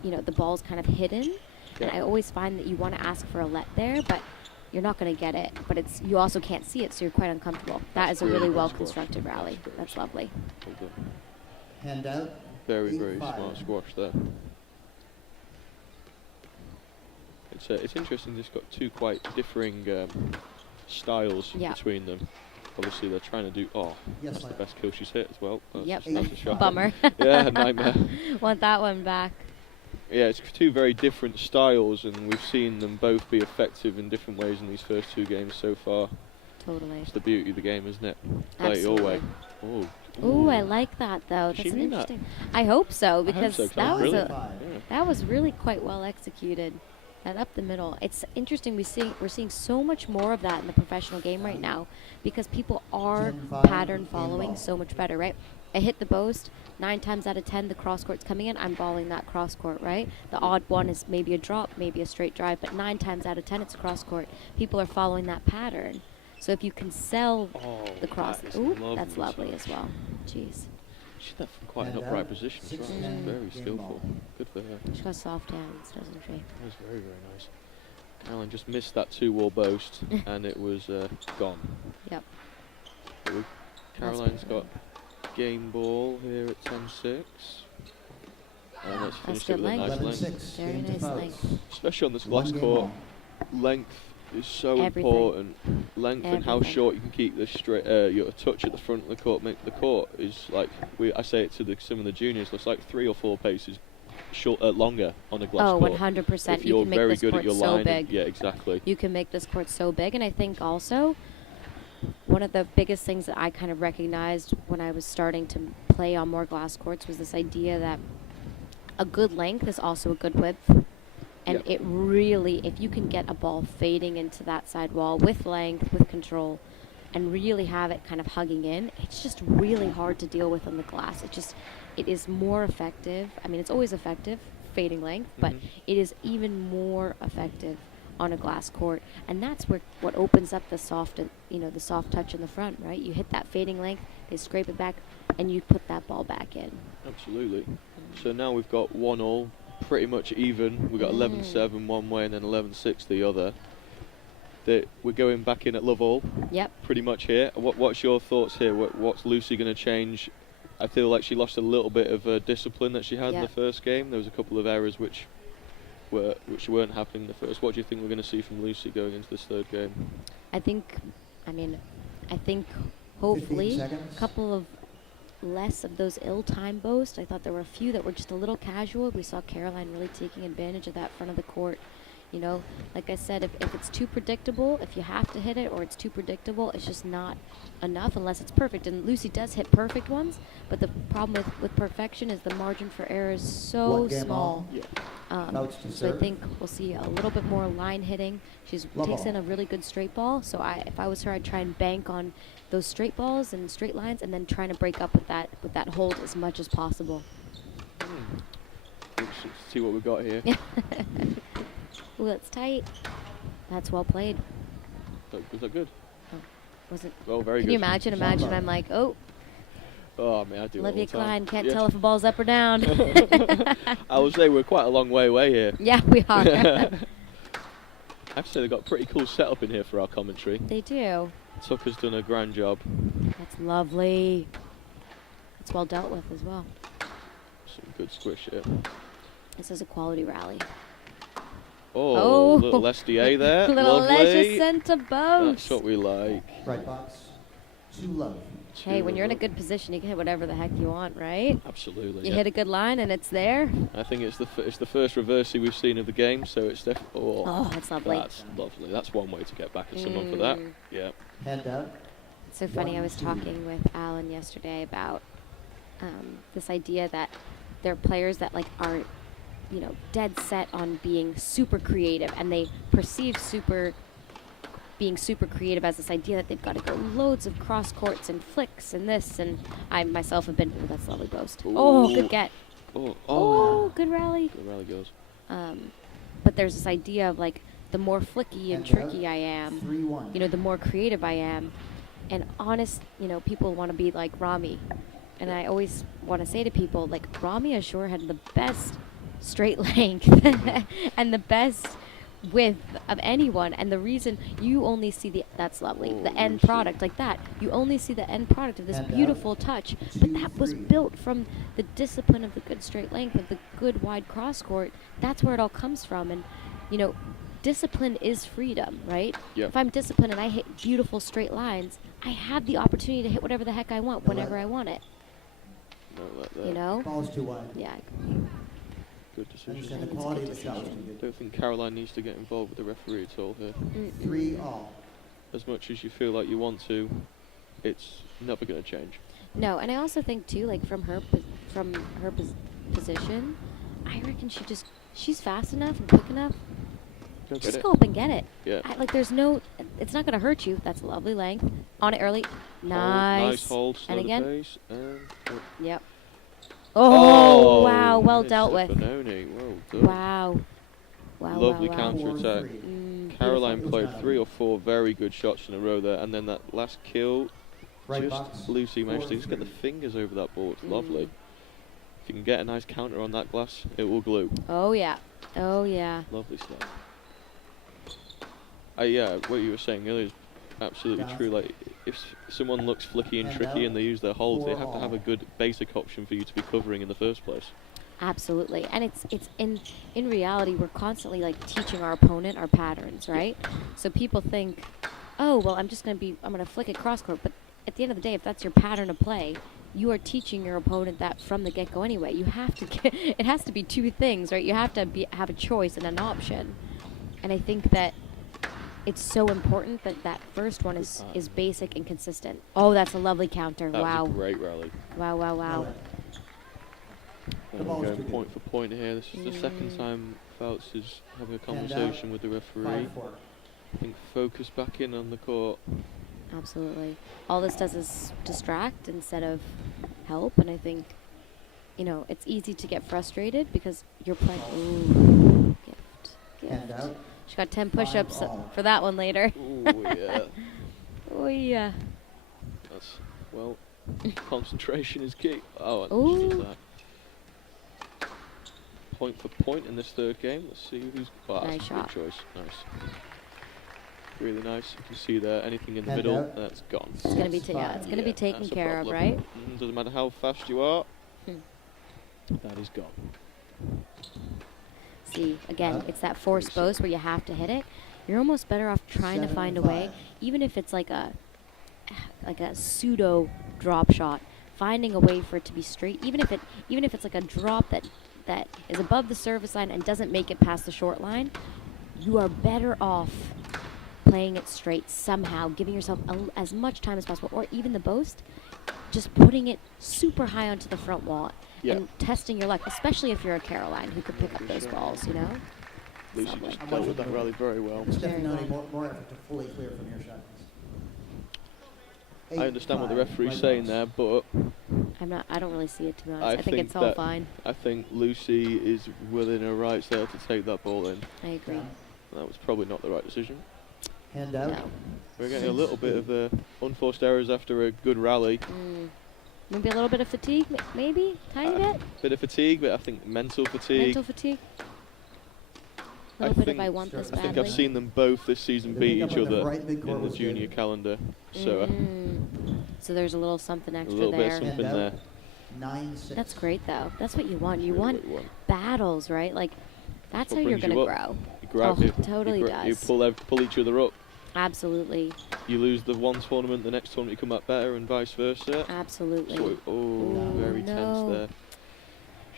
the ball's kind of hidden. And Yeah. I always find that you want to ask for a let there, but you're not going to get it. But you also can't see it, so you're quite uncomfortable. That is a really Great well squash. constructed rally. That's lovely. Well done. Hand out. Very, 8-5. very smart squash there. It's interesting. It's got two quite differing styles Yeah. between them. Obviously, they're trying to do. Oh, Yes, that's the ma'am. best kill she's hit as well. Yep. That's a shot. Bummer. Yeah, nightmare. Want that one back. Yeah, it's two very different styles, and we've seen them both be effective in different ways in these first 2 games so far. Totally. It's the beauty of the game, isn't it? Play it your way. Absolutely. Oh. Ooh, I like that though. Did That's she an mean that? interesting. I hope so I hope because so, 'cause that was brilliant. a Yeah. that was really quite well executed. And up the middle. It's interesting. We're seeing so much more of that in the professional game right now because people are 10-5 pattern in following ball. so much better, right? I hit the post, 9 times out of 10 the cross court's coming in, I'm balling that cross court, right? The odd one is maybe a drop, maybe a straight drive, but 9 times out of 10 it's cross court. People are following that pattern. So if you can sell the cross, that's lovely as well. Jeez. She did that from quite an upright position as well. It's very skillful. Good for her. She's got soft hands, doesn't she? That was very, very nice. Arlen just missed that 2-wall boast, and it was gone. Yep. Caroline's got game ball here at 10-6. And let's finish it with a nice length. Very nice length. Especially on this glass court, length is so important. Length and how short you can keep this straight. Your touch at the front of the court. The court is like I say it to some of the juniors. It's like 3 or 4 paces longer on a glass court. Oh, 100%. If you're you can make very this good court at your so line, big. yeah, exactly. You can make this court so big, and I think also one of the biggest things that I kind of recognized when I was starting to play on more glass courts was this idea that a good length is also a good width. And it really, if you can get a ball fading into that side wall with length, with control, and really have it kind of hugging in, it's just really hard to deal with on the glass. It is more effective. I mean, it's always effective, fading length, but it is even more effective on a glass court. And that's what opens up the soft, the soft touch in the front, right? You hit that fading length, they scrape it back, and you put that ball back in. Absolutely. So now we've got 1-1. Pretty much even. We've got 11-7 one way and then 11-6 the other. We're going back in at love all. Yep. Pretty much here. What's your thoughts here? What's Lucy going to change? I feel like she lost a little bit of discipline that she had in the first game. There was a couple of errors which weren't happening in the first. What do you think we're going to see from Lucy going into this third game? I think hopefully a couple of less of those ill-timed boasts. I thought there were a few that were just a little casual. We saw Caroline really taking advantage of that front of the court. Like I said, if it's too predictable, if you have to hit it or it's too predictable, it's just not enough unless it's perfect. And Lucy does hit perfect ones, but the problem with perfection is the margin for error is so small. So I think we'll see a little bit more line hitting. She takes in a really good straight ball. So if I was her, I'd try and bank on those straight balls and straight lines, and then trying to break up with that hold as much as possible. Let's see what we've got here. Ooh, that's tight. That's well played. Was that good? Oh, was it? Oh, very good. Can you imagine? I'm like, oh. Oh, man, I do Olivia it all the time. Klein can't tell if a ball's up or down. I would say we're quite a long way away here. Yeah, we are. I have to say they've got a pretty cool setup in here for our commentary. They do. Tucker's done a grand job. That's lovely. It's well dealt with as well. Some good squish here. This is a quality rally. Oh, little SDA there. Little Lovely. leisure centre boast. That's what we like. Right box. Too low. Hey, when you're in a good position, you can hit whatever the heck you want, right? Absolutely. You hit a good line and it's there. I think it's the first reversey we've seen of the game, so it's definitely. Oh, that's lovely. That's lovely. That's one way to get back at someone for that. Yeah. Hand out. It's so funny. I was talking with Arlen yesterday about this idea that there are players that are, dead set on being super creative, and they perceive being super creative as this idea that they've got to go loads of cross courts and flicks and this, and I myself have been. That's a lovely boast. Ooh. Oh, good get. Oh, good rally. Good rally goes. But there's this idea of the more flicky and tricky I am, 3-1. the more creative I am, and honest, people want to be like Rami, and I always want to say to people Rami Ashur had the best straight length and the best width of anyone, and the reason you only see the end product like that, you only see the end product of this beautiful touch, but that was built from the discipline of the good straight length, of the good wide cross court. That's where it all comes from. And discipline is freedom, right? Yep. If I'm disciplined and I hit beautiful straight lines, I have the opportunity to hit whatever the heck I want whenever I want it. Ball's too wide. Yeah. Good decision. Understand the quality of the shot was too good. Don't think Caroline needs to get involved with the referee at all here. 3-all. As much as you feel like you want to, it's never going to change. No, and I also think too, from her position, I reckon she's fast enough and quick enough. Go get Just it. go up and get it. Yeah. Like, there's no, it's not going to hurt you. That's a lovely length. On it early. Nice hold, slow And the again. pace, and Yep. Oh, oh, wow. Well Mr. dealt with. Benoni, well done. Wow. Wow, Lovely wow, wow. counter-attack. Caroline played 3 or 4 very good shots in a row there, and then that last kill, Right just box, Lucy managed to just get the 4-3. fingers over that ball. It's lovely. If you can get a nice counter on that glass, it will glue. Oh, yeah. Oh, yeah. Lovely stuff. Yeah, what you were saying earlier is absolutely true. Like, if someone looks flicky and tricky and they use their holds, they have to have a good basic option for you to be covering in the first place. Absolutely. And it's in reality, we're constantly like teaching our opponent our patterns, right? So people think, oh, well, I'm going to flick it cross court. But at the end of the day, if that's your pattern of play, you are teaching your opponent that from the get-go anyway. You have to get, it has to be 2 things, right? You have to have a choice and an option. And I think that it's so important that that first one is basic and consistent. Oh, that's a lovely counter. That wow. was a great rally. Wow, wow, wow. We're going point for point here. This is the second time Fouts is having a conversation with the referee. I think focus back in on the court. Absolutely. All this does is distract instead of help, and I think, you know, it's easy to get frustrated because you're playing. Ooh, gift. She got 10 push-ups for that one later. Oh yeah. Oh yeah. That's, well, concentration is key. Oh, and Ooh. she did that. Point for point in this third game. Let's see who's. Oh, Nice that's a shot. good choice. Nice. Really nice. You can see there, anything in the Hand middle, out. that's gone. It's gonna be it's gonna be taken that's a care of, problem. right? Doesn't matter how fast you are. Hmm. That is gone. See, again, it's that forced boast where you have to hit it. You're almost better off trying to find a way, even if it's like a pseudo drop shot, finding a way for it to be straight. Even if it's like a drop that is above the service line and doesn't make it past the short line, you are better off playing it straight somehow, giving yourself as much time as possible, or even the boast, just putting it super high onto the front wall and testing your luck, especially if you're a Caroline who could pick up those balls, you know? Lucy just dealt with that rally very well. It's definitely more effort to fully clear from your shot. I understand what the referee's saying there, but I don't really see it, to be honest. I think it's all fine. I think Lucy is within her rights there to take that ball in. I agree. That was probably not the right decision. Hand out. No. We're getting a little bit of unforced errors after a good rally. Maybe a little bit of fatigue, maybe? Tiny bit? Bit of fatigue, but I think mental fatigue. Mental fatigue? A little bit of I want this I think badly. I've seen them both this season They beat pick up each on the other right midcourt in the was junior good. calendar. So So there's a little something a extra little there. bit of something there. 9-6. That's great, though. That's what you want. You Really want what you want. battles, right? Like, that's What how you're brings going you to up. grow. You grab Oh, you, totally does. You pull each other up. Absolutely. You lose the one tournament, the next tournament you come back better, and vice versa. Absolutely. So very tense no. there.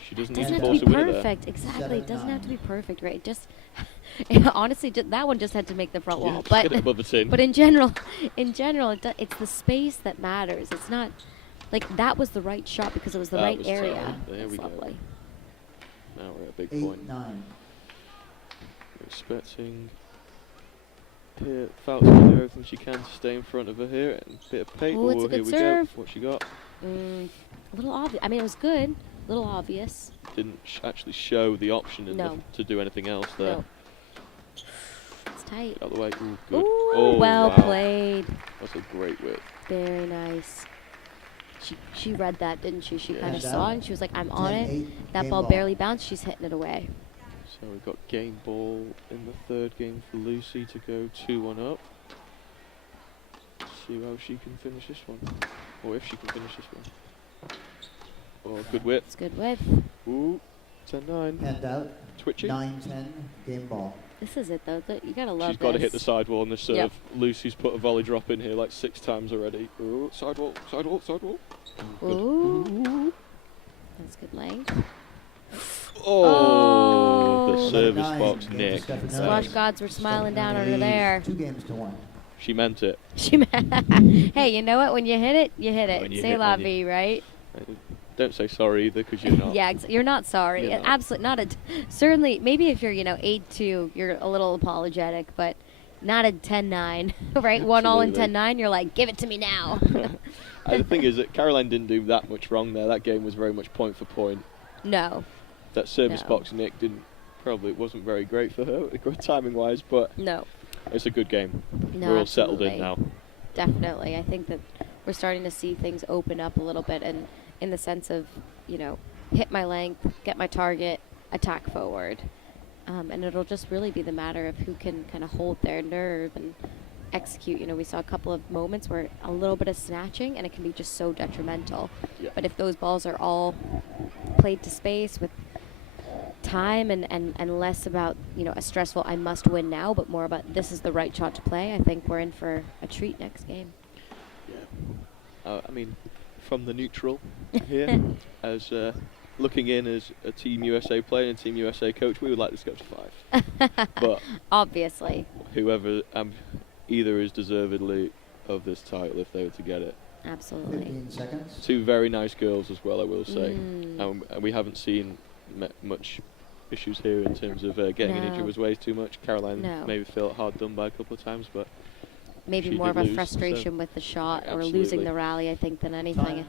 She doesn't It need doesn't to have force to a be winner there. perfect. Exactly. It doesn't have to be perfect, right? It just, honestly, that one just had to make the front Yeah, wall. just But get it above the tin. but in general, it's the space that matters. It's not like that was the right shot because it was the That right was area. tight. There That's we go. lovely. Now we're at a big 8-9. point. We're expecting here Fouts to do everything she can to stay in front of her here. And a bit of pace. Oh, it's a here good we serve. go. What she got? A little obvious. I mean, it was good. A little obvious. Didn't actually show the option in No. to do anything else there. No. It's tight. Out the way. Ooh, good. Ooh, Oh, well wow. played. That's a great whip. Very nice. She read that, didn't she? She kind of Yeah. saw it and she was like, I'm on it. 10-8, That game ball ball. barely bounced. She's hitting it away. So we've got game ball in the third game for Lucy to go 2-1 up. See how she can finish this one. Or if she can finish this one. Oh, good whip. It's good whip. Ooh, 10-9. Hand out. Twitchy. 9-10. Game ball. This is it, though. You gotta love She's got to hit this. the sidewall on the serve. Yep. Lucy's put a volley drop in here like 6 times already. Ooh, sidewall, sidewall, sidewall. Good. Ooh. That's good length. Oh, the Oh. service 11-9, box game nick. to Stefan Squash Knowles. gods were smiling down on her Stefan there. 2 games to 1. She meant it. Hey, you know what? When you hit it, you hit When it. you Say hit, la when you- vie, right? Don't say sorry either, because you're not. Yeah, you're not sorry. You're not. Absolutely not. Certainly, maybe if you're 8-2, you're a little apologetic, but not a 10-9, right? 1-all and Absolutely. 10-9. You're like, give it to me now. The thing is that Caroline didn't do that much wrong there. That game was very much point for point. No. That service No. box Nick it wasn't very great for her, timing wise, but No. it's a good game. No, We're all settled in absolutely. now. Definitely. I think that we're starting to see things open up a little bit, and in the sense of, hit my length, get my target, attack forward. And it'll just really be the matter of who can kind of hold their nerve and execute. We saw a couple of moments where a little bit of snatching, and it can be just so detrimental. Yeah. But if those balls are all played to space with time and less about, a stressful I must win now, but more about this is the right shot to play, I think we're in for a treat next game. Yeah. From the neutral here, as looking in as a Team USA player and Team USA coach, we would like this to go to 5. But obviously, whoever either is deservedly of this title if they were to get it. Absolutely. 15 seconds. 2 very nice girls as well, I will say. Mm. And we haven't seen much issues here in terms of getting in each No. other's ways too much. Caroline No. maybe felt hard done by a couple of times, but maybe she more of did a lose, frustration so- with the shot or Absolutely. losing the rally, I think, than anything. Time.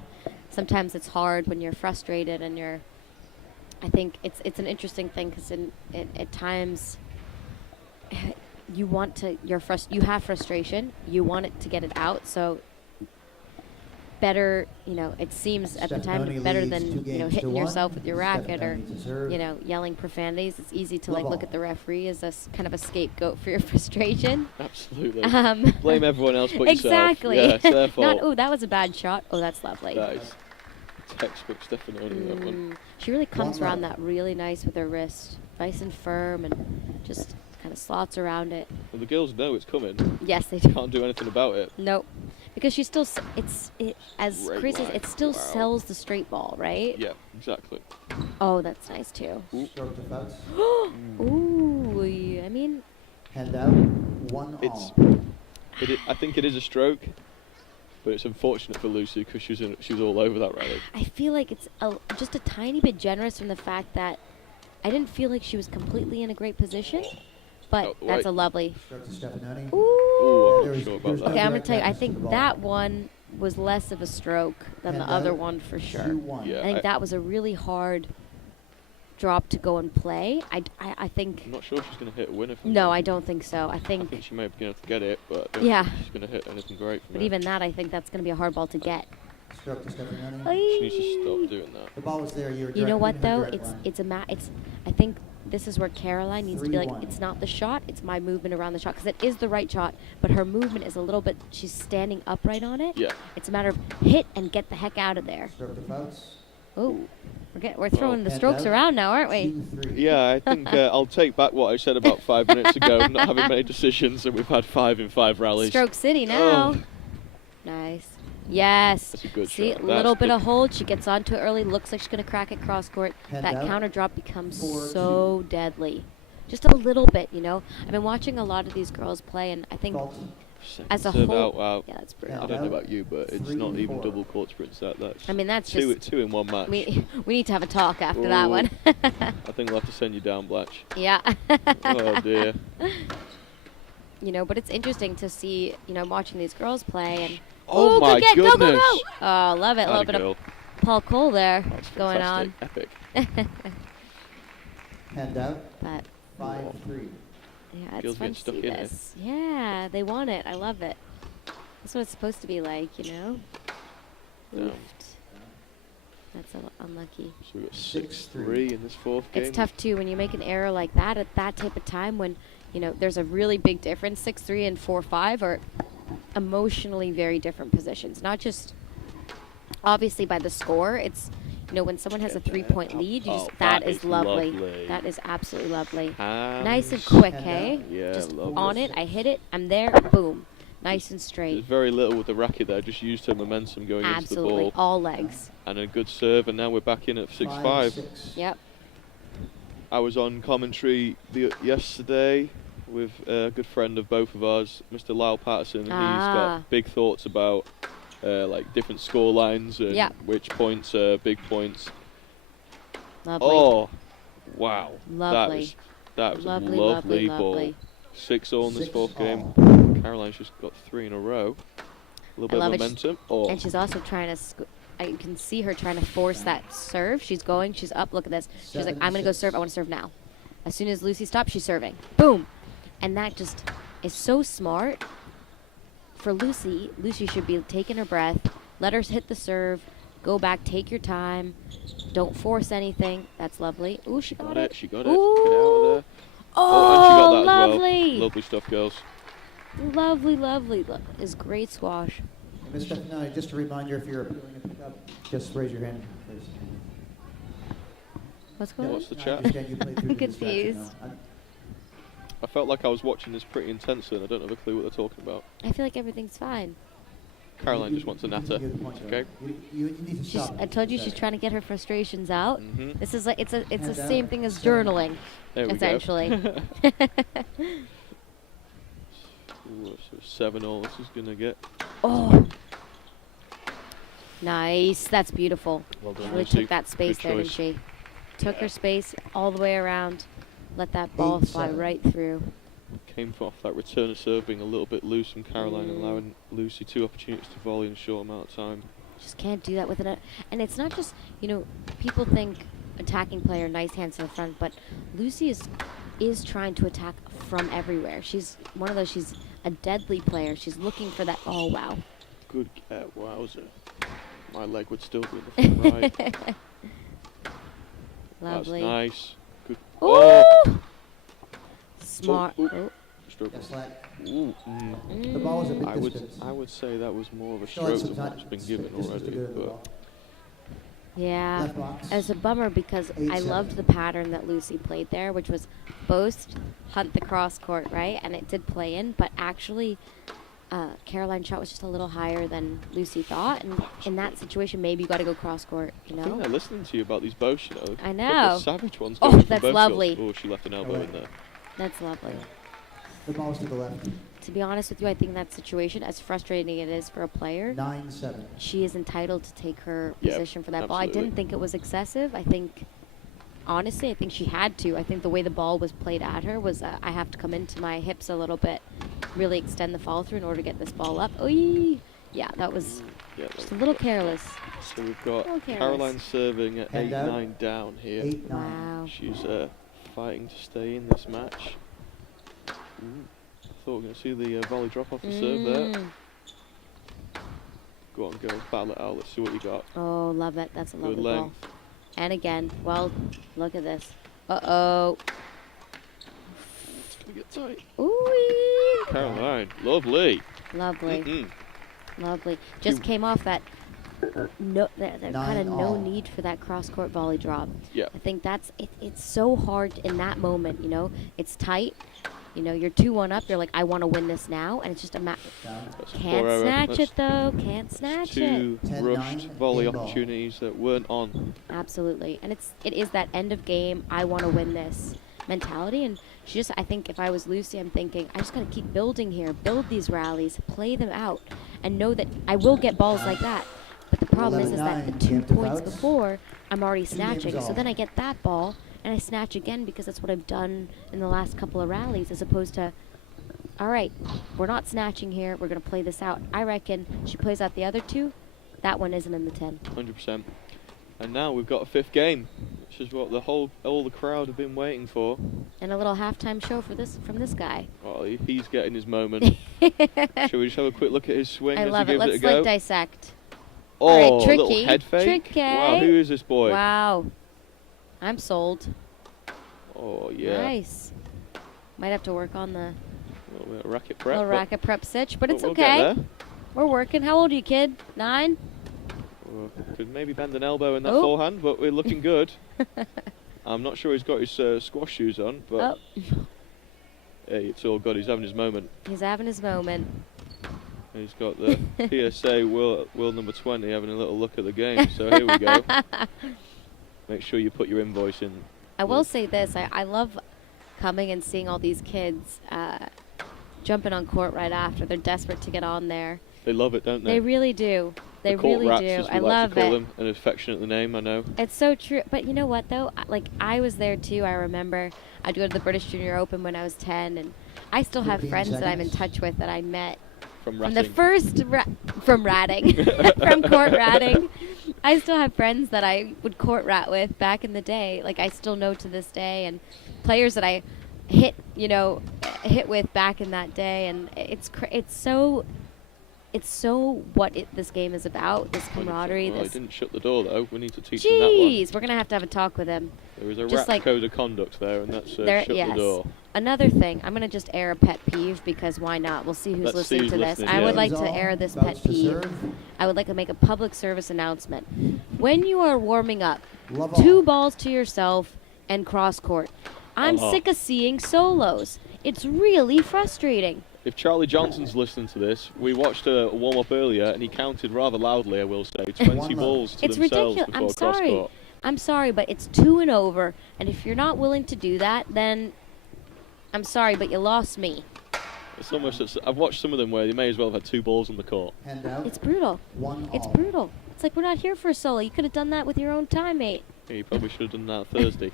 Sometimes it's hard when you're frustrated and I think it's an interesting thing because at times you want to, you have frustration, you want it to get it out, so better, it seems at the time Stefanoni better leads than, 2 games to hitting yourself 1. with your racket or, Stefanoni to serve. yelling profanities. It's easy to Love look all. at the referee as a kind of a scapegoat for your frustration. Absolutely. Um, Blame everyone else but yourself. exactly. Yeah, it's their fault. Not, oh, that was a bad shot. Oh, that's lovely. That is textbook Stefanoni, that one. She really comes One around love. that really nice with her wrist, nice and firm, and just kind of slots around it. Well, the girls know it's coming. Yes, they do. Can't do anything about it. Nope, because she still as Straight crazy as line. it still Wow. sells the straight ball, right? Yeah, exactly. Oh, that's nice too. Stroke to Fouts. Ooh, I mean, Hand out. 1 It's all. I think it is a stroke, but it's unfortunate for Lucy because she was all over that rally. I feel like it's just a tiny bit generous from the fact that I didn't feel like she was completely in a great position, but Oh, that's wait. a lovely. Stroke to Stefanoni. Ooh, I'm not There's- sure about there's that. Okay, I'm gonna direct tell you, I access to think the ball. that one was less of a stroke than the Hand other out. one for sure. 2-1. Yeah. I think that was a really hard drop to go and play. I think. I'm not sure she's going to hit a winner from No, it. I don't think so. I I think. think she may be going to get it, but I don't Yeah. think she's going to hit anything great from But it. even that, I think that's going to be a hard ball to get. Stroke to Stefanoni. She needs to stop doing that. The ball was there. You were You know what direct in her though? direct line. It's I think this is where Caroline needs to be like, 3-1. it's not the shot, it's my movement around the shot, because it is the right shot, but her movement is a little bit. She's standing upright on it. Yeah. It's a matter of hit and get the heck out of there. Stroke to Fouts. Oh, we're throwing the Hand strokes out. around now, aren't we? 2-3. Yeah, I think I'll take back what I said about 5 minutes ago, not having made decisions, and we've had 5 in 5 rallies. Stroke City now. Oh. Nice. Yes. That's a good See, shot. a little That's bit good. of hold. She gets onto it early. Looks like she's going to crack it cross court. Hand That out. counter drop becomes 4-2. so deadly. Just a little bit, I've been watching a lot of these girls play, and I think Fault. Second as a serve whole. out, wow. Yeah, that's I brutal. don't know about you, but it's not 3-4. even double court sprints. That's I mean, that's two, just. two in one match. We need to have a talk after that Ooh. one. I think we'll have to send you down, Blatch. Yeah. Oh dear. But it's interesting to see, watching these girls play and. Oh Ooh, my good get, go, go, goodness. go! Oh, love it. A little Atta bit girl. of Paul Cole there That's going on. fantastic. Epic. Hand out. But 5-3. yeah, it's Girls fun get to stuck see in it. this. Yeah, they want it. I love it. That's what it's supposed to be like, Down. Oofed. That's unlucky. So we've got 6-3 6-3 in this fourth game. It's tough too when you make an error like that at that type of time when there's a really big difference. 6-3 and 4-5 are emotionally very different positions. Not just obviously by the score. It's when someone has a 3-point lead, that is lovely. That is absolutely lovely. Nice and quick, hey? Yeah, Just lovely. on it. I hit it. I'm there. Boom. Nice and There's straight. very little with the racket there. Just used her momentum going Absolutely. into the ball. All legs. And a good serve, and now we're back in at 6-5. 5-6. Yep. I was on commentary yesterday with a good friend of both of ours, Mr. Lyle Patterson. He's Ah. got big thoughts about like different score lines and Yeah. which points are big points. Lovely. Oh, wow. Lovely. That was Lovely, a lovely ball. lovely. 6-all in this 6-all. fourth game. Caroline's just got 3 in a row. A little I bit love of it. momentum. Oh, And she's also trying to. You can see her trying to force that serve. She's going. She's up. Look at this. She's like, I'm going to go 7-6. serve. I want to serve now. As soon as Lucy stops, she's serving. Boom. And that just is so smart. For Lucy, Lucy should be taking her breath. Let her hit the serve. Go back. Take your time. Don't force anything. That's lovely. Ooh, she got it. She got it. Get out Ooh. of there. Oh, and she got that as lovely. well. Lovely stuff, girls. Lovely, lovely. Look, is great squash. Ms. Stefanoni, just a reminder, if you're appealing a pickup, just raise your hand, please. What's going What's on? the I chat? understand you played through I'm the distraction, confused. though. I felt like I was watching this pretty intensely and I don't have a clue what they're talking about. I feel like everything's fine. Caroline just wants a natter. Okay. You need to stop. I told you she's trying to get her frustrations out. Mhm. This is like it's the Hand same out. thing as 7. journaling, There we go. essentially. Ooh, so 7-all. This is going to get. Oh, nice. That's beautiful. Well She done, really Lucy. took that space Good there, didn't choice. she? Took her space all the way around. Let that ball fly 8-7. right through. Came off that return of serve being a little bit loose from Caroline, Mm. allowing Lucy 2 opportunities to volley in a short amount of time. Just can't do that with an. And it's not just, people think attacking player, nice hands to the front, but Lucy is trying to attack from everywhere. She's one of those. She's a deadly player. She's looking for that. Oh wow. Good wowzer. My leg would still be in the front right. Lovely. That's nice. Good. Ooh! Oh! Smart. Oh, Oh. Stroke. Yes, slack. Ooh. The ball was a bit I would distance. say that was more of a Still had stroke some than time. what's been given Distance to already. do the But ball. Yeah, Left box. it was a bummer because I 8-7. loved the pattern that Lucy played there, which was boast, hunt the cross court, right? And it did play in, but actually, Caroline's shot was just a little higher than Lucy thought, and in that situation, maybe you got to go cross court, I think they're listening to you about these boasts, I Couple of know. savage ones. Oh, going for that's both lovely. shots. Oh, she left an elbow in there. That's lovely. The ball was to the left. To be honest with you, I think that situation, as frustrating it is for a player, 9-7. she is entitled to take her Yep, position for that ball. I absolutely. didn't think it was excessive. I think, honestly, I think she had to. I think the way the ball was played at her was I have to come into my hips a little bit, really extend the follow through in order to get this ball up. Oy! Yeah, that was Yeah, just a little careless. So we've got Okay, Caroline serving at Hand out. 8-9 down here. 8-9. Wow. She's fighting to stay in this match. Ooh. I thought we were going to see the volley drop off the serve there. Mm. Go on, girls, battle it out. Let's see what you got. Oh, love it. That's a Good lovely ball. length. And again, well, look at this. Uh-oh. It's going to get tight. Ooh. Caroline, lovely. Lovely. Mm-mm. Lovely. Just came off that. No, there kind of 9 no all. need for that cross court volley drop. Yeah. I think that's it. It's so hard in that moment. It's tight. You're 2-1 up. You're like, I want to win this now, and it's just a Down. That's a can't 4-0. snatch That's it though. Can't snatch it. 2 10-9 rushed volley game ball. opportunities that weren't on. Absolutely, and it is that end of game. I want to win this mentality, and I think if I was Lucy, I'm thinking I just gotta keep building here, build these rallies, play them out, and know that I will get balls like that. But the problem is that the 11-9 2 game to points Fouts. before, I'm already 2 games snatching. So all. then I get that ball, and I snatch again because that's what I've done in the last couple of rallies, as opposed to, all right, we're not snatching here. We're going to play this out. I reckon she plays out the other 2. That one isn't in the 10. 100%. And now we've got a 5th game, which is what all the crowd have been waiting for. And a little halftime show from this guy. Well, he's getting his moment. Shall we just have a quick look at his swing I as love he it. gives Let's it a go? dissect. Oh, All right, a little tricky, head fake. tricky. Wow, who is this boy? Wow. I'm sold. Oh, yeah. Nice. Might have to work on the A little bit of racket prep. little but racket prep sitch, but it's we'll okay. Get there. We're working. How old are you, kid? 9? Could maybe bend an elbow in that Oh. forehand, but we're looking good. I'm not sure he's got his squash shoes on, but Oh, hey, it's all good. He's having his moment. he's having his moment. He's got the PSA world number 20 having a little look at the game. So here we go. Make sure you put your invoice in. I will say this. I love coming and seeing all these kids jumping on court right after. They're desperate to get on there. They love it, don't they? They really do. They the court really rats, do. as we I like love to call it. them, an affectionate name, I know. It's so true. But you know what, though? Like, I was there, too. I remember I'd go to the British Junior Open when I was 10, and I still have 15 friends that I'm in seconds. touch with that I met From from the ratting. first from ratting, from court ratting. I still have friends that I would court rat with back in the day. Like, I still know to this day, and players that I hit with back in that day. And it's so what this game is about, this camaraderie. Well, he This didn't shut the door, though. We need to teach him that one. Jeez, we're going to have a talk with him. There is a Just rat like code of conduct there, and that's there, shut yes. the door. Another thing, I'm going to just air a pet peeve because why not? We'll see who's Let's see listening who's to this. listening, I yeah. would like to Resolve, air this bounce pet to peeve. serve. I would like to make a public service announcement. When you are warming up, Love all. 2 balls to yourself and cross court. I'm Uh-huh. sick of seeing solos. It's really frustrating. If Charlie Johnson's listening to this, we watched a warm-up earlier, and he counted rather loudly, I will say, 20 balls to It's themselves ridiculous. before I'm sorry. cross-court. I'm sorry, but it's 2 and over. And if you're not willing to do that, then I'm sorry, but you lost me. It's almost. I've watched some of them where they may as well have had 2 balls on the court. Hand out. It's brutal. 1 It's all. brutal. It's like we're not here for a solo. You could have done that with your own time, mate. Yeah, you probably should have done that Thursday.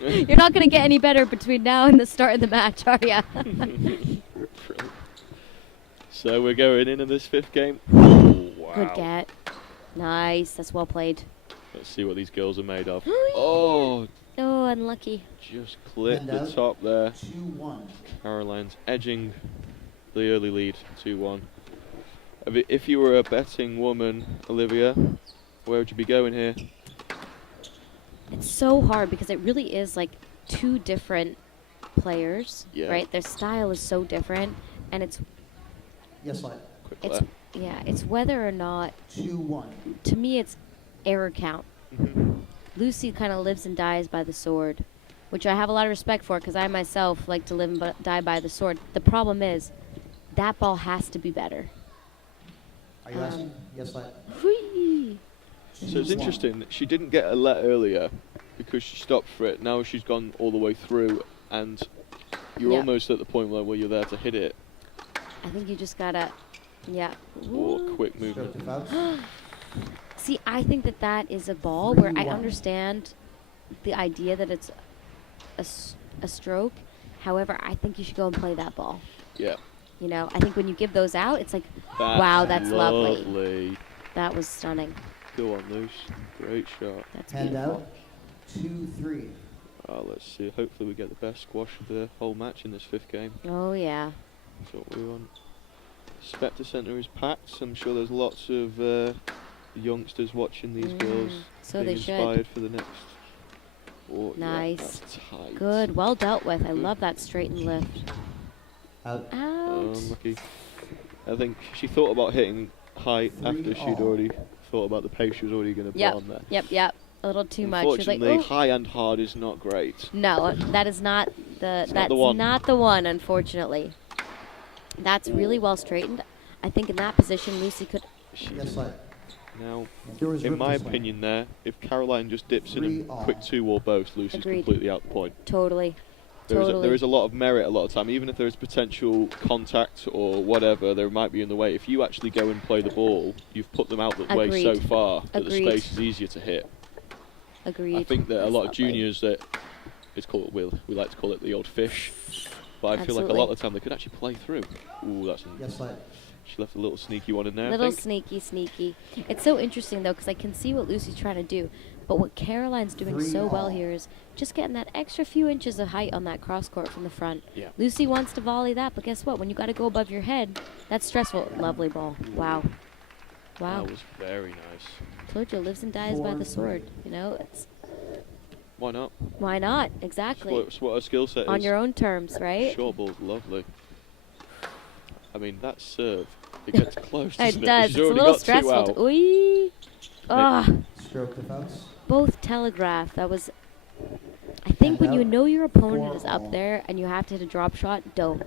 You're not going to get any better between now and the start of the match, are ya? So we're going into this 5th game. Ooh, wow. Good get. Nice. That's well played. Let's see what these girls are made of. Oh, Oh, unlucky. just clipped Hand the out. top there. 2-1. Caroline's edging the early lead, 2-1. If you were a betting woman, Olivia, where would you be going here? It's so hard because it really is like 2 different players, Yeah. right? Their style is so different, and it's Yes, lad. Quick it's left. yeah, it's whether or not. 2-1. To me, it's error count. Mhm. Lucy kind of lives and dies by the sword, which I have a lot of respect for because I myself like to live and die by the sword. The problem is that ball has to be better. Are you asking? Yes, lad. Whee! So it's 2-1. interesting. She didn't get a let earlier because she stopped for it. Now she's gone all the way through, and you're Yeah. almost at the point where you're there to hit it. I think you just gotta, yeah. Or Ooh. quick Stroke movement. to fouls. See, I think that is a ball where I 3-1. understand the idea that it's a stroke. However, I think you should go and play that ball. Yeah. You know, I think when you give those out, it's like, wow, that's lovely. lovely. That was stunning. Go on, Luce. Great shot. That's Hand beautiful. out. 2-3. Let's see. Hopefully we get the best squash of the whole match in this 5th game. Oh, yeah. That's what we want. Specter Centre is packed. I'm sure there's lots of youngsters watching these girls. So being they should. inspired for the next. Oh, yeah, Nice. that's tight. Good. Well dealt with. I Good. love that straight and lift. Out. Out. Unlucky. I think she thought about hitting high after she'd 3-all. already thought about the pace she was already going to Yep. put on there. Yep. A little too much. She was like, Unfortunately, oh. high and hard is not great. No, that is not It's that's not the one. not the one, unfortunately. That's really well straightened. I think in that position, Lucy could. Yes, lad. Now, There was in room my to swing. opinion there, if Caroline just dips in a 3-all. quick 2 or both, Lucy's Agreed. completely out the point. Totally. There is a lot of merit a lot of time, even if there is potential contact or whatever there might be in the way. If you actually go and play the ball, you've put them out the way so Agreed. far that the Agreed. space is easier to hit. Agreed. I think that a That's lot of lovely. juniors that it's called we like to call it the old fish, but I feel like a Absolutely. lot of the time they could actually play through. Ooh, that's Yes, lad. she left a little sneaky one in there. Little I think. sneaky. It's so interesting though, because I can see what Lucy's trying to do, but what Caroline's doing so well 3-all. here is just getting that extra few inches of height on that cross court from the front. Yeah. Lucy wants to volley that, but guess what? When you got to go above your head, that's stressful. Lovely ball. Wow. Wow. That was very nice. Told you, lives and dies by the 4-3. sword. You know, it's Why not? why not? Exactly. It's what her skill set On is. your own terms, right? Short ball's lovely. I mean, that serve, it gets close, doesn't It does. She's It's a already little got 2 stressful. out. Ooh. Ah, Stroke to fouls. both telegraph. That was. I think when you out. know your opponent is 4-all. up there and you have to hit a drop shot, don't.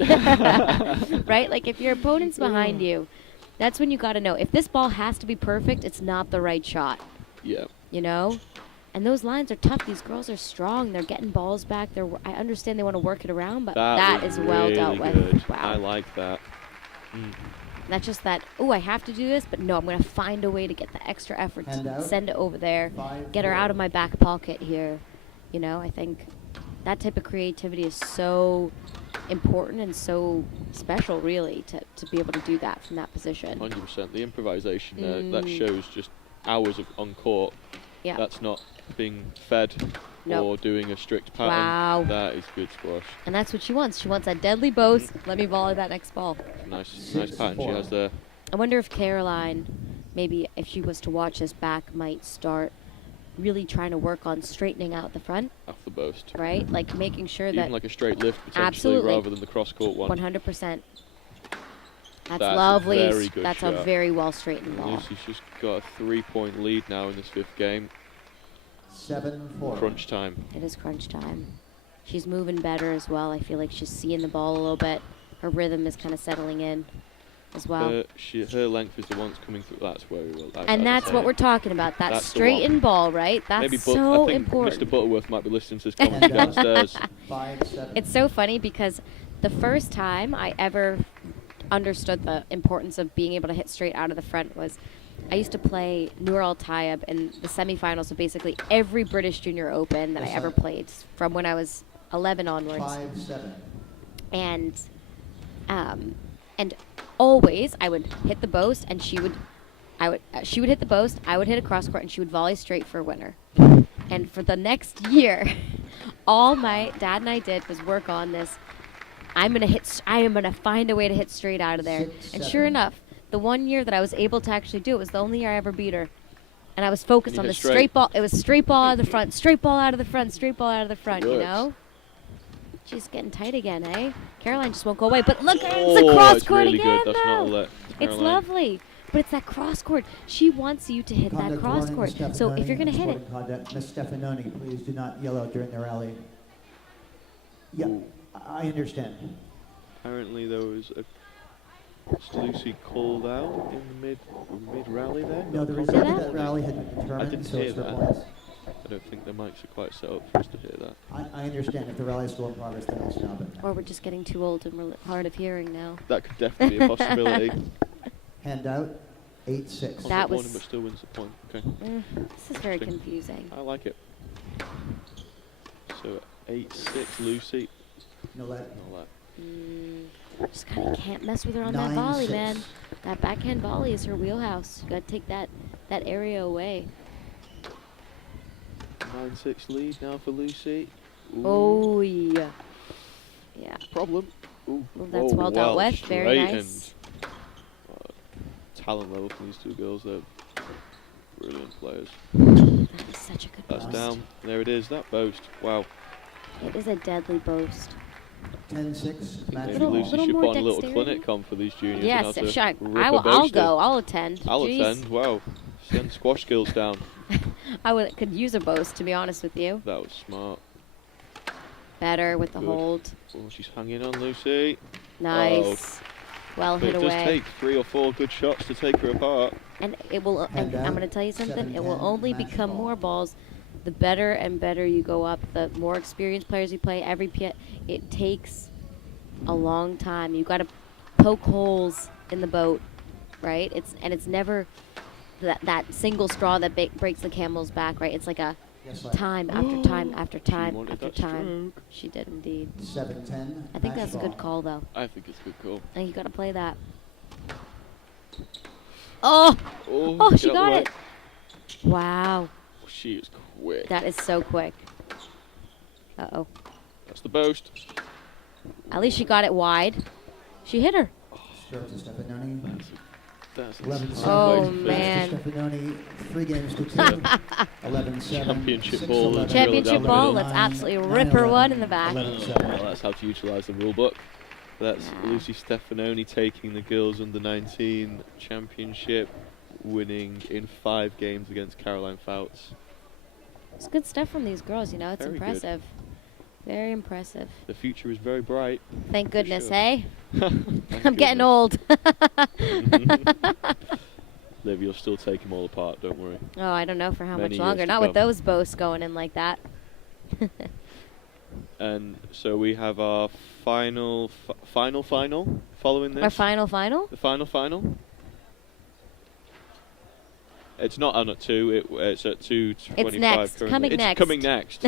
Right? Like if your opponent's behind you, that's when you got to know. If this ball has to be perfect, it's not the right shot. Yeah. You know? And those lines are tough. These girls are strong. They're getting balls back. I understand they want to work it around, but that was is well dealt really with. good. Wow. I like that. Mm. That's just that, oh, I have to do this, but no, I'm going to find a way to get the extra effort Hand to out. send it over there, get her 5-4. out of my back pocket here. You know, I think that type of creativity is so important and so special, really, to be able to do that from that position. 100%. The improvisation there, that Mm. shows just hours of on court. Yeah. That's not being fed Nope. or doing a strict pattern. Wow. That is good squash. And that's what she wants. She wants that deadly boast. Let me volley that next ball. Nice pattern she has there. I wonder if Caroline, maybe if she was to watch this back, might start really trying to work on straightening out the front, Off the boast. right? Like making sure Even that like a straight lift potentially Absolutely. rather than the cross court one. 100%. That's That's a lovely. very good That's a shot. very well straightened ball. Lucy's just got a 3-point lead now in this 5th game. 7-4. Crunch time. It is crunch time. She's moving better as well. I feel like she's seeing the ball a little bit. Her rhythm is kind of settling in as well. Her length is the one that's coming through. That's where we will. And that's what we're talking about. That That's the one. straightened ball, right? That's Maybe so I think important. Mr. Butterworth might be listening to this commentary downstairs. 5-7. It's so funny because the first time I ever understood the importance of being able to hit straight out of the front was I used to play Nur Al Tayyib in the semifinals of basically every British Junior Open that I ever played from when I was 11 onwards. 5-7. And always I would hit the boast and she would hit the boast, I would hit a cross court, and she would volley straight for a winner. And for the next year, all my dad and I did was work on this. I am gonna find a way to hit straight out of there. 6-7. And sure enough, the one year that I was able to actually do it was the only year I ever beat her. And I was focused You on hit the straight. straight ball. It was straight ball out of the front, straight ball out of the front, straight ball out of the front, you Works. know? She's getting tight again, eh? Caroline just won't go away. But look, it's a Oh, cross it's court really again, good. That's not a though. let. It's Caroline. lovely. But it's that cross court. She wants you to hit that Conduct cross warning, court. Ms. So if Stefanoni you're going to and hit it, sporting conduct. Ms. Stefanoni, please do not yell out during the rally. Yeah, Ooh. I understand. Apparently there was a Lucy called out in the mid rally there. No, the Not result of called that out. rally had been I determined, didn't so hear it's for that. points. I don't think the mics are quite set up for us to hear that. I understand. If the rally is still in progress, then I'll stop it. or we're just getting too old and we're hard of hearing now. That could definitely be a possibility. Hand out, 8-6. That Contact warning, was- but still wins the point. Okay, This is very Interesting. confusing. I like it. So 8-6, Lucy. No let. Not that. Just kind of can't mess with her on that volley, 9-6. man. That backhand volley is her wheelhouse. You got to take that area away. 9-6 lead now for Lucy. Ooh. Oh, yeah. Yeah. Problem. Ooh. Well, that's Whoa, well dealt with. Very straightened. nice. Talent level from these two girls. They're brilliant players. That is such a good That's boast. down. There it is. That boast. Wow. It is a deadly boast. 10-6. Match Maybe Little- Lucy little should more put on a little dexterity. clinic on for these juniors. Yes, and how if to I rip a will, I'll boaster. go. I'll attend. I'll Jeez. attend. Wow. Send squash skills down. Could use a boast, to be honest with you. That was smart. Better with the Good. hold. Oh, she's hanging on, Lucy. Nice. Well But hit it does away. take 3 or 4 good shots to take her apart. And it will. And Hand I'm out, going to tell you something. It will 7-10, only match become ball. more balls. The better and better you go up, the more experienced players you play. It takes a long time. You got to poke holes in the boat, right? It's never that single straw that breaks the camel's back, right? It's like a Yes, sir. time after time after time wanted after that time. stroke. She did indeed. 7-10. I think match that's a good ball. call, though. I think it's a good call. I think you got to play that. Oh, Oh, she get out got the way. it. Wow, She is quick. that is so quick. Uh-oh. That's the boast. At least she got it wide. She hit her. Stroke to Stefanoni. That's 11-7. Oh, Match man. to Stefanoni. 3 games to 2. 11-7. Championship 6-11. ball. Championship down the ball. middle. Let's absolutely 9-11, rip her one in the back. 11-7. Well, that's how to utilise the rule book. That's Yeah. Lucy Stefanoni taking the girls under 19 championship, winning in 5 games against Caroline Fouts. It's good stuff from these girls, you know. It's Very good. impressive. Very impressive. The future is very bright. Thank goodness, sure. eh? Thank I'm getting goodness. old. Liv, you'll still take them all apart, don't worry. Oh, I don't know for how Many much years longer. to Not with come. those boasts going in like that. And so we have our final following this. Our final? The final. It's not on at 2. It's at 2:25. It's next. Currently. Coming Coming next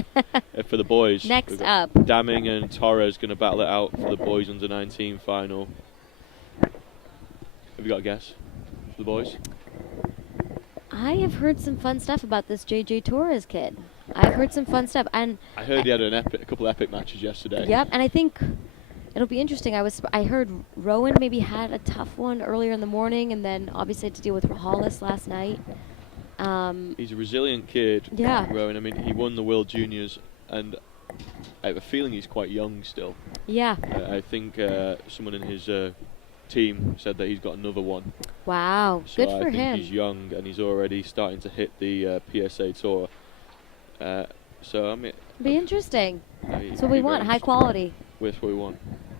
for the boys. Next We've got up. Daming and Torres going to battle it out for the boys under 19 final. Have you got a guess for the boys? I have heard some fun stuff about this JJ Torres kid. I've heard some fun stuff, and I heard he had a couple epic matches yesterday. Yep, and I think it'll be interesting. I heard Rowan maybe had a tough one earlier in the morning, and then obviously had to deal with Hollis last night. He's a resilient kid. Yeah. Rowan. I mean, he won the World Juniors, and I have a feeling he's quite young still. Yeah. I think someone in his team said that he's got another one. Wow, So good I for think him. he's young and he's already starting to hit the PSA tour. So I mean, Be interesting. it'd That's what we be want, very high quality. That's what we want.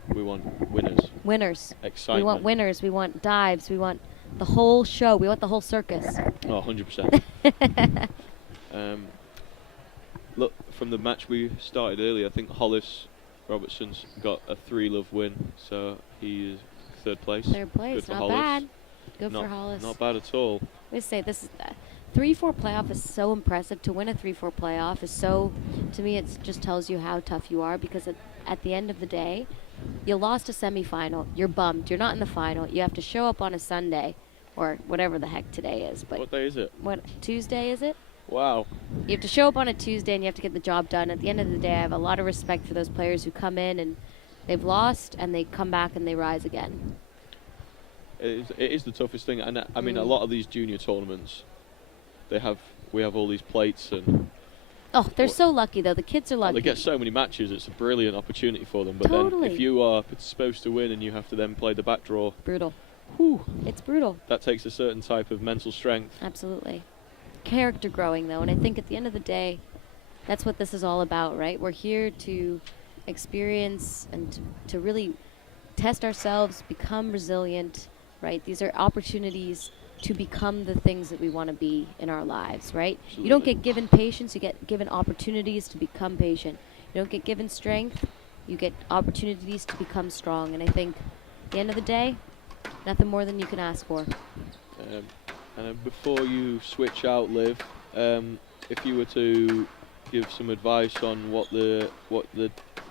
We want winners. Winners. Excitement. We want winners. We want dives. We want the whole show. We want the whole circus. Oh, 100%. Look, from the match we started earlier, I think Hollis Robertson's got a 3-love win, so he is third place. Third place, Good for not Hollis. bad. Good Not- for Hollis. Not bad at all. Let's say this is 3-4 playoff is so impressive. To win a 3-4 playoff is so, to me, it just tells you how tough you are, because at the end of the day, you lost a semifinal. You're bummed. You're not in the final. You have to show up on a Sunday, or whatever the heck today is. But What day is it? what Tuesday is it? Wow. You have to show up on a Tuesday and you have to get the job done. At the end of the day, I have a lot of respect for those players who come in and they've lost and they come back and they rise again. It is the toughest thing, and I mean, a lot of these junior tournaments, we have all these plates, and Oh, they're so lucky though. The kids are lucky. they get so many matches. It's a brilliant opportunity for them. But Totally. then, if you are supposed to win and you have to then play the back draw, brutal. Whew, It's brutal. that takes a certain type of mental strength. Absolutely. Character growing though, and I think at the end of the day, that's what this is all about, right? We're here to experience and to really test ourselves, become resilient, right? These are opportunities to become the things that we want to be in our lives, right? You don't get given patience, you get given opportunities to become patient. You don't get given strength, you get opportunities to become strong. And I think at the end of the day, nothing more than you can ask for. And before you switch out, Liv, if you were to give some advice on what the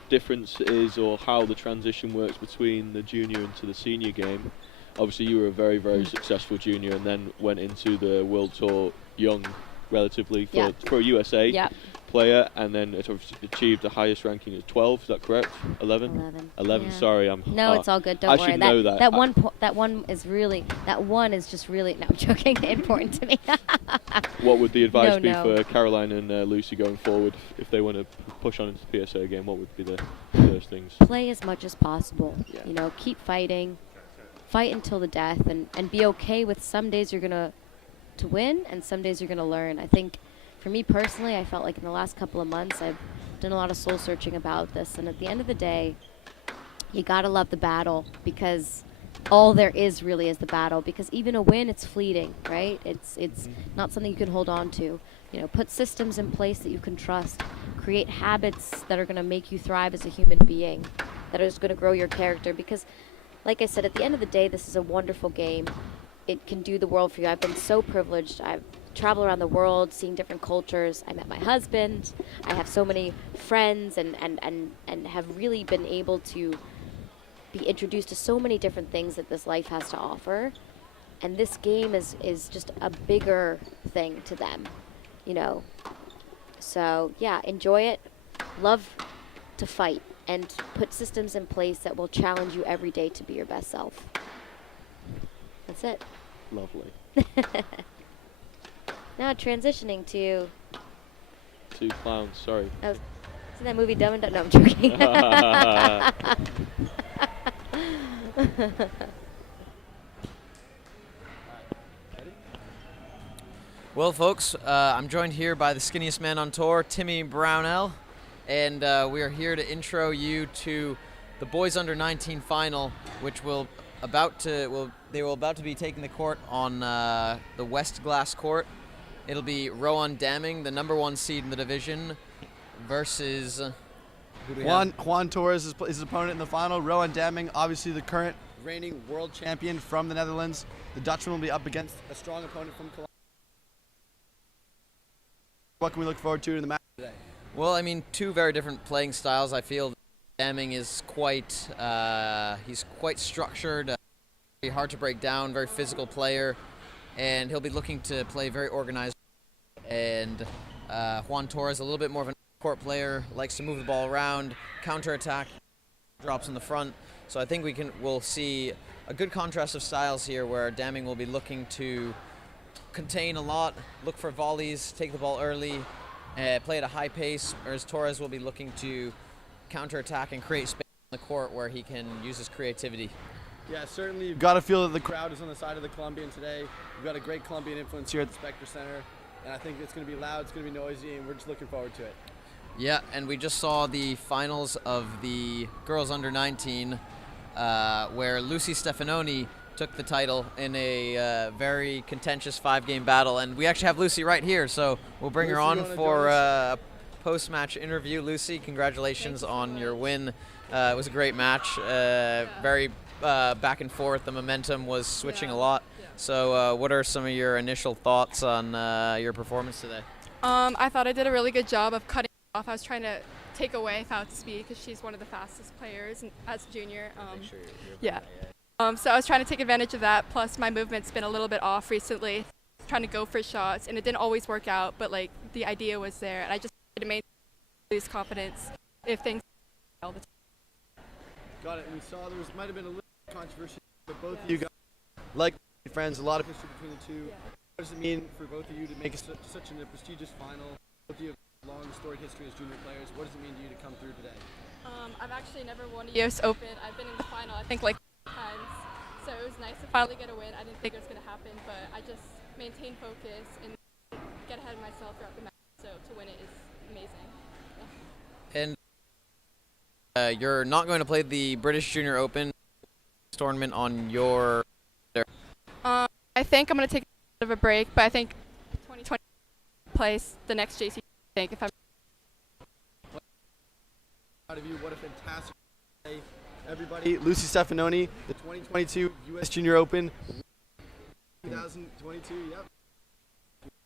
difference is or how the transition works between the junior into the senior game. Obviously, you were a very, very successful junior and then went into the World Tour young, relatively, for a USA player, and then it achieved the highest ranking as 12. Is that correct? 11. 11. Yeah. Sorry, No, it's all good. Don't I worry. should know that. That one is just really. No, I'm joking. Important to me. What would the advice be No. for Caroline and Lucy going forward if they want to push on into the PSA again? What would be the first things? Play as much as possible. Yeah. You know, keep fighting. Fight until the death, and be okay with some days you're gonna to win and some days you're gonna learn. I think, for me personally, I felt like in the last couple of months I've done a lot of soul searching about this, and at the end of the day, you gotta love the battle, because all there is really is the battle. Because even a win, it's fleeting, right? It's not something you can hold on to. You know, put systems in place that you can trust. Create habits that are gonna make you thrive as a human being, that is gonna grow your character. Because, like I said, at the end of the day, this is a wonderful game. It can do the world for you. I've been so privileged. I've traveled around the world, seeing different cultures. I met my husband. I have so many friends and have really been able to be introduced to so many different things that this life has to offer. And this game is just a bigger thing to them, you know. So, yeah, enjoy it. Love to fight. And put systems in place that will challenge you every day to be your best self. That's it. Lovely. Now transitioning to... Two clowns, sorry. Oh, see that movie Dumb and Dumber? No, I'm joking. Well, folks, I'm joined here by the skinniest man on tour, Timmy Brownell. And we are here to intro you to the boys under 19 final, which they will about to be taking the court on the West Glass court. It'll be Rowan Daming, the #1 seed in the division, versus Who do we have? Juan Torres is his opponent in the final. Rowan Damming, obviously the current reigning world champion from the Netherlands. The Dutchman will be up against a strong opponent from Colombia. What can we look forward to in the match today? Well, I mean, two very different playing styles. I feel Damming is quite he's quite structured, very hard to break down, very physical player, and he'll be looking to play very organized. And Juan Torres, a little bit more of an court player, likes to move the ball around, counterattack, drops in the front. So I think we'll see a good contrast of styles here, where Damming will be looking to contain a lot, look for volleys, take the ball early, play at a high pace, whereas Torres will be looking to counterattack and create space on the court where he can use his creativity. Yeah, certainly you've got to feel that the crowd is on the side of the Colombian today. We've got a great Colombian influence here at the Specter Center, and I think it's going to be loud, it's going to be noisy, and we're just looking forward to it. Yeah, and we just saw the finals of the girls under 19, where Lucy Stefanoni took the title in a very contentious 5-game battle, and we actually have Lucy right here, so we'll bring her on for a post-match interview. Lucy, congratulations on your win. It was a great match, very back and forth. The momentum was switching a lot. So what are some of your initial thoughts on your performance today? I thought I did a really good job of cutting off. I was trying to take away Fout's speed because she's one of the fastest players as a junior. So I was trying to take advantage of that. Plus my movement's been a little bit off recently, trying to go for shots, and it didn't always work out, but like the idea was there, and I just wanted to maintain lose confidence if things all the time. Got it. And we saw might have been a little controversy, but both of you guys, like friends, a lot of history between the two. What does it mean for both of you to make such a prestigious final? Both of you have a long storied history as junior players. What does it mean to you to come through today? I've actually never won a US Open. I've been in the final, I think, like times. So it was nice to finally get a win. I didn't think it was going to happen, but I just maintained focus and get ahead of myself throughout the match. So to win it is amazing. And you're not going to play the British Junior Open tournament on your... I think I'm going to take a bit of a break, but I think 2020 place the next JC. I think if I'm Out of you, what a fantastic day, everybody. Lucy Stefanoni, the 2022 U.S. Junior Open, 2022. Yep.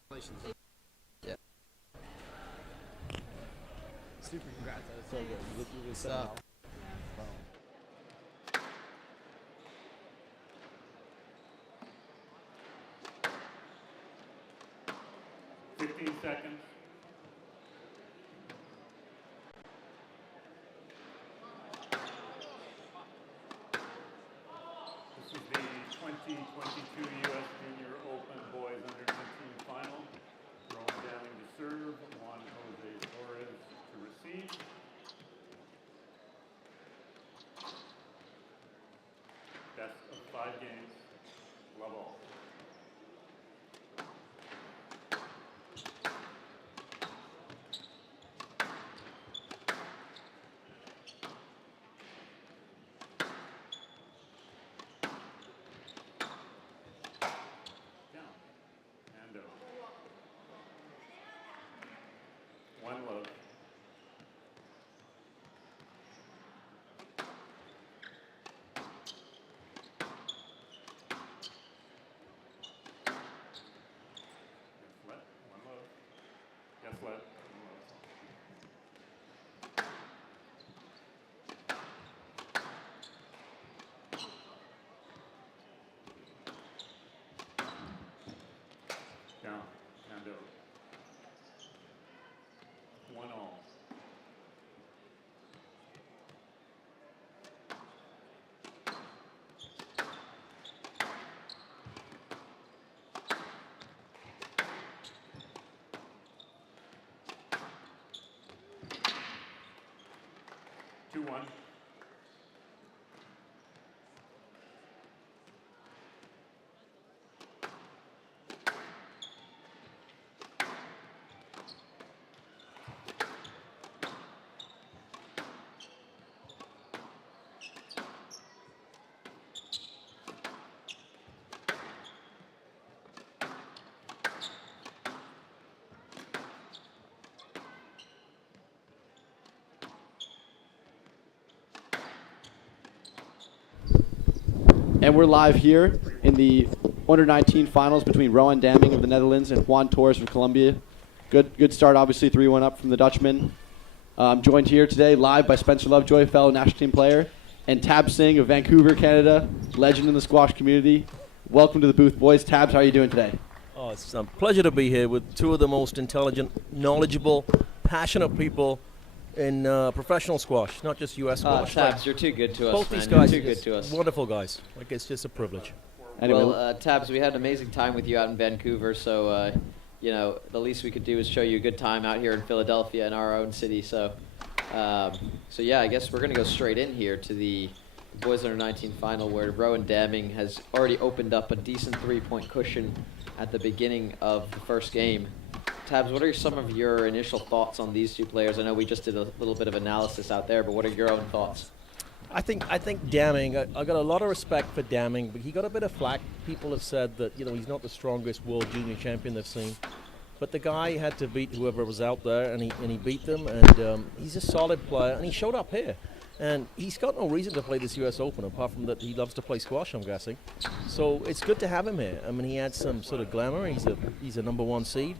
Congratulations. Yeah. Super congrats. That was so good. You did so well. 15 seconds. This is the 2022 U.S. Junior Open Boys Under 19 Final. Rowan Damming to serve, Juan Jose Torres to receive. Best of 5 games, love all. One love. Yes, let. One love. Yes, let. One love. Down. And over. 1-all. Two one. And we're live here in the under-19 finals between Rowan Damming of the Netherlands and Juan Torres from Colombia. Good start, obviously, 3-1 up from the Dutchman. I'm joined here today live by Spencer Lovejoy, fellow national team player, and Tab Singh of Vancouver, Canada, legend in the squash community. Welcome to the booth, boys. Tabs, how are you doing today? Oh, it's a pleasure to be here with two of the most intelligent, knowledgeable, passionate people in professional squash, not just U.S. squash. Tabs, you're too good to us, Both man. these guys You're are too good just to us. wonderful guys. Like, it's just a privilege. Anyway. Well, Tabs, we had an amazing time with you out in Vancouver, so, the least we could do is show you a good time out here in Philadelphia in our own city. So yeah, I guess we're going to go straight in here to the boys under 19 final, where Rowan Damming has already opened up a decent 3-point cushion at the beginning of the first game. Tabs, what are some of your initial thoughts on these two players? I know we just did a little bit of analysis out there, but what are your own thoughts? I think Damming, I got a lot of respect for Damming, but he got a bit of flack. People have said that, he's not the strongest world junior champion they've seen. But the guy had to beat whoever was out there, and he beat them, and he's a solid player, and he showed up here. And he's got no reason to play this U.S. Open, apart from that he loves to play squash, I'm guessing. So it's good to have him here. I mean, he had some sort of glamour. He's a number one seed.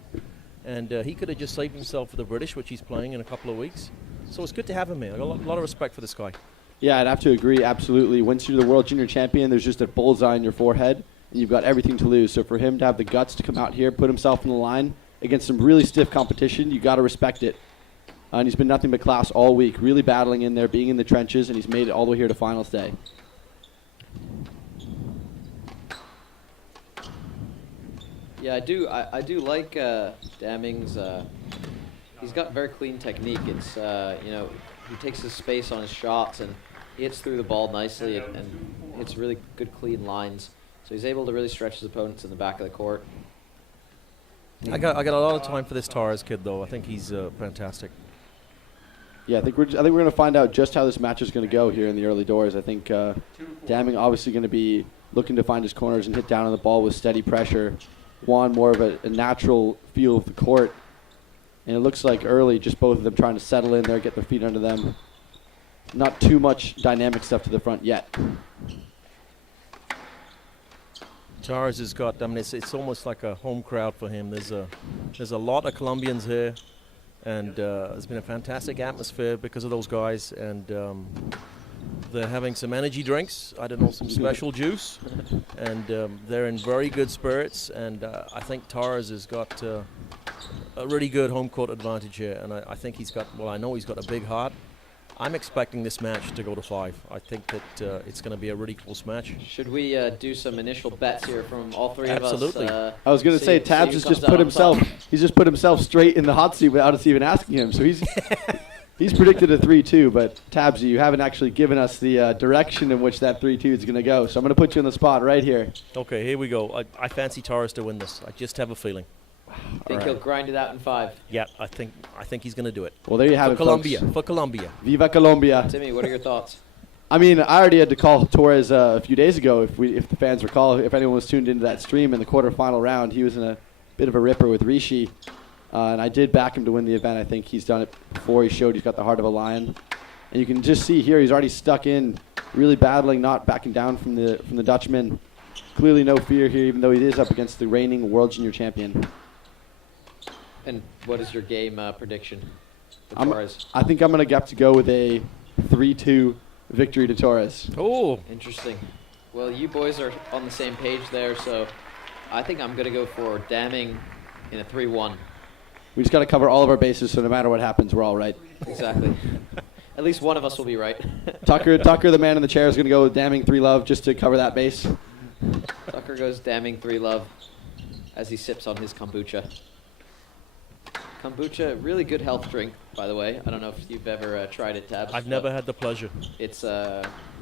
And he could have just saved himself for the British, which he's playing in a couple of weeks. So it's good to have him here. I got a lot of respect for this guy. Yeah, I'd have to agree, absolutely. Once you're the world junior champion, there's just a bullseye in your forehead, and you've got everything to lose. So for him to have the guts to come out here, put himself on the line against some really stiff competition, you got to respect it. And he's been nothing but class all week, really battling in there, being in the trenches, and he's made it all the way here to finals day. Yeah, I do like Damming's. He's got very clean technique. It's he takes his space on his shots and he hits through the ball nicely and hits really good clean lines. So he's able to really stretch his opponents in the back of the court. I got a lot of time for this Torres kid, though. I think he's fantastic. Yeah, I think we're going to find out just how this match is going to go here in the early doors. I think Damming obviously going to be looking to find his corners and hit down on the ball with steady pressure. Juan more of a natural feel of the court. And it looks like early, just both of them trying to settle in there, get their feet under them. Not too much dynamic stuff to the front yet. Torres has got, it's almost like a home crowd for him. There's a lot of Colombians here, and there's been a fantastic atmosphere because of those guys, and they're having some energy drinks, some special juice, and they're in very good spirits, and I think Torres has got a really good home court advantage here, and I think I know he's got a big heart. I'm expecting this match to go to 5. I think that it's going to be a really close match. Should we do some initial bets here from all three of us? Absolutely. I was going to say, Tabs has just put himself. He's just put himself straight in the hot seat without us even asking him. So he's predicted a 3-2. But Tabs, you haven't actually given us the direction in which that 3-2 is going to go. So I'm going to put you on the spot right here. Okay, here we go. I fancy Torres to win this. I just have a feeling. Think he'll grind it out in 5? Yeah, I think he's going to do it. Well, there you have it, Colombia. folks. For Colombia. Viva Colombia. Timmy, what are your thoughts? I mean, I already had to call Torres a few days ago. If the fans recall, if anyone was tuned into that stream in the quarterfinal round, he was in a bit of a ripper with Rishi, and I did back him to win the event. I think he's done it before. He showed he's got the heart of a lion, and you can just see here he's already stuck in, really battling, not backing down from the Dutchman. Clearly no fear here, even though he is up against the reigning world junior champion. And what is your game prediction for Torres? I think I'm going to have to go with a 3-2 victory to Torres. Oh, interesting. Well, you boys are on the same page there, so I think I'm going to go for Damming in a 3-1. We just got to cover all of our bases, so no matter what happens, we're all right. Exactly. At least one of us will be right. Tucker, the man in the chair, is going to go with Damming 3-love just to cover that base. Tucker goes Damming 3-love as he sips on his kombucha. Kombucha, really good health drink, by the way. I don't know if you've ever tried it, Tabs. I've never had the pleasure. It's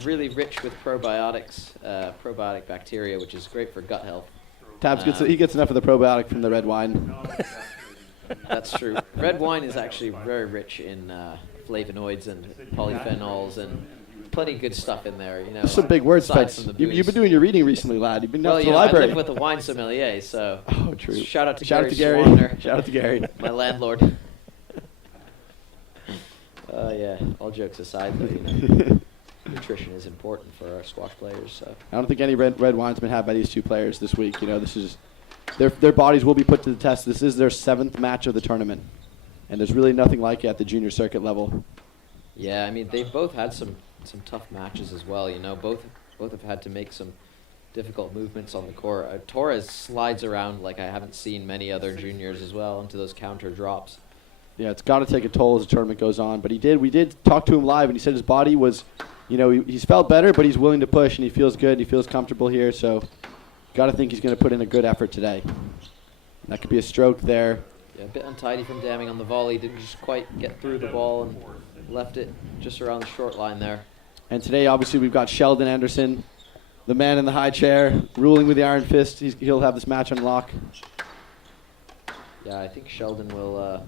really rich with probiotics, probiotic bacteria, which is great for gut health. Tabs gets enough of the probiotic from the red wine. That's true. Red wine is actually very rich in flavonoids and polyphenols and plenty of good stuff in there. That's some big words, Spence. You've been doing your reading recently, lad. You've been out to the library. I live with a wine sommelier, so. Oh, true. Shout out to Gary. Swanner. Shout out to Gary. My landlord. Yeah. All jokes aside, though, nutrition is important for our squash players. So I don't think any red wine's been had by these two players this week. You know, this is their bodies will be put to the test. This is their 7th match of the tournament, and there's really nothing like it at the junior circuit level. yeah, I mean they've both had some tough matches as well. You know, both have had to make some difficult movements on the court. Torres slides around like I haven't seen many other juniors as well into those counter drops. Yeah, it's got to take a toll as the tournament goes on. But we did talk to him live, and he said his body was, you know, he's felt better, but he's willing to push, and he feels good, and he feels comfortable here. So, got to think he's going to put in a good effort today. That could be a stroke there. Yeah, a bit untidy from Daming on the volley. Didn't just quite get through the ball and left it just around the short line there. And today, obviously, we've got Sheldon Anderson, the man in the high chair, ruling with the iron fist. He'll have this match on lock. Yeah, I think Sheldon will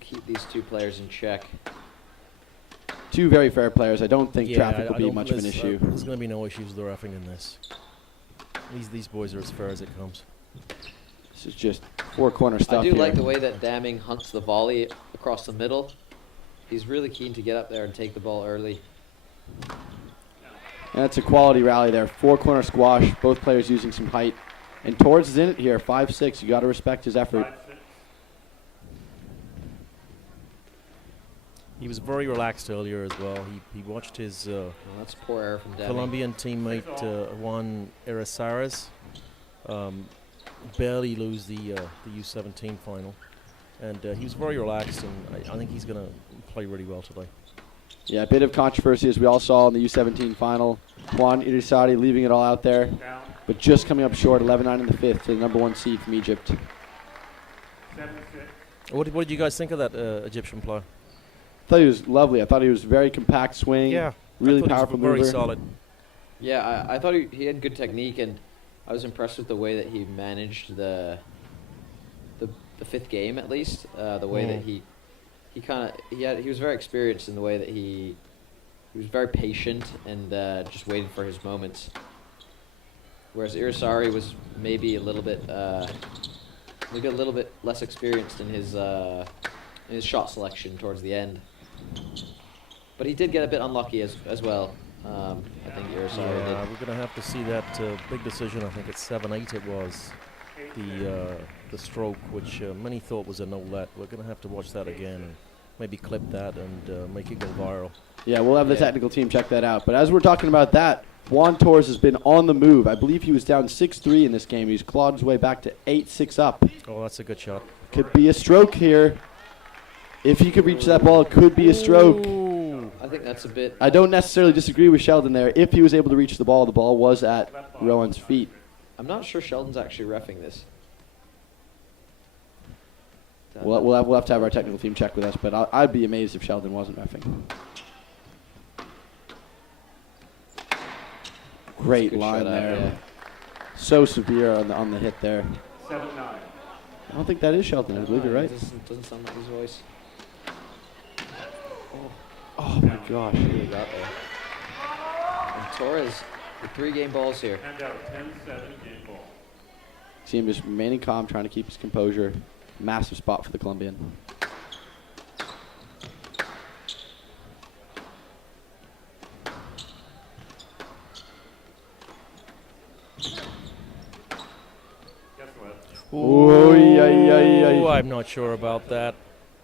keep these two players in check. Two very fair players. I don't think traffic will be much of an issue. There's going to be no issues with the reffing in this. These boys are as fair as it comes. This is just four-corner stuff I do here. like the way that Daming hunts the volley across the middle. He's really keen to get up there and take the ball early. And that's a quality rally there. Four-corner squash, both players using some height. And Torres is in it here, 5'6". You got to respect his effort. He was very relaxed earlier as well. He watched his that's poor error from Daming. Colombian teammate Juan Irizares barely lose the U17 final. And he was very relaxed, and I think he's going to play really well today. Yeah, a bit of controversy as we all saw in the U17 final. Juan Irizarry leaving it all out there, but just coming up short, 11-9 in the 5th to the #1 seed from Egypt. What did you guys think of that Egyptian player? I thought he was lovely. I thought he was very compact swing. Yeah, really powerful mover. Very solid. Yeah, I thought he had good technique, and I was impressed with the way that he managed the 5th game at least. The way that he was very experienced in the way that he was very patient and just waited for his moments. Whereas Irizarry was maybe a little bit less experienced in his shot selection towards the end. But he did get a bit unlucky as well. I think Irizarry did. Yeah, we're going to have to see that big decision. I think it's 7-8 it was. The stroke, which many thought was a no-let. We're going to have to watch that again and maybe clip that and make it go viral. Yeah, we'll have the technical team check that out. But as we're talking about that, Juan Torres has been on the move. I believe he was down 6-3 in this game. He's clawed his way back to 8-6 up. Oh, that's a good shot. Could be a stroke here. If he could reach that ball, it could be a stroke. I think that's a bit... I don't necessarily disagree with Sheldon there. If he was able to reach the ball was at Rowan's feet. I'm not sure Sheldon's actually reffing this. We'll have to have our technical team check with us, but I'd be amazed if Sheldon wasn't reffing. Great line there. Yeah. So severe on the hit there. 7-9. I don't think that is Sheldon. I believe you're right. Doesn't sound like his voice. Oh my gosh. Really got there. And Torres with 3 game balls here. And out 10-7 game ball. See him just remaining calm, trying to keep his composure. Massive spot for the Colombian. Guess what? Oh, I'm not sure about that.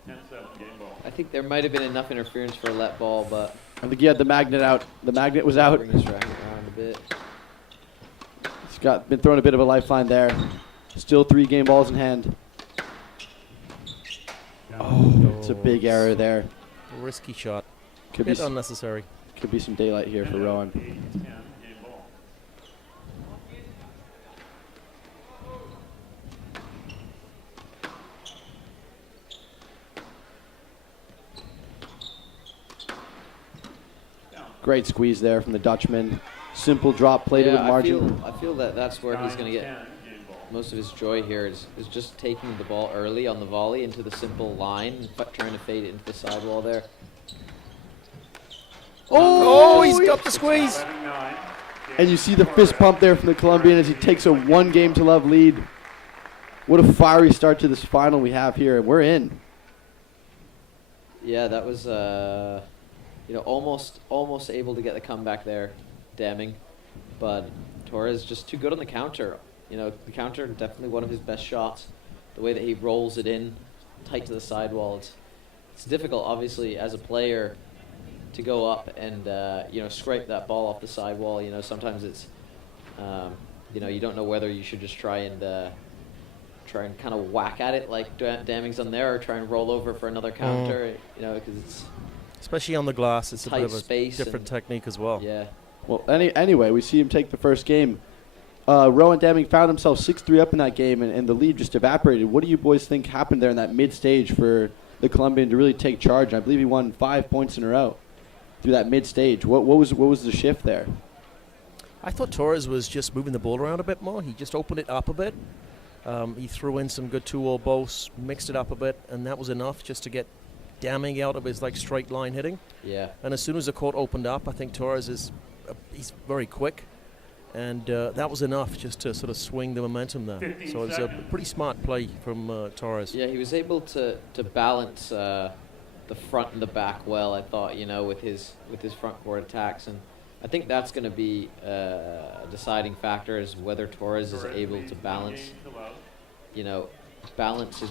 10-7 game ball. I think there might have been enough interference for a let ball, but... I think he had the magnet out. The magnet was out. Bring his racket around a bit. He's been throwing a bit of a lifeline there. Still 3 game balls in hand. Oh, it's a big error there. A risky shot. Could Bit be unnecessary. Could be some daylight here for Rowan. 8-10 game ball. Great squeeze there from the Dutchman. Simple drop, played it with margin. I feel that that's where he's going to 9-10 get game ball. most of his joy here is just taking the ball early on the volley into the simple line, but trying to fade it into the sidewall there. Oh, he's got the squeeze. 11-9. And you see the fist pump there from the Colombian as he takes a 1 game to love lead. What a fiery start to this final we have here, and we're in. Yeah, that was almost able to get the comeback there, Daming, but Torres just too good on the counter. The counter definitely one of his best shots. The way that he rolls it in, tight to the sidewall. It's difficult, obviously, as a player, to go up and scrape that ball off the sidewall. Sometimes it's you don't know whether you should just try and kind of whack at it like Daming's on there, or try and roll over for another counter. Because it's especially on the glass, it's a bit of a space different technique as well. Yeah. Well, anyway, we see him take the first game. Rowan Daming found himself 6-3 up in that game, and the lead just evaporated. What do you boys think happened there in that mid-stage for the Colombian to really take charge? I believe he won 5 points in a row through that mid-stage. What was the shift there? I thought Torres was just moving the ball around a bit more. He just opened it up a bit. He threw in some good 2-all bows, mixed it up a bit, and that was enough just to get Daming out of his straight line hitting. Yeah. And as soon as the court opened up, I think Torres he's very quick, and that was enough just to sort of swing the momentum there. So it was a pretty smart play from Torres. Yeah, he was able to balance the front and the back well, I thought, with his front court attacks, and I think that's going to be a deciding factor, is whether Torres is able to balance. Balance is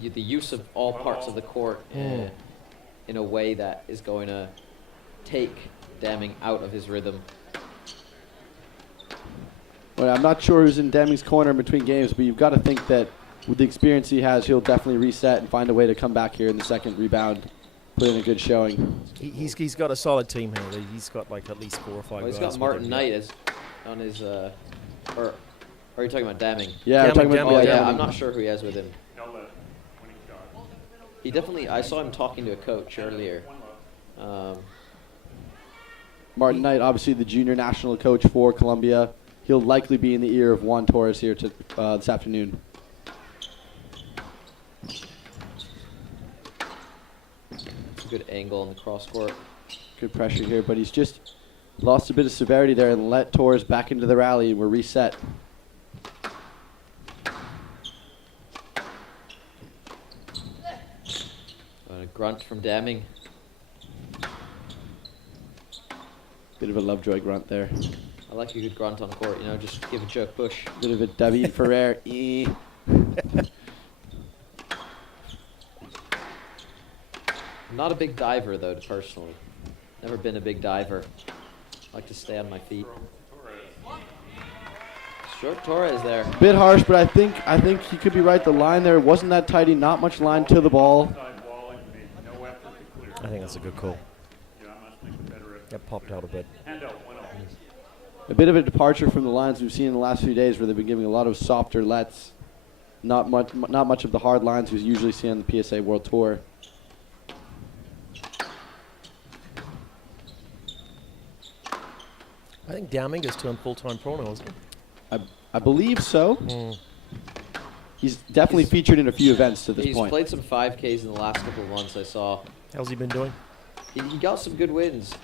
the use of all parts of the court in a way that is going to take Daming out of his rhythm. Well, I'm not sure who's in Daming's corner in between games, but you've got to think that with the experience he has, he'll definitely reset and find a way to come back here in the second rebound, put in a good showing. He's got a solid team here. He's got at least 4 or 5 guys. He's got Martin Knight on his or are you talking about Daming? Yeah, I'm talking about Daming. I'm not sure who he has with him. He definitely, I saw him talking to a coach earlier. Martin Knight, obviously the junior national coach for Colombia. He'll likely be in the ear of Juan Torres here this afternoon. Good angle on the cross court. Good pressure here, but he's just lost a bit of severity there and let Torres back into the rally, and we're reset. A grunt from Daming. Bit of a Lovejoy grunt there. I like a good grunt on court, just give a joke push. Bit of a David Ferrer. I'm not a big diver, though, personally. Never been a big diver. I like to stay on my feet. Short Torres there. Bit harsh, but I think he could be right. The line there wasn't that tidy. Not much line to the ball. I think that's a good call. That popped out a bit. A bit of a departure from the lines we've seen in the last few days, where they've been giving a lot of softer lets. Not much of the hard lines we usually see on the PSA World Tour. I think Daming has turned full-time pro now, isn't he? I believe so. He's definitely featured in a few events to this point. He's played some 5Ks in the last couple of months, I saw. How's he been doing? He got some good wins.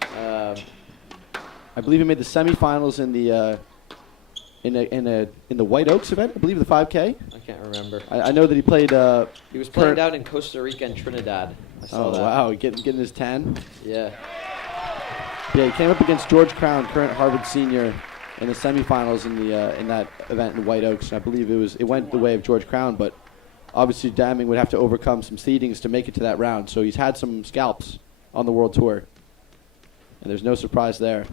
I believe he made the semifinals in the White Oaks event. I believe the 5K. I can't remember. I know that he played. He was playing down in Costa Rica and Trinidad. I saw that. Wow, getting his tan. Yeah. Yeah, he came up against George Crown, current Harvard senior, in the semifinals in that event in White Oaks. And I believe it went the way of George Crown, but obviously Daming would have to overcome some seedings to make it to that round. So he's had some scalps on the World Tour, and there's no surprise there.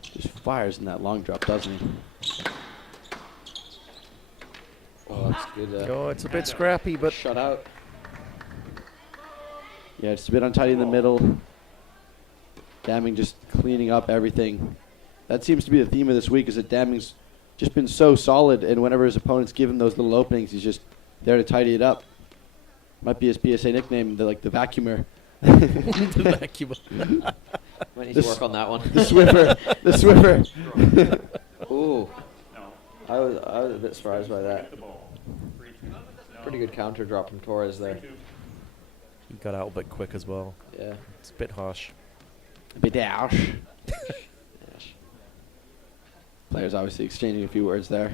Just fires in that long drop, doesn't he? Oh, that's good. It's a bit scrappy, but shut out. Yeah, just a bit untidy in the middle. Daming just cleaning up everything. That seems to be the theme of this week, is that Daming's just been so solid, and whenever his opponents give him those little openings, he's just there to tidy it up. Might be his PSA nickname, the vacuumer. The vacuumer. Might need to work on that one. The Swiffer. The Swiffer. Ooh. I was a bit surprised by that. Pretty good counter drop from Torres there. He got out a bit quick as well. Yeah. It's a bit harsh. A bit harsh. Players obviously exchanging a few words there.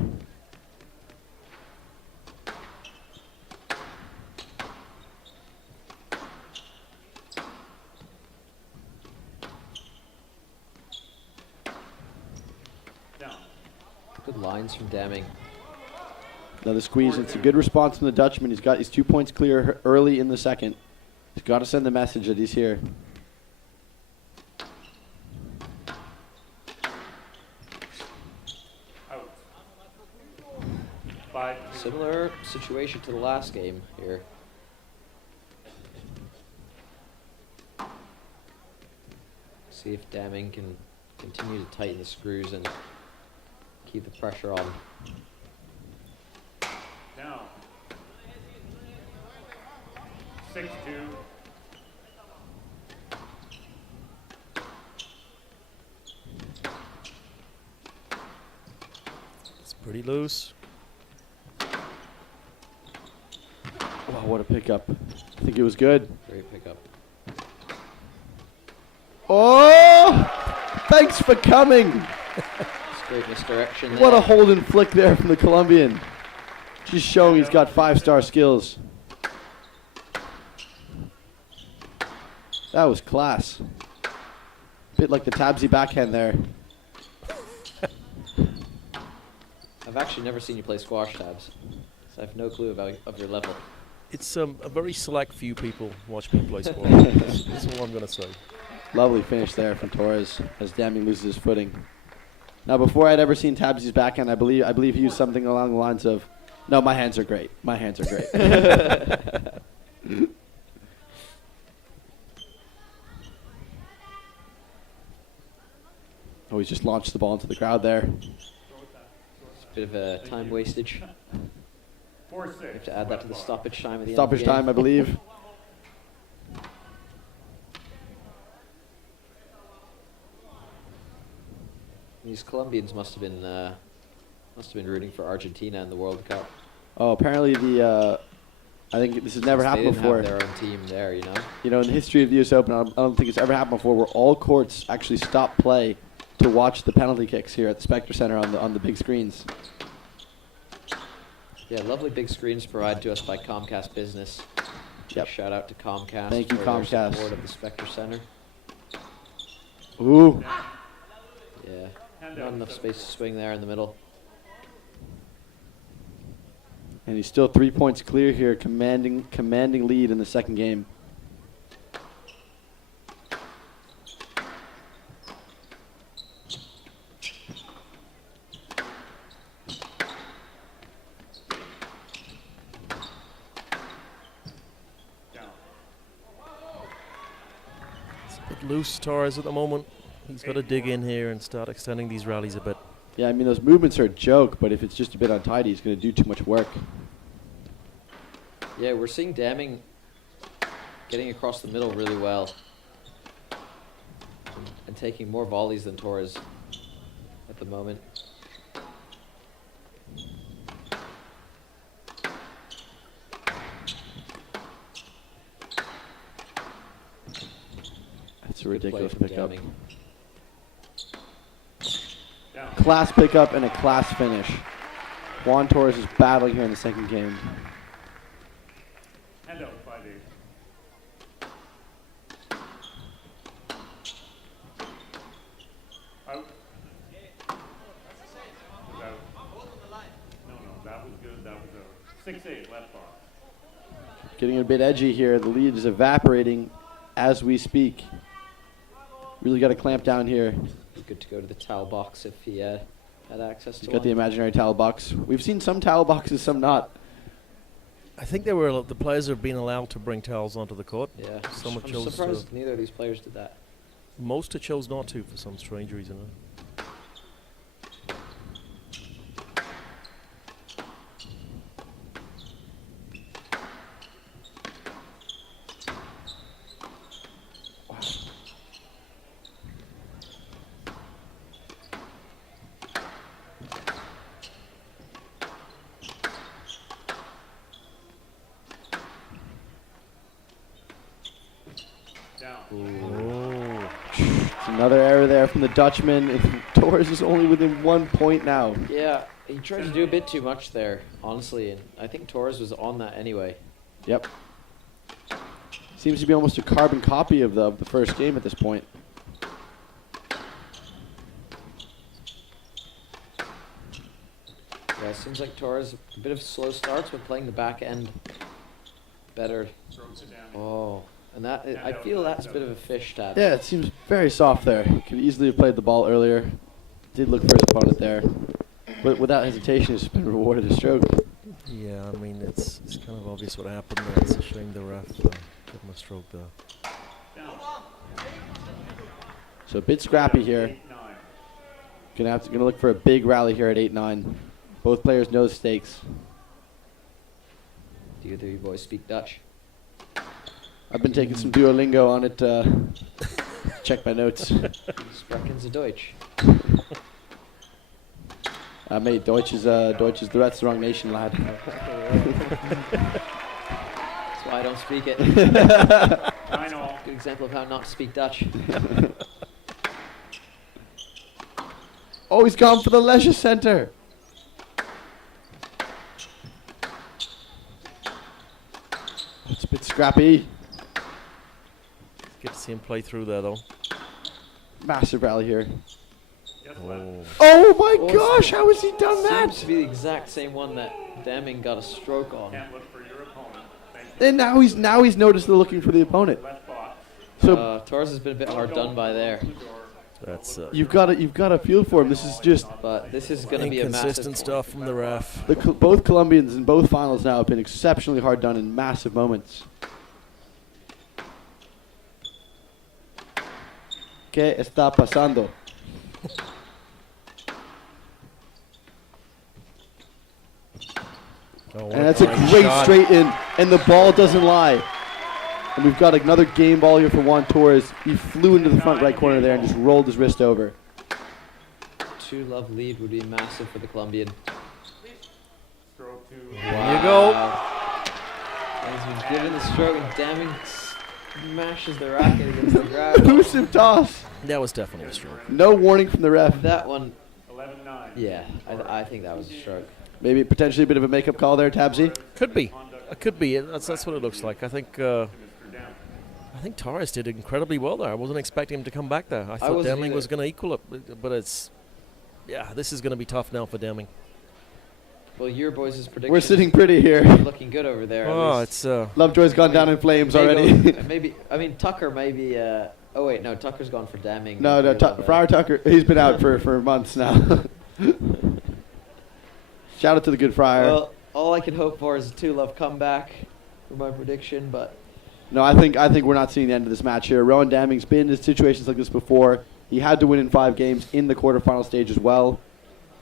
lines from Deming. Another squeeze. It's a good response from the Dutchman. He's got his 2 points clear early in the second. He's got to send the message that he's here. Out. 5. Similar situation to the last game here. See if Deming can continue to tighten the screws and keep the pressure on. Down. 6-2. It's pretty loose. Wow, what a pickup. I think it was good. Great pickup. Oh! Thanks for coming. It's great misdirection there. What a hold and flick there from the Colombian. Just showing he's got 5-star skills. That was class. Bit like the Tabsy backhand there. I've actually never seen you play squash, Tabs, so I have no clue of your level. It's a very select few people watch me play squash. That's all I'm going to say. Lovely finish there from Torres as Deming loses his footing. Now, before I'd ever seen Tabsy's backhand, I believe he used something along the lines of, "No, my hands are great. My hands are great." Oh, he's just launched the ball into the crowd there. It's a bit of a time wastage. 4-6. You have to add that to the stoppage time at the Stoppage end of the game. time, I believe. These Colombians must have been rooting for Argentina in the World Cup. Oh, apparently I think this has never happened They didn't before. have their own team there, you know. You know, in the history of the U.S. Open, I don't think it's ever happened before where all courts actually stop play to watch the penalty kicks here at the Specter Center on the big screens. Yeah, lovely big screens provided to us by Comcast Business. Yep. Shout out to Comcast. Thank you, for their Comcast. support of the Specter Center. Ooh. Yeah, not enough space to swing there in the middle. And he's still 3 points clear here, commanding lead in the second game. It's a bit loose, Torres, at the moment. He's got to dig in here and start extending these rallies a bit. Yeah, I mean, those movements are a joke, but if it's just a bit untidy, he's going to do too much work. Yeah, we're seeing Deming getting across the middle really well. And taking more volleys than Torres at the moment. That's a ridiculous Good play pickup. from Deming. Class pickup and a class finish. Juan Torres is battling here in the second game. Hand out 5-8. Out. Was out. No, that was good. That was out. 6-8, left box. Getting a bit edgy here. The lead is evaporating as we speak. Really got to clamp down here. Good to go to the towel box if he had access to He's got the one. imaginary towel box. We've seen some towel boxes, some not. I think the players have been allowed to bring towels onto the court. Yeah, Some have I'm chose surprised neither of these players did that. Most have chose not to for some strange reason. Another error there from the Dutchman. Torres is only within 1 point now. Yeah, he tried to do a bit too much there, honestly, and I think Torres was on that anyway. Yep. Seems to be almost a carbon copy of the first game at this point. Yeah, it seems like Torres a bit of slow starts when playing the back end better. Oh, and I feel that's a bit of a fish tab. Yeah, it seems very soft there. Could easily have played the ball earlier. Did look for his opponent there. But without hesitation, he's been rewarded a stroke. Yeah, I mean, it's kind of obvious what happened there. It's a shame the ref gave him a stroke there. So a bit scrappy here. Gonna look for a big rally here at 8-9. Both players know the stakes. Do either of you boys speak Dutch? I've been taking some Duolingo on it. Check my notes. Sprechen Sie Deutsch? Mate, Deutsch is that's the wrong nation, lad. That's why I don't speak it. I know. Good example of how not to speak Dutch. Oh, he's gone for the leisure center. It's a bit scrappy. Good to see him play through there, though. Massive rally here. Oh. Oh my gosh, how has he done that? Seems to be the exact same one that Deming got a stroke on. And now he's noticed they're looking for the opponent. So Torres has been a bit hard done by there. That's you've got to feel for him. This is just. But this is going to be a massive inconsistent stuff from the ref. Both Colombians in both finals now have been exceptionally hard done in massive moments. ¿Qué está pasando? Oh, And that's a great shot. straight in, and the ball doesn't lie. And we've got another game ball here for Juan Torres. He flew into the front right corner there and just rolled his wrist over. 2-love lead would be massive for the Colombian. There you go. And he's been given the stroke, and Deming smashes the racket against the ground. Elusive toss. That was definitely a stroke. No warning from the ref. That one. Yeah, I think that was a stroke. Maybe potentially a bit of a makeup call there, Tabsy. Could be. It could be. That's what it looks like. I think Torres did incredibly well there. I wasn't expecting him to come back there. I thought Deming was going to equal it, but it's this is going to be tough now for Deming. Well, your boys' prediction. We're sitting pretty here. Looking good over there. Oh, it's Lovejoy's gone down in flames already. Maybe. I mean, Tucker maybe. Oh wait, no. Tucker's gone for Deming. No, Friar Tucker. He's been out for months now. Shout out to the good Friar. Well, all I can hope for is a 2-love comeback for my prediction, but. No, I think we're not seeing the end of this match here. Rowan Daming's been in situations like this before. He had to win in 5 games in the quarterfinal stage as well,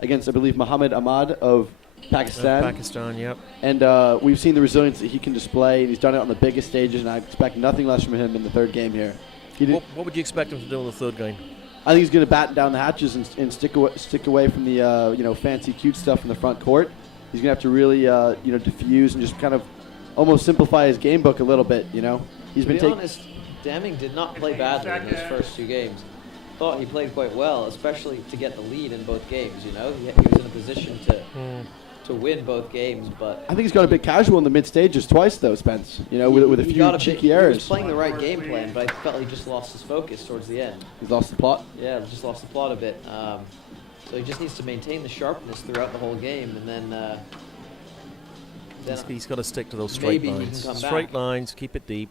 against I believe Muhammad Ahmad of Pakistan. Pakistan, yep. And we've seen the resilience that he can display, and he's done it on the biggest stages. And I expect nothing less from him in the 3rd game here. What would you expect him to do in the 3rd game? I think he's going to batten down the hatches and stick away from the fancy cute stuff in the front court. He's going to have to really diffuse and just kind of almost simplify his game book a little bit. He's to been be honest, Deming did not play badly in his first 2 games. Thought he played quite well, especially to get the lead in both games. He was in a position to win both games, but I think he's got a bit casual in the mid stages twice though, Spence. With a few cheeky errors. He was playing the right game plan, but I felt he just lost his focus towards the end. He's lost the plot. Yeah, just lost the plot a bit. So he just needs to maintain the sharpness throughout the whole game, and then he's got to stick to those straight maybe lines. He can come straight back. lines, keep it deep.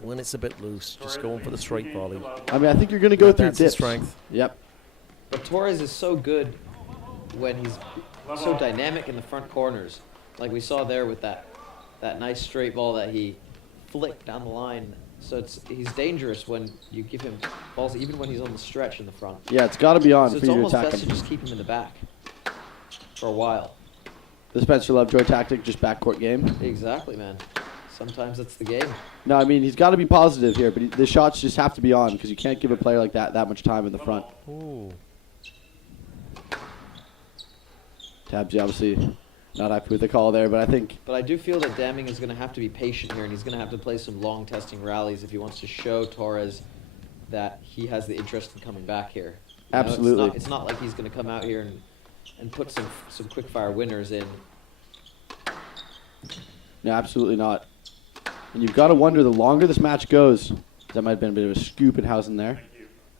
When it's a bit loose, just going for the straight volley. I mean, I think you're going to go through That's dips. his strength. Yep. But Torres is so good when he's so dynamic in the front corners, like we saw there with that nice straight ball that he flicked down the line. So he's dangerous when you give him balls, even when he's on the stretch in the front. Yeah, it's got to be on so for it's you to almost attack best him. to just keep him in the back for a while. The Spencer Lovejoy tactic, just backcourt game. Exactly, man. Sometimes that's the game. No, I mean, he's got to be positive here, but the shots just have to be on because you can't give a player like that much time in the front. Ooh. Tabsy obviously not happy with the call there, but I think... But I do feel that Deming is going to have to be patient here, and he's going to have to play some long testing rallies if he wants to show Torres that he has the interest in coming back here. Absolutely. It's not like he's going to come out here and put some quick fire winners in. No, absolutely not. And you've got to wonder, the longer this match goes, that might have been a bit of a scoop in Hausen there.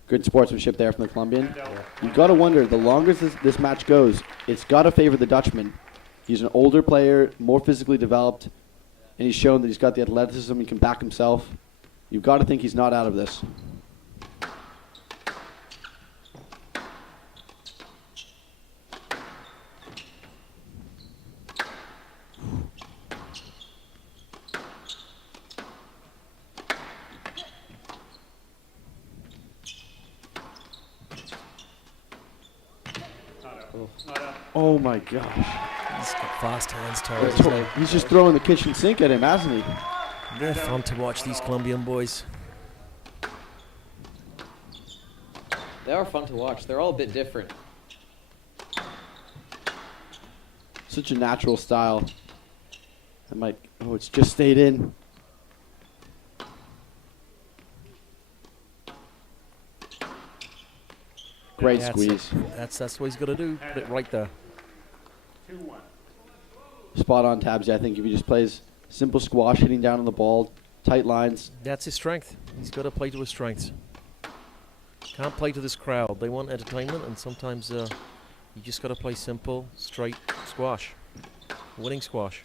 Good sportsmanship there from the Colombian. You've got to wonder, the longer this match goes, it's got to favor the Dutchman. He's an older player, more physically developed, and he's shown that he's got the athleticism, he can back himself. You've got to think he's not out of this. Oh my gosh. He's got fast hands, Torres. Torres. He's just throwing the kitchen sink at him, hasn't he? They're fun to watch, these Colombian boys. They are fun to watch. They're all a bit different. Such a natural style. Oh, it's just stayed in. Great squeeze. That's what he's got to do. Put it right there. 2-1. Spot on, Tabsy. I think if he just plays simple squash, hitting down on the ball, tight lines. That's his strength. He's got to play to his strengths. Can't play to this crowd. They want entertainment, and sometimes you just got to play simple, straight squash. Winning squash.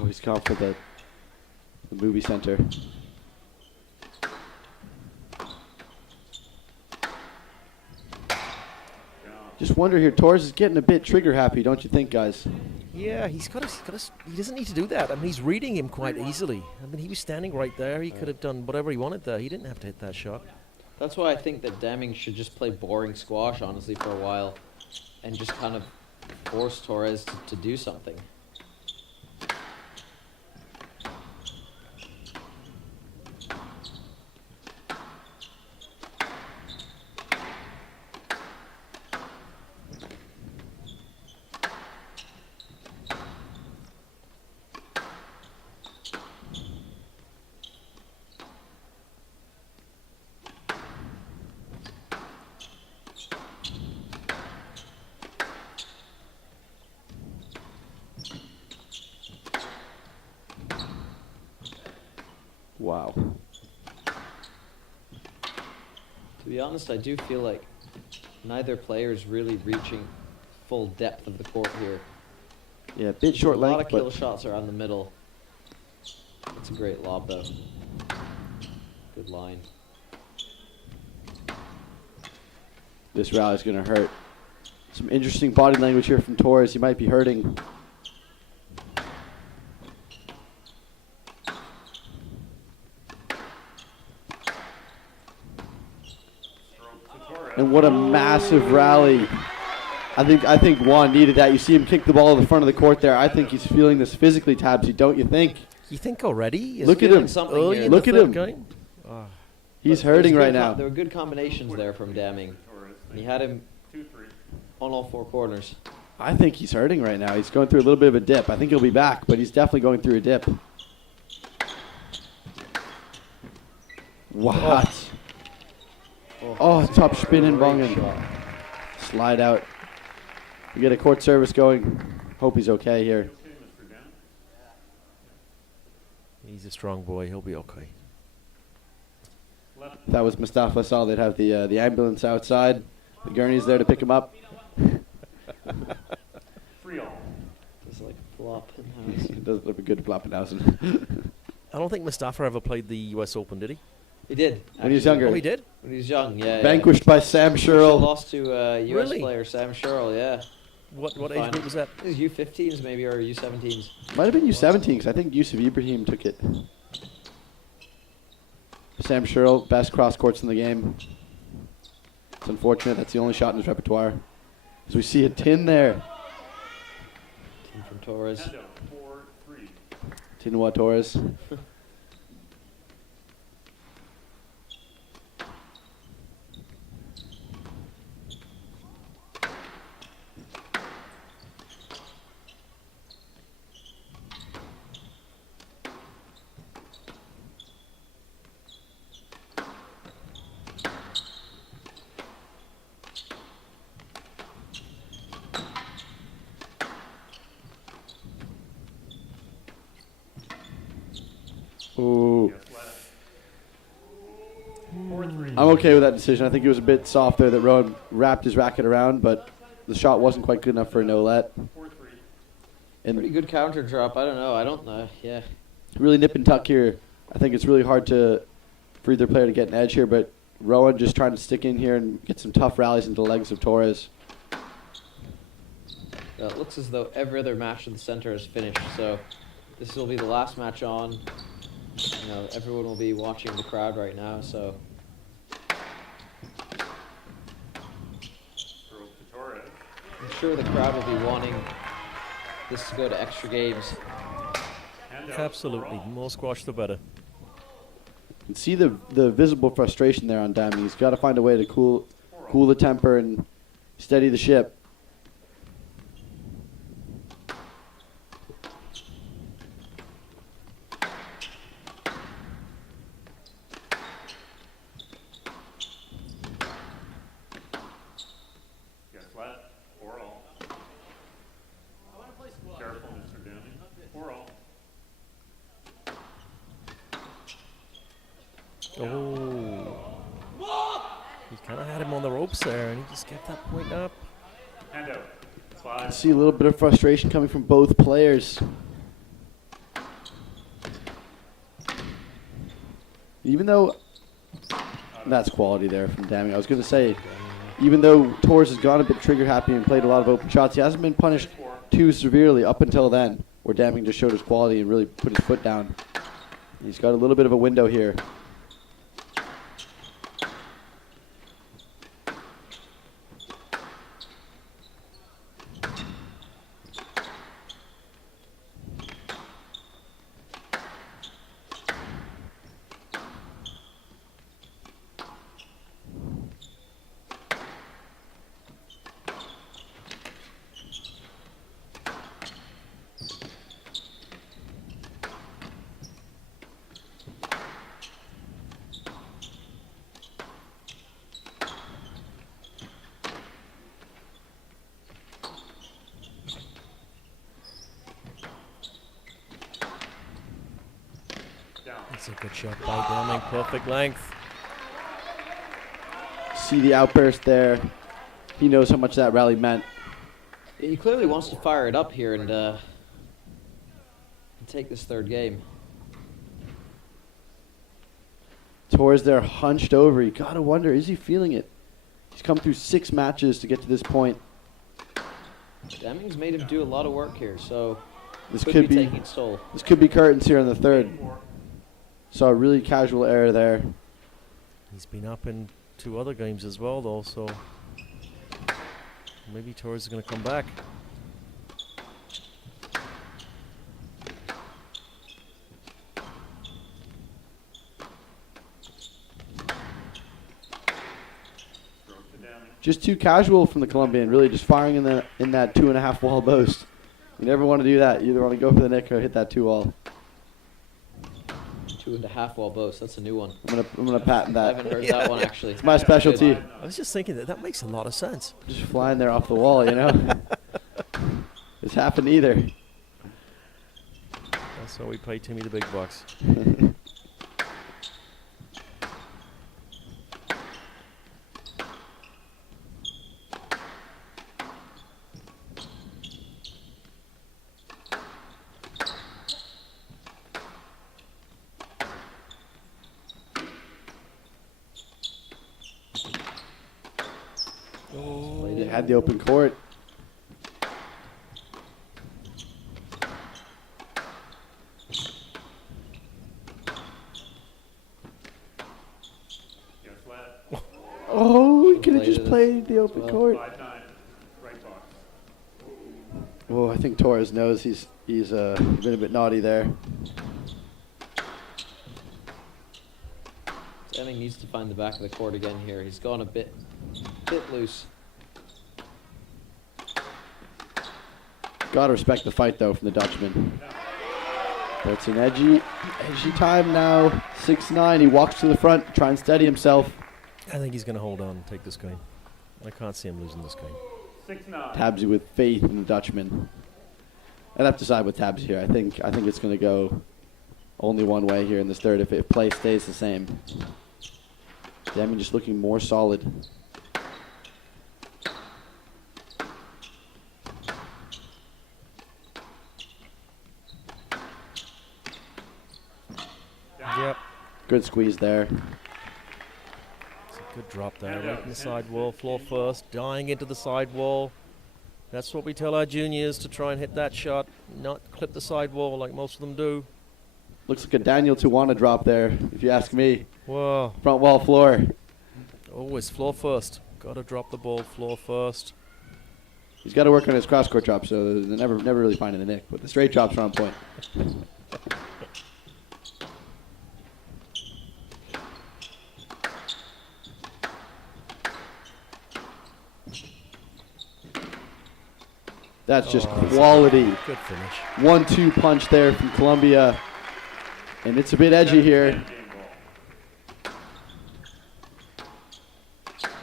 Oh, he's gone for the movie center. Just wonder here, Torres is getting a bit trigger happy, don't you think, guys? Yeah, he doesn't need to do that. I mean, he's reading him quite easily. I mean, he was standing right there. He could have done whatever he wanted there. He didn't have to hit that shot. That's why I think that Deming should just play boring squash, honestly, for a while, and just kind of force Torres to do something. Wow. To be honest, I do feel like neither player is really reaching full depth of the court here. Yeah, a bit short A lot length, of kill but shots are on the middle. It's a great lob, though. Good line. this rally is going to hurt. Some interesting body language here from Torres. He might be hurting. And what a massive rally. I think Juan needed that. You see him kick the ball to the front of the court there. I think he's feeling this physically, Tabsy, don't you think? You think already? Look at him. Look at him. Game? He's hurting right now. There were good combinations there from Deming. He had him on all four corners. I think he's hurting right now. He's going through a little bit of a dip. I think he'll be back, but he's definitely going through a dip. What? Oh, top spin and bonging. Slide out. We get a court service going. Hope he's okay here. He's a strong boy. He'll be okay. If that was Mustafa Sal, they'd have the ambulance outside. The gurney's there to pick him up. It's like Floppenhausen. It does look a good Floppenhausen. I don't think Mustafa ever played the U.S. Open, did he? He did. When he was younger. Oh, he did? When he was young, yeah. Vanquished by Sam Sherrill. Lost to U.S. Really? player Sam Sherrill, yeah. What age group was that? It was U15s maybe, or U17s. Might have been U17, because I think Yusuf Ibrahim took it. Sam Sherrill, best cross courts in the game. It's unfortunate. That's the only shot in his repertoire. As we see a tin there. Tin from Torres. Tinwa Torres. I'm okay with that decision. I think it was a bit soft there that Rowan wrapped his racket around, but the shot wasn't quite good enough for a no-let. And Pretty good counter drop. I don't know. Yeah. really nip and tuck here. I think it's really hard for either player to get an edge here, but Rowan just trying to stick in here and get some tough rallies into the legs of Torres. It looks as though every other match in the center is finished, so this will be the last match on. You know, everyone will be watching the crowd right now, so. I'm sure the crowd will be wanting this to go to extra games. Absolutely. The more squash, the better. You can see the visible frustration there on Dami. He's got to find a way to cool the temper and steady the ship. Yes, flat, 4-all. Careful, Mr. Downing. 4-all. Oh. He kind of had him on the ropes there, and he just kept that point up. Hand out. I see a little bit of frustration coming from both players. Even though that's quality there from Dami. I was going to say, even though Torres has gone a bit trigger happy and played a lot of open shots, he hasn't been punished too severely up until then, where Dami just showed his quality and really put his foot down. He's got a little bit of a window here. That's a good shot by Deming. Perfect length. See the outburst there. He knows how much that rally meant. He clearly wants to fire it up here and take this third game. Torres there hunched over. You gotta wonder, is he feeling it? He's come through 6 matches to get to this point. Deming's made him do a lot of work here, so This could could be be taking its toll. This could be curtains here in the third. Saw a really casual error there. He's been up in 2 other games as well, though, so maybe Torres is going to come back. Just too casual from the Colombian, really just firing in that 2.5 wall boast. You never want to do that. You either want to go for the nick or hit that 2 wall. 2.5 wall boast. That's a new one. I'm gonna patent that. I haven't heard that one actually. It's my specialty. I was just thinking that makes a lot of sense. Just flying there off the wall, you know. It's happened either. That's why we pay Timmy the big bucks. They had the open court. Oh, he could have just played the open court. Oh, I think Torres knows he's been a bit naughty there. Deming needs to find the back of the court again here. He's gone a bit loose. Gotta respect the fight though from the Dutchman. But it's an edgy time now. 6-9. He walks to the front, to try and steady himself. I think he's going to hold on and take this game. I can't see him losing this game. 6-9. Tabsy with faith in the Dutchman. I'd have to side with Tabsy here. I think it's going to go only one way here in this third if play stays the same. Daming just looking more solid. Yep. Good squeeze there. It's a good drop there, right in the sidewall, floor first, dying into the sidewall. That's what we tell our juniors, to try and hit that shot, not clip the sidewall like most of them do. Looks like a Daniel Tuwana drop there, if you ask me. Whoa. Front wall floor. Always floor first. Got to drop the ball floor first. He's got to work on his cross-court drop, so they're never really finding the nick. But the straight drops are on point. That's just quality. Good finish. 1-2 punch there from Columbia. And it's a bit edgy here.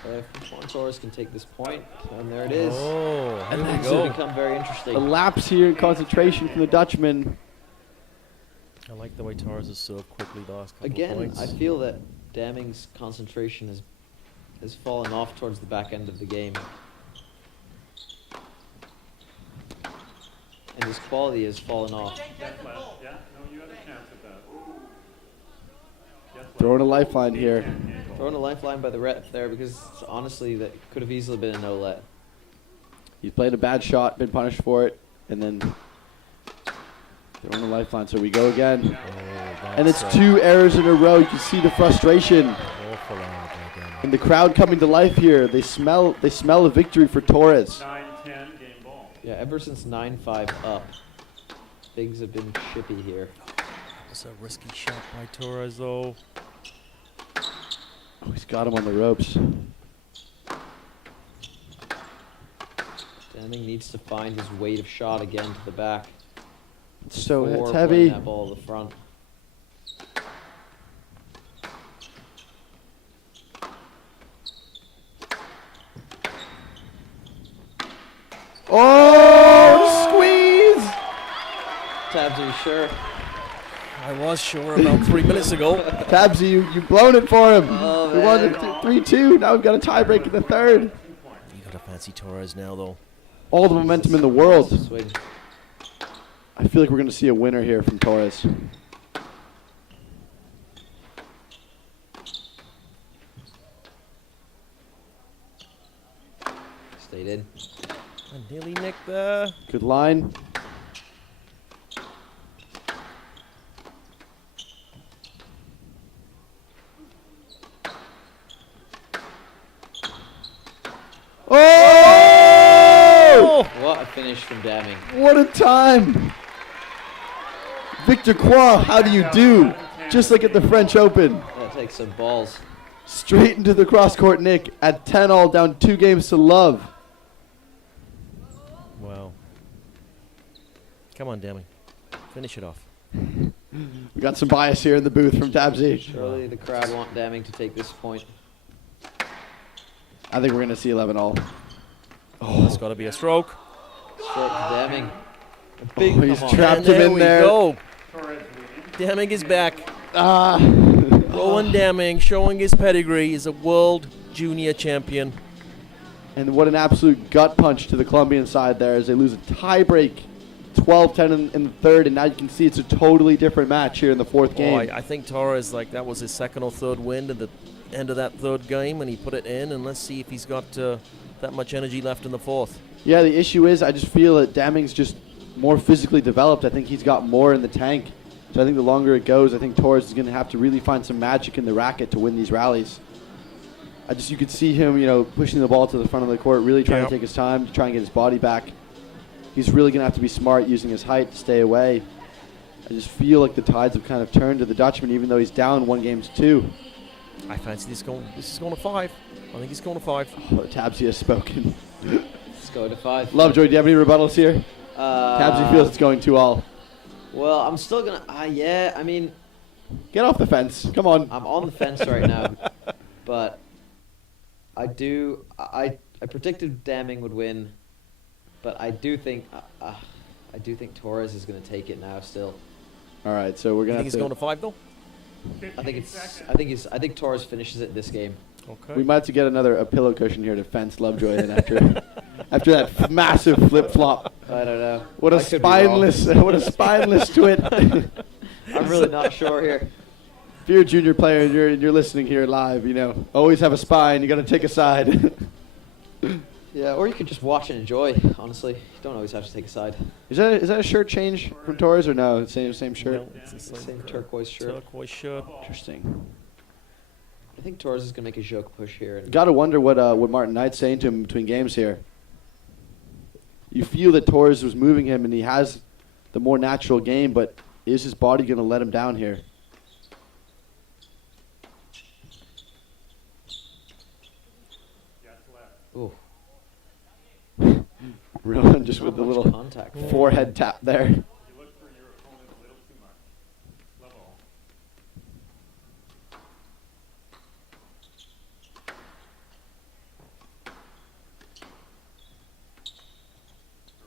If Juan Torres can take this point, and there it is. Oh, and here we things go. have become very interesting. A lapse here in concentration from the Dutchman. I like the way Torres has served quickly the last couple Again, of points. I feel that Daming's concentration has fallen off towards the back end of the game. And his quality has fallen off. Yeah, no, you had a chance at that. Throwing a lifeline here. Throwing a lifeline by the ref there, because honestly that could have easily been a no-let. He's played a bad shot, been punished for it, and then throwing a lifeline. So we go again. And it's 2 errors in a row. You can see the frustration. And the crowd coming to life here. They smell a victory for Torres. 9-10 game ball. Yeah, ever since 9-5 up, things have been chippy here. It's a risky shot by Torres, though. Oh, he's got him on the ropes. Daming needs to find his weight of shot again to the back. So before it's playing heavy. that ball to the front. Oh, squeeze! Tabsy, sure. I was sure about 3 minutes ago. Tabsy, you've blown it for him. Oh, we won man. 3-2. Now we've got a tiebreak in the third. You got to fancy Torres now, though. All the momentum in the world. Swing. I feel like we're going to see a winner here from Torres. Stayed in. And nearly nicked there. Good line. Oh! What a finish from Daming. What a time! Victor Croix, how do you do? Just like at the French Open. That takes some balls. Straight into the cross-court nick at 10-all, down 2 games to love. Wow. Come on, Demi. Finish it off. We got some bias here in the booth from Tabsy. Surely the crowd want Daming to take this point. I think we're going to see 11-all. Oh, it's got to be a stroke. Stroke to Daming. A big He's come on. trapped And him there in we there. go. Deming is back. Ah. Rowan Deming showing his pedigree. He's a world junior champion. And what an absolute gut punch to the Colombian side there as they lose a tiebreak 12-10 in the third, and now you can see it's a totally different match here in the fourth game. I think Torres, like, that was his second or third win at the end of that third game, and he put it in, and let's see if he's got that much energy left in the fourth. Yeah, the issue is I just feel that Daming's just more physically developed. I think he's got more in the tank. So I think the longer it goes, I think Torres is going to have to really find some magic in the racket to win these rallies. You could see him, pushing the ball to the front of the court, really trying to take his time to try and get his body back. He's really going to have to be smart using his height to stay away. I just feel like the tides have kind of turned to the Dutchman, even though he's down 1-2. I fancy this is going to 5. I think he's going to 5. Oh, Tabsy has spoken. Let's go to 5. Lovejoy, do you have any rebuttals here? Tabsy feels it's going 2-all. Well, I'm still going to... yeah, I mean... Get off the fence. Come on. I'm on the fence right now. But I predicted Daming would win. But I do think Torres is going to take it now still. All right, so we're going to have He's to... going to 5, though? I think Torres finishes it this game. Okay. We might have to get a pillow cushion here to fence Lovejoy in after after that massive flip flop. I don't know. What a I could be wrong. spineless twit. I'm really not sure here. If you're a junior player and you're listening here live, you know, always have a spine. You got to take a side. Yeah, or you could just watch and enjoy. Honestly, you don't always have to take a side. Is that a shirt change from Torres or no? Same shirt. No, it's the Same turquoise shirt. turquoise shirt. Interesting. I think Torres is gonna make a joke push here. And Got to wonder what Martin Knight's saying to him between games here. You feel that Torres was moving him and he has the more natural game, but is his body going to let him down here? Ooh. Rowan just Not with the much little contact there. forehead tap there.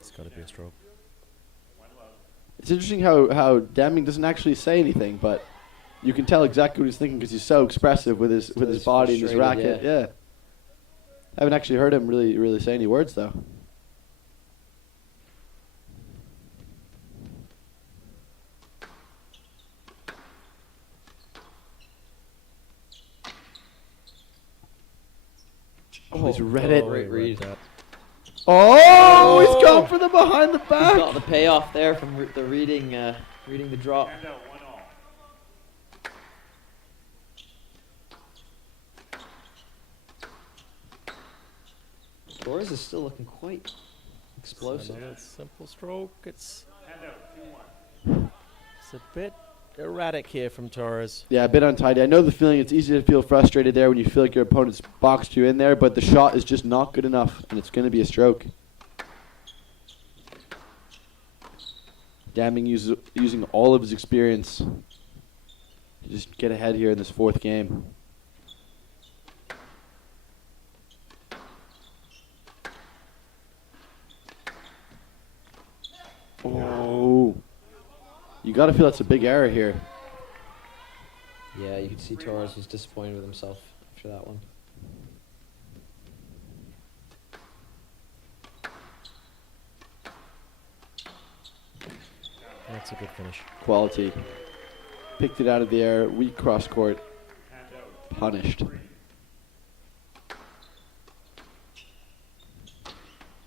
It's got to be a stroke. It's interesting how Deming doesn't actually say anything, but you can tell exactly what he's thinking because he's so expressive with his he's body and his frustrated, racket. Yeah. I haven't actually heard him really say any words though. Oh, he's read it. Great read. Oh, he's going for the behind the back. He's got the payoff there from the reading the drop. Torres is still looking quite explosive. Another simple stroke. It's a bit erratic here from Torres. Yeah, a bit untidy. I know the feeling. It's easy to feel frustrated there when you feel like your opponent's boxed you in there, but the shot is just not good enough, and it's going to be a stroke. Daming using all of his experience to just get ahead here in this fourth game. Oh. You got to feel that's a big error here. Yeah, you could see Torres was disappointed with himself after that one. That's a good finish. Quality. Picked it out of the air. Weak cross court. Punished.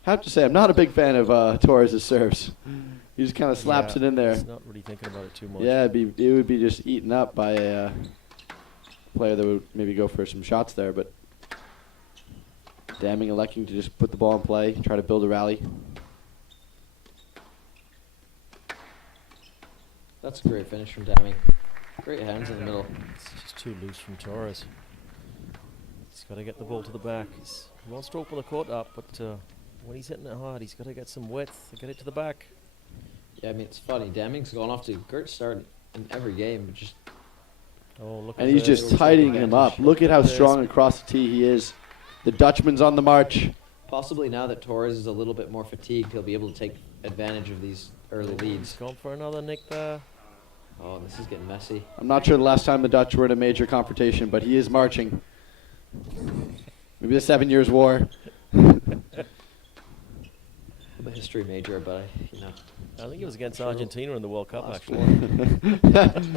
I have to say, I'm not a big fan of Torres' serves. He just kind of slaps it in there. He's not really thinking about it too much. Yeah, it would be just eaten up by a player that would maybe go for some shots there, but Daming electing to just put the ball in play, try to build a rally. That's a great finish from Daming. Great hands in the middle. It's just too loose from Torres. He's got to get the ball to the back. He wants to open the court up, but when he's hitting it hard, he's got to get some width to get it to the back. Yeah, I mean, it's funny. Daming's gone off to a great start in every game, but just... Oh, look And he's just tidying him up. Look at how strong across the tee he is. The Dutchman's on the march. Possibly now that Torres is a little bit more fatigued, he'll be able to take advantage of these early leads. He's gone for another nick there. Oh, this is getting messy. I'm not sure the last time the Dutch were in a major confrontation, but he is marching. Maybe the 7 Years' War. I'm a history major, but I think it was against Argentina in the World Cup, actually.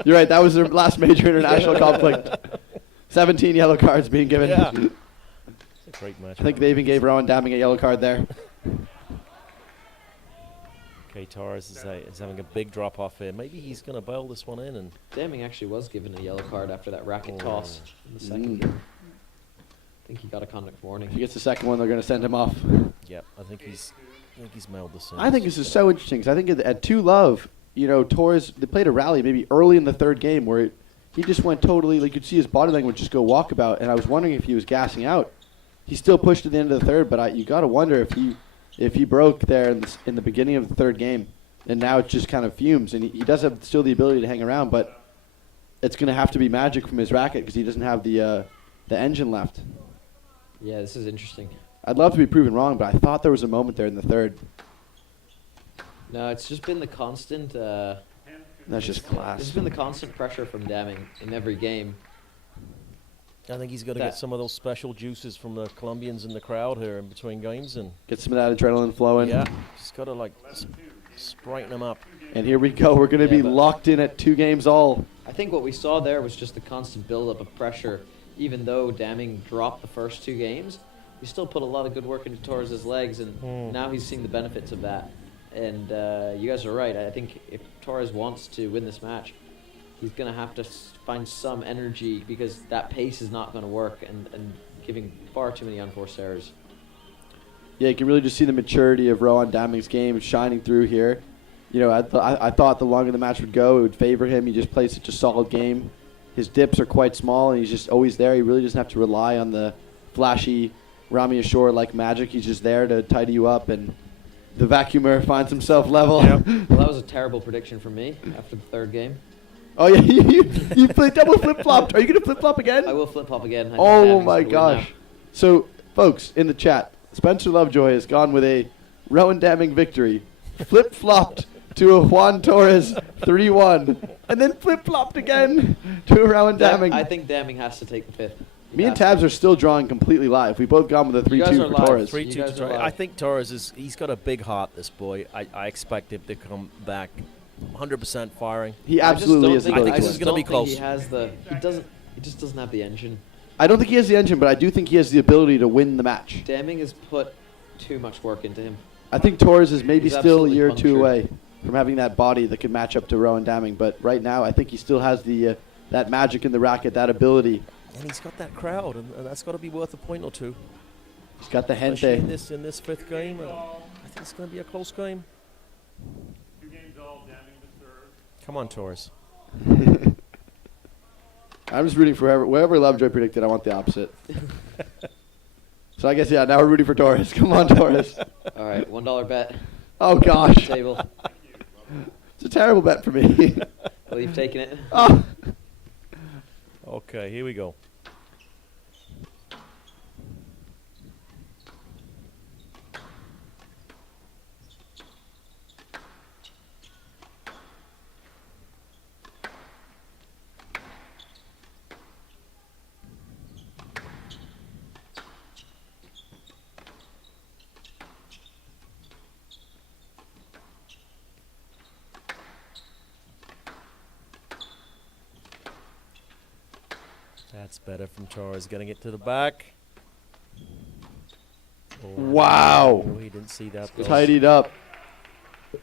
You're right. That was their last major international conflict. 17 yellow cards being given. Yeah. It's a great match. I think they even gave Rowan Daming a yellow card there. Okay, Torres is having a big drop off here. Maybe he's going to bail this one in. And Daming actually was given a yellow card after that racket toss in the second game. I think he got a conduct warning. If he gets the second one, they're going to send him off. Yep, I think he's mailed this in. I think this is so interesting because I think at 2-love, Torres, they played a rally maybe early in the third game where he just went totally, like you could see his body language just go walkabout, and I was wondering if he was gassing out. He still pushed to the end of the third, but you got to wonder if he broke there in the beginning of the third game, and now it's just kind of fumes, and he does have still the ability to hang around, but it's going to have to be magic from his racket because he doesn't have the engine left. Yeah, this is interesting. I'd love to be proven wrong, but I thought there was a moment there in the third. No, it's just been the constant That's just This class. has been the constant pressure from Daming in every game. I think he's got to get some of those special juices from the Colombians in the crowd here in between games and Get some of that adrenaline flowing. yeah, just got to like brighten them up. And here we go. We're going to be locked in at 2 games all. I think what we saw there was just the constant buildup of pressure. Even though Daming dropped the first 2 games, he still put a lot of good work into Torres' legs, and now he's seeing the benefits of that. And you guys are right. I think if Torres wants to win this match, he's going to have to find some energy because that pace is not going to work and giving far too many unforced errors. Yeah, you can really just see the maturity of Rowan Daming's game shining through here. You know, I thought the longer the match would go, it would favor him. He just plays such a solid game. His dips are quite small, and he's just always there. He really doesn't have to rely on the flashy Rami Ashore-like magic. He's just there to tidy you up, and the vacuumer finds himself level. Well, that was a terrible prediction from me after the 3rd game. Oh, yeah, you played double flip-flopped. Are you going to flip-flop again? I will flip-flop again. I think Oh, Daming's my gonna win gosh. So, folks, in the chat, Spencer Lovejoy has gone with a Rowan Daming victory. Flip-flopped to a Juan Torres 3-1. And then flip-flopped again to a Rowan Daming. I think Daming has to take the 5th. Me and Tabs are still drawing completely live. We both gone with a 3-2 for Torres. 3-2 to Torres. I think Torres he's got a big heart, this boy. I expect him to come back 100% firing. He absolutely is. I think this is going to be close. He just doesn't have the engine. I don't think he has the engine, but I do think he has the ability to win the match. Daming has put too much work into him. I think Torres is maybe He's still a absolutely year or 2 punctured. away from having that body that could match up to Rowan Daming. But right now, I think he still has the that magic in the racket, that ability. And he's got that crowd, and that's got to be worth a point or 2. He's got the Especially gente. in this 5th game. I think it's going to be a close game. 2 games all, Daming to serve. Come on, Torres. I'm just rooting for wherever Lovejoy predicted. I want the opposite. So I guess, yeah, now we're rooting for Torres. Come on, Torres. All right, $1 bet. Oh, gosh. Table. It's a terrible bet for me. Well, you've taken it. Oh. Okay, here we go. That's better from Torres, getting it to the back. Oh, Wow. Oh, he didn't see that. Tidied up.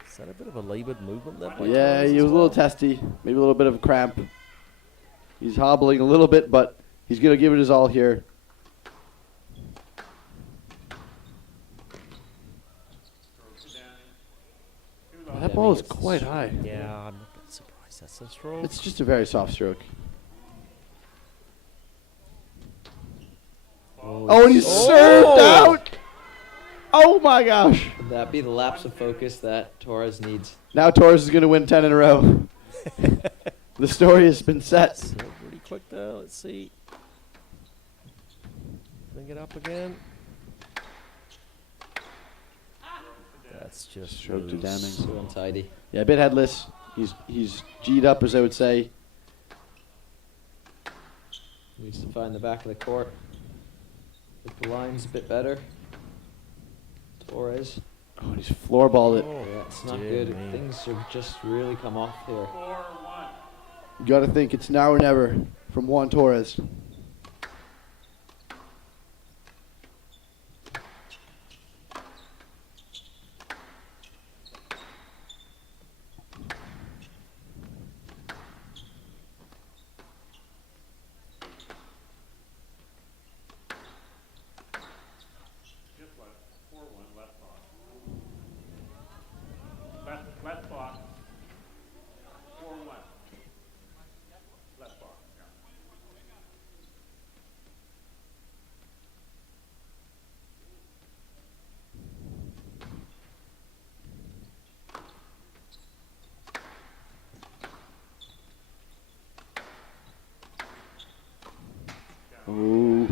Is that a bit of a labored movement there? by Yeah, Torres he as was a little well? testy. Maybe a little bit of a cramp. He's hobbling a little bit, but he's going to give it his all here. That ball is quite high. Yeah, I'm a bit surprised that's a stroke. It's just a very soft stroke. Oh, and he's served out! Oh my gosh! Would that be the lapse of focus that Torres needs? Now Torres is going to win 10 in a row. The story has been set. So pretty quick there. Let's see. Bring it up again. That's just Stroke to loose. Daming. So untidy. Yeah, a bit headless. He's G'd up, as I would say. Needs to find the back of the court. Get the lines a bit better. Torres. Oh, and he's floorballed it. Yeah, it's not dear good. me. Things have just really come off here. 4-1. You got to think it's now or never from Juan Torres. Just left. 4-1, left box. Left box. 4-1. Left box, yeah. Ooh,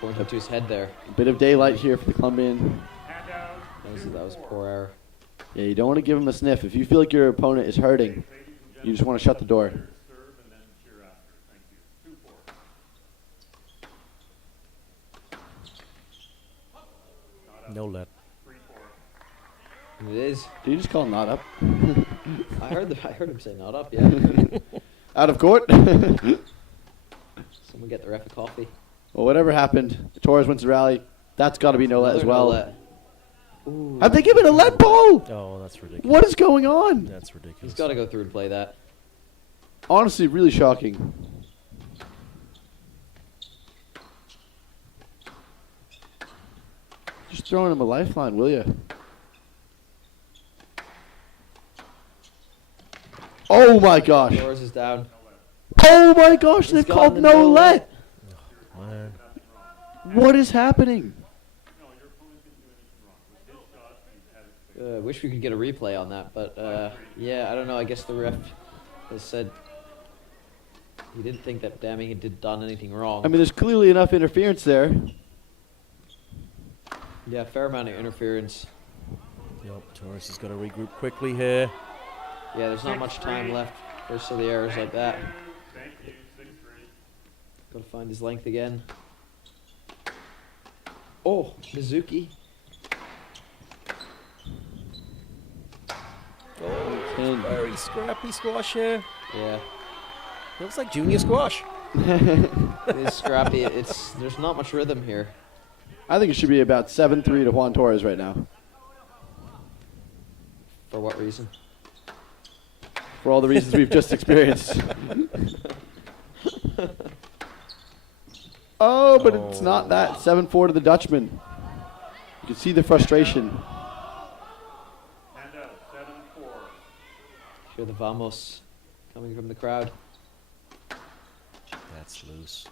Point up to his head there. a bit of daylight here for the Colombian. Hand out. That was a poor error. Yeah, you don't want to give him a sniff. If you feel like your opponent is hurting, You just want to shut the door. Serve and then cheer after. Thank you. 2-4. No let. 3-4. It is. Did you just call not up? I heard him say not up. Yeah. Out of court? Someone get the ref a coffee. Well, whatever happened, Torres wins the rally. That's got to be no let as Another well. no let. Ooh. Have they given a let ball? Oh, that's ridiculous. What is going on? That's ridiculous. He's got to go through and play that. Honestly, really shocking. Just throwing him a lifeline, will you? Oh my gosh. Torres is down. Oh my gosh, they've He's called gotten the no no let. Man. What is happening? Wish we could get a replay on that, but yeah, I don't know. I guess the ref has said he didn't think that Daming had done anything wrong. I mean, there's clearly enough interference there. Yeah, fair amount of interference. Yep, Torres has got to regroup quickly here. Yeah, there's not much time left for silly errors like that. Thank you. 6-3. Got to find his length again. Oh, Mizuki. Oh, very scrappy squash here. Yeah. Looks like junior squash. It is scrappy. There's not much rhythm here. I think it should be about 7-3 to Juan Torres right now. For what reason? For all the reasons we've just experienced. Oh, but it's not that. 7-4 to the Dutchman. You can see the frustration. And out. 7-4. Hear the vamos coming from the crowd. That's loose.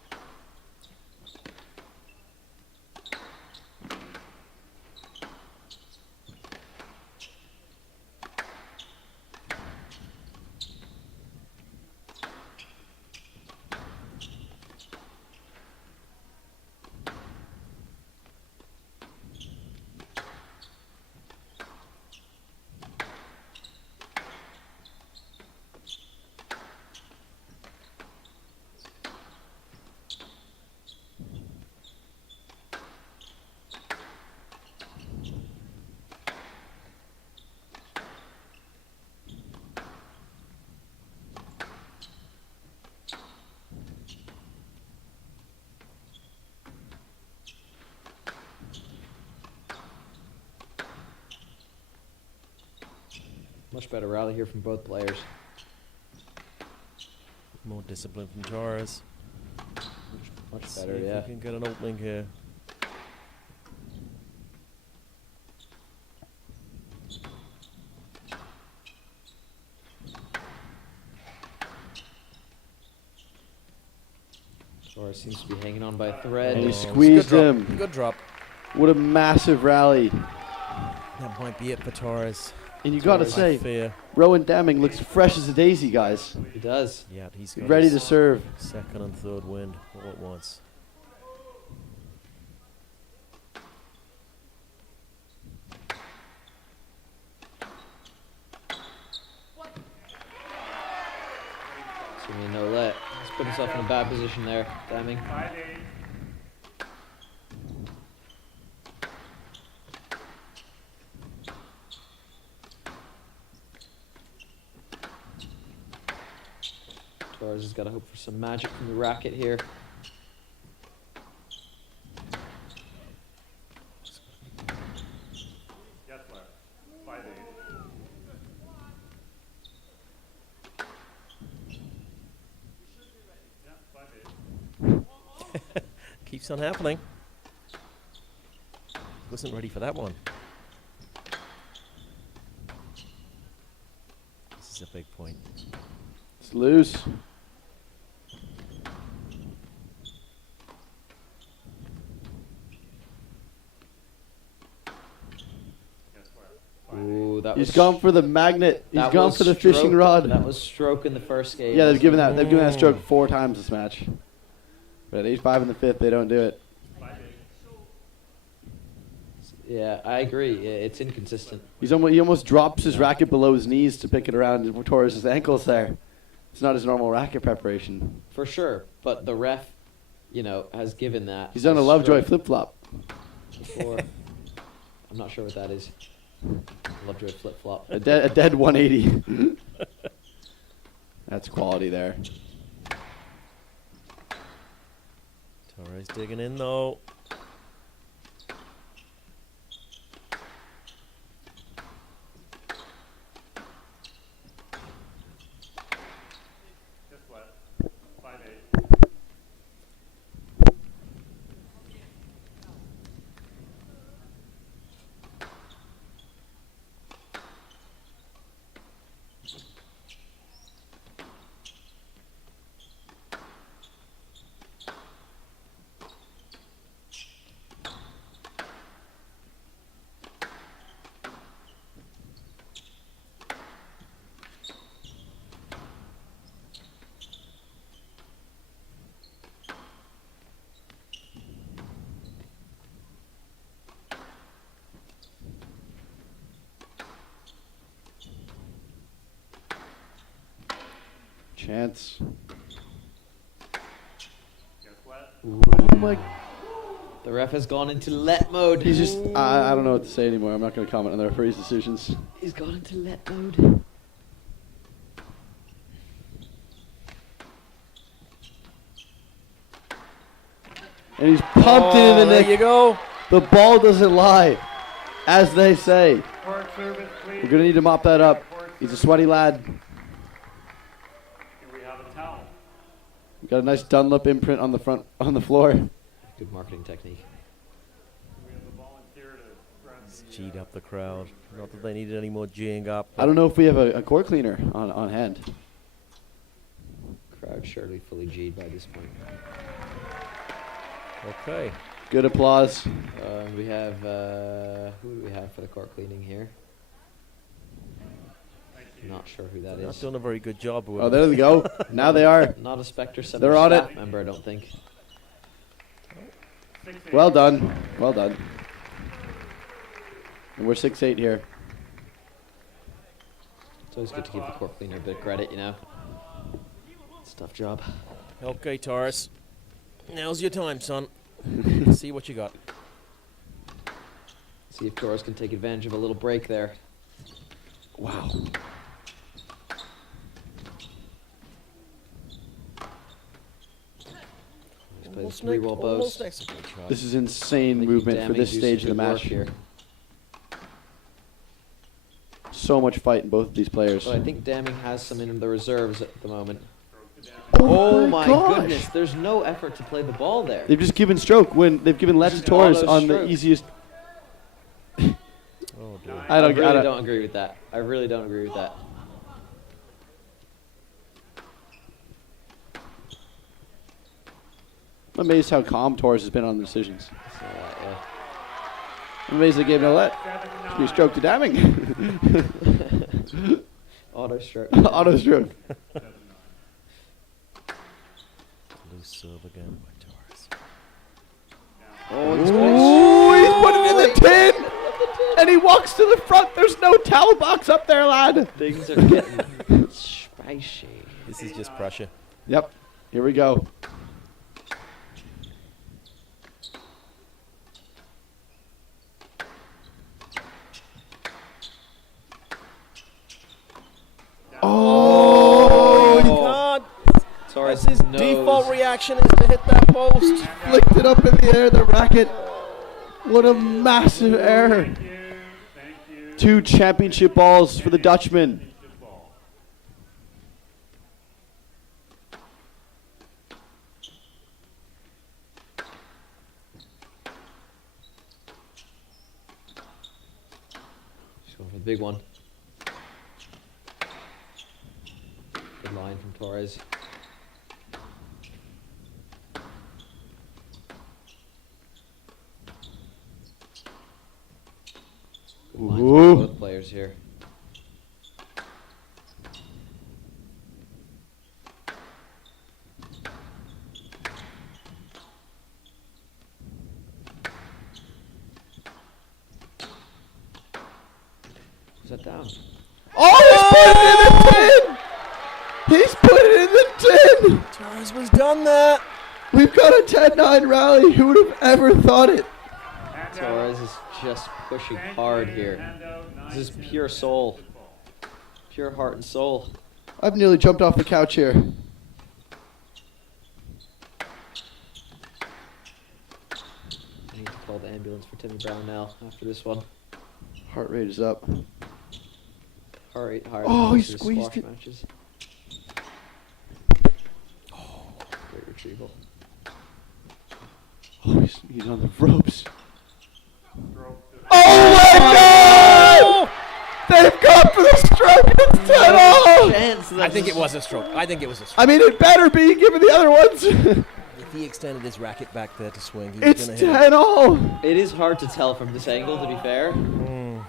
Much better rally here from both players. More discipline from Torres. Much See better, if yeah. we can get an opening here. Torres seems to be hanging on by a thread. And he it's a squeezed good him. drop. Good drop. What a massive rally. That might be it for Torres. And you got to I say, fear. Rowan Daming looks fresh as a daisy, guys. He does. Yeah, he's got Ready to his serve. second and third wind all at once. It's going to be a no let. He's put himself in a bad position there, Daming. 5-8. Torres has got to hope for some magic from the racket here. Yes, left. 5-8. Yeah, 5-8. Keeps on happening. Wasn't ready for that one. This is a big point. It's loose. Ooh, that He's was gone for the magnet. He's that gone was for the fishing stroke- rod. That was stroke in the first game. Yeah, they've given that stroke 4 times this match. But at 8-5 in the 5th, they don't do it. Yeah, I agree. It's inconsistent. He almost drops his racket below his knees to pick it around Torres' ankles there. It's not his normal racket preparation. For sure, but the ref, has given that. He's done a Lovejoy flip-flop. Before. I'm not sure what that is. Lovejoy flip-flop. A dead 180. That's quality there. Torres digging in though. Just what? 5-8. Chance. Guess what? Oh my. The ref has gone into let mode. He's just. I don't know what to say anymore. I'm not going to comment on the referee's decisions. He's gone into let mode. And he's pumped into the there net. you go. The ball doesn't lie, as they say. Court service, please. We're going to need to mop that up. He's a sweaty lad. Here we have a towel. We've got a nice Dunlop imprint on the floor. Good marketing technique. We have a volunteer to grab the, G'd up the crowd. Not that they needed any more G'ing up. I don't know if we have a court cleaner on hand. Crowd surely fully G'd by this point. Okay. Good applause. We have, who do we have for the court cleaning here? Not sure who that Not is. doing a very good job with Oh, it. there they go. Now they are. Not a Specter 7 They're on staff it. member, I don't think. Well done. Well done. And we're 6-8 here. It's always good to give the court cleaner a bit of credit, It's a tough job. Okay, Taurus. Now's your time, son. See what you got. See if Torres can take advantage of a little break there. Wow. He's played 3 roll bows. This is insane movement for this stage of the match. Here. So much fight in both of these players. But I think Damming has some in the reserves at the moment. Oh my gosh. goodness, there's no effort to play the ball there. They've just given stroke when they've given Let's Torres on the easiest. Oh, dear. I really don't agree with that. I really don't agree with that. I'm amazed how calm Torres has been on the decisions. I'm amazed they gave no let. You stroke to Damming. Auto stroke. Auto stroke. Loose serve again by Torres. Oh, he's put it in the tin! And he walks to the front. There's no towel box up there, lad. Things are getting spicy. This is just pressure. Yep. Here we go. Oh, God. Torres His default reaction is to hit that post. Flicked it up in the air, the racket. What a massive error. 2 championship balls for the Dutchman. Just going for the big one. Good line from Torres. Good lines from both players here. Is that down? Oh, he's put it in the tin! He's put it in the tin! Torres was done that. We've got a 10-9 rally. Who would have ever thought it? Torres is just pushing hard here. This is pure soul. Pure heart and soul. I've nearly jumped off the couch here. I need to call the ambulance for Timmy Brownell after this one. Heart rate is up. Heart rate higher. Oh, than he most of the squeezed squash it. Matches. Oh, great retrieval. Oh, he's on the ropes. Oh my God! They've gone for the stroke. It's 10-all. I think it was a stroke. I I mean, it better be given the other ones. If he extended his racket back there to swing, he was It's going to hit it. 10-all. It is hard to tell from this angle, to be fair.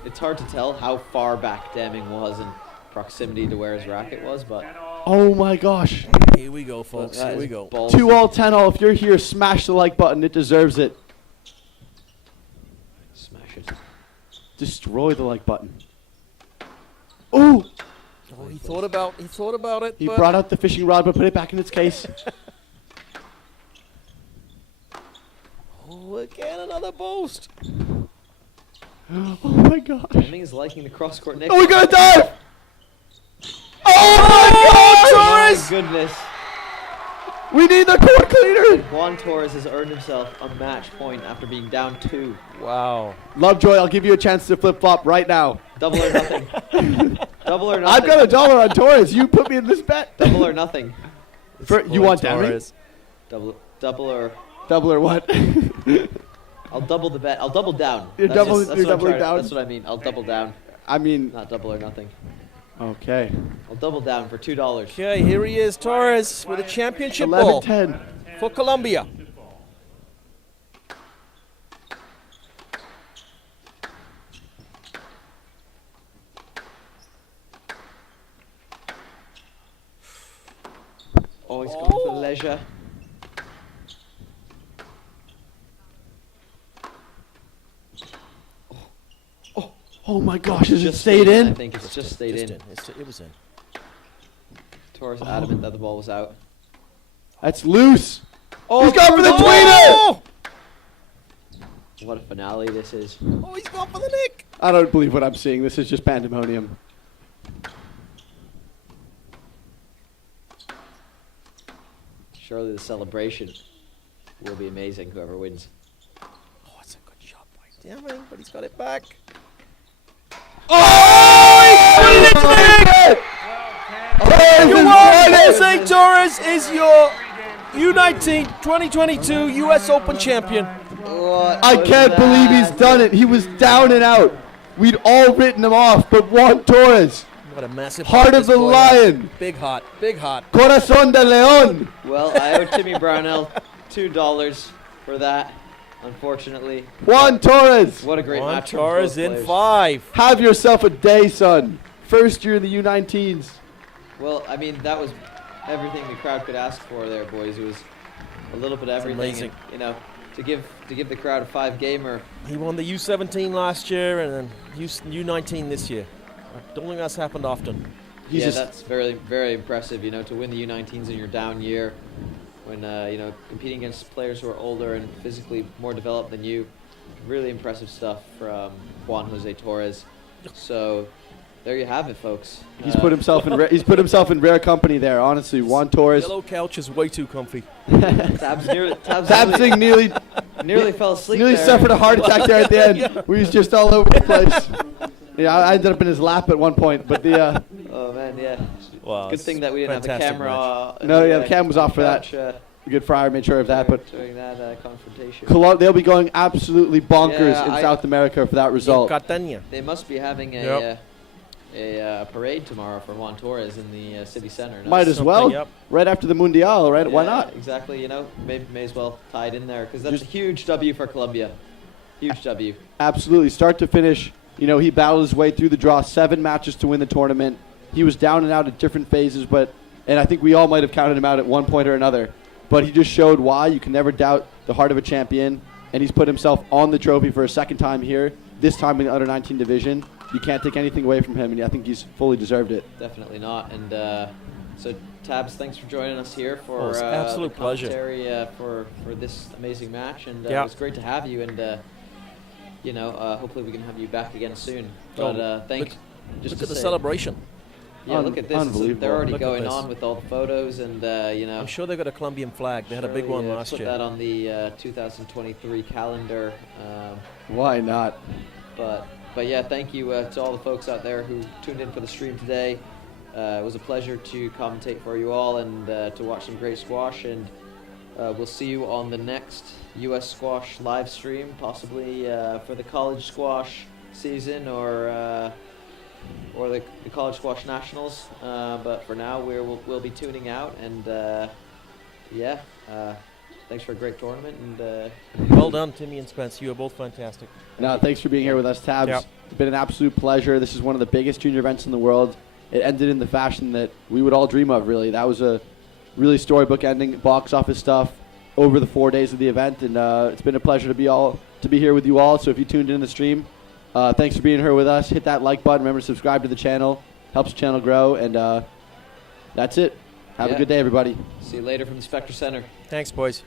It's hard to tell how far back Deming was in proximity to where his racket was, but... Oh my gosh. Here we go, folks. That Here we is go. ballsy. 2-all, 10-all. If you're here, smash the like button. It deserves it. Smash it. Destroy the like button. Ooh! Oh, he thought about it. He but brought out the fishing rod, but put it back in its case. Oh, again, another boast. Oh my gosh. Deming is liking the cross-court nick. Oh, we got a dive! Oh my God! My goodness. We need the court cleaner! Juan Torres has earned himself a match point after being down 2. Wow. Lovejoy, I'll give you a chance to flip-flop right now. Double or nothing. Double or nothing. I've got $1 on Torres. You put me in this bet. Double or nothing. You want Deming? Double or... Double or what? I'll double the bet. I'll double down. You're That's doubling what I'm down? trying to- That's what I mean. I'll double down. I mean... Not double or nothing. Okay. I'll double down for $2. Okay, here he is, Torres, with a championship ball 11-10. for Colombia. Oh, he's going for leisure. Oh my gosh, has it Just stayed in? I think it's just stayed in. It was in. Torres adamant that the ball was out. That's loose. Oh, he's gone for the tweener! What a finale this is. Oh, he's gone for the nick. I don't believe what I'm seeing. This is just pandemonium. Surely the celebration will be amazing, whoever wins. Oh, it's a good shot by Deming, but he's got it back. Jose Torres is your U19 2022 U.S. Open champion. I can't believe he's done it. He was down and out. We'd all written him off, but Juan Torres. What a massive Heart of the lion. Big heart, big heart. Corazón de león. Well, I owe Timmy Brownell $2 for that, unfortunately. Juan Torres. What a great Juan match. from Torres both in players. 5. Have yourself a day, son. First year in the U19s. Well, I mean, that was everything the crowd could ask for there, boys. It was a little bit of everything. amazing. And, you know, to give the crowd a 5-gamer. He won the U17 last year and then U19 this year. I don't think that's happened often. Yeah, that's very, very impressive, you know, to win the U19s in your down year when, you know, competing against players who are older and physically more developed than you. Really impressive stuff from Juan Jose Torres. So, there you have it, folks. He's put himself in rare company there. Honestly, Juan Torres. Yellow couch is way too comfy. Tabsing nearly fell asleep. Nearly there. suffered a heart attack there at the end. Where he's just all over the place. Yeah, I ended up in his lap at one point, but the. Oh man, yeah. Wow, Good thing that we didn't have the fantastic camera. No, yeah, the cam was off for that. couch, Good Friar made sure of that, but during that confrontation. they'll be going absolutely bonkers Yeah, in South America for that result. They must be having a parade tomorrow for Juan Torres in the city center. No? Might as well, right after the Mundial, right? Why Yeah, not? Exactly, you know, may as well tie it in there because that's a huge W for Colombia. Huge W. Absolutely, start to finish. You know, he battled his way through the draw, 7 matches to win the tournament. He was down and out at different phases, and I think we all might have counted him out at one point or another. But he just showed why you can never doubt the heart of a champion, and he's put himself on the trophy for a second time here, this time in the under-19 division. you can't take anything away from him, and I think he's fully deserved it. Definitely not. And so, Tabs, thanks for joining us here for Oh, it's an absolute the pleasure. commentary for this amazing match. And Yeah. it was great to have you. And hopefully we can have you back again soon. Oh, But thanks. Look at the celebration. Yeah, look at this. Unbelievable. They're already Look at going this. on with all the photos, and I'm sure they got a Colombian flag. They had a big one last put year. that on the 2023 calendar. Why not? But yeah, thank you to all the folks out there who tuned in for the stream today. It was a pleasure to commentate for you all and to watch some great squash. And we'll see you on the next U.S. Squash live stream, possibly for the college squash season or the college squash nationals. But for now, we'll be tuning out. And thanks for a great tournament. And Well done, Timmy and Spence. You are both fantastic. No, thanks for being here with us, Tabs. Yep. It's been an absolute pleasure. This is one of the biggest junior events in the world. It ended in the fashion that we would all dream of, really. That was a really storybook ending, box office stuff over the 4 days of the event, and it's been a pleasure to be here with you all. So if you tuned in the stream, thanks for being here with us. Hit that like button. Remember to subscribe to the channel. Helps the channel grow, and that's it. Have a good day, everybody. see you later from the Specter Center. Thanks, boys.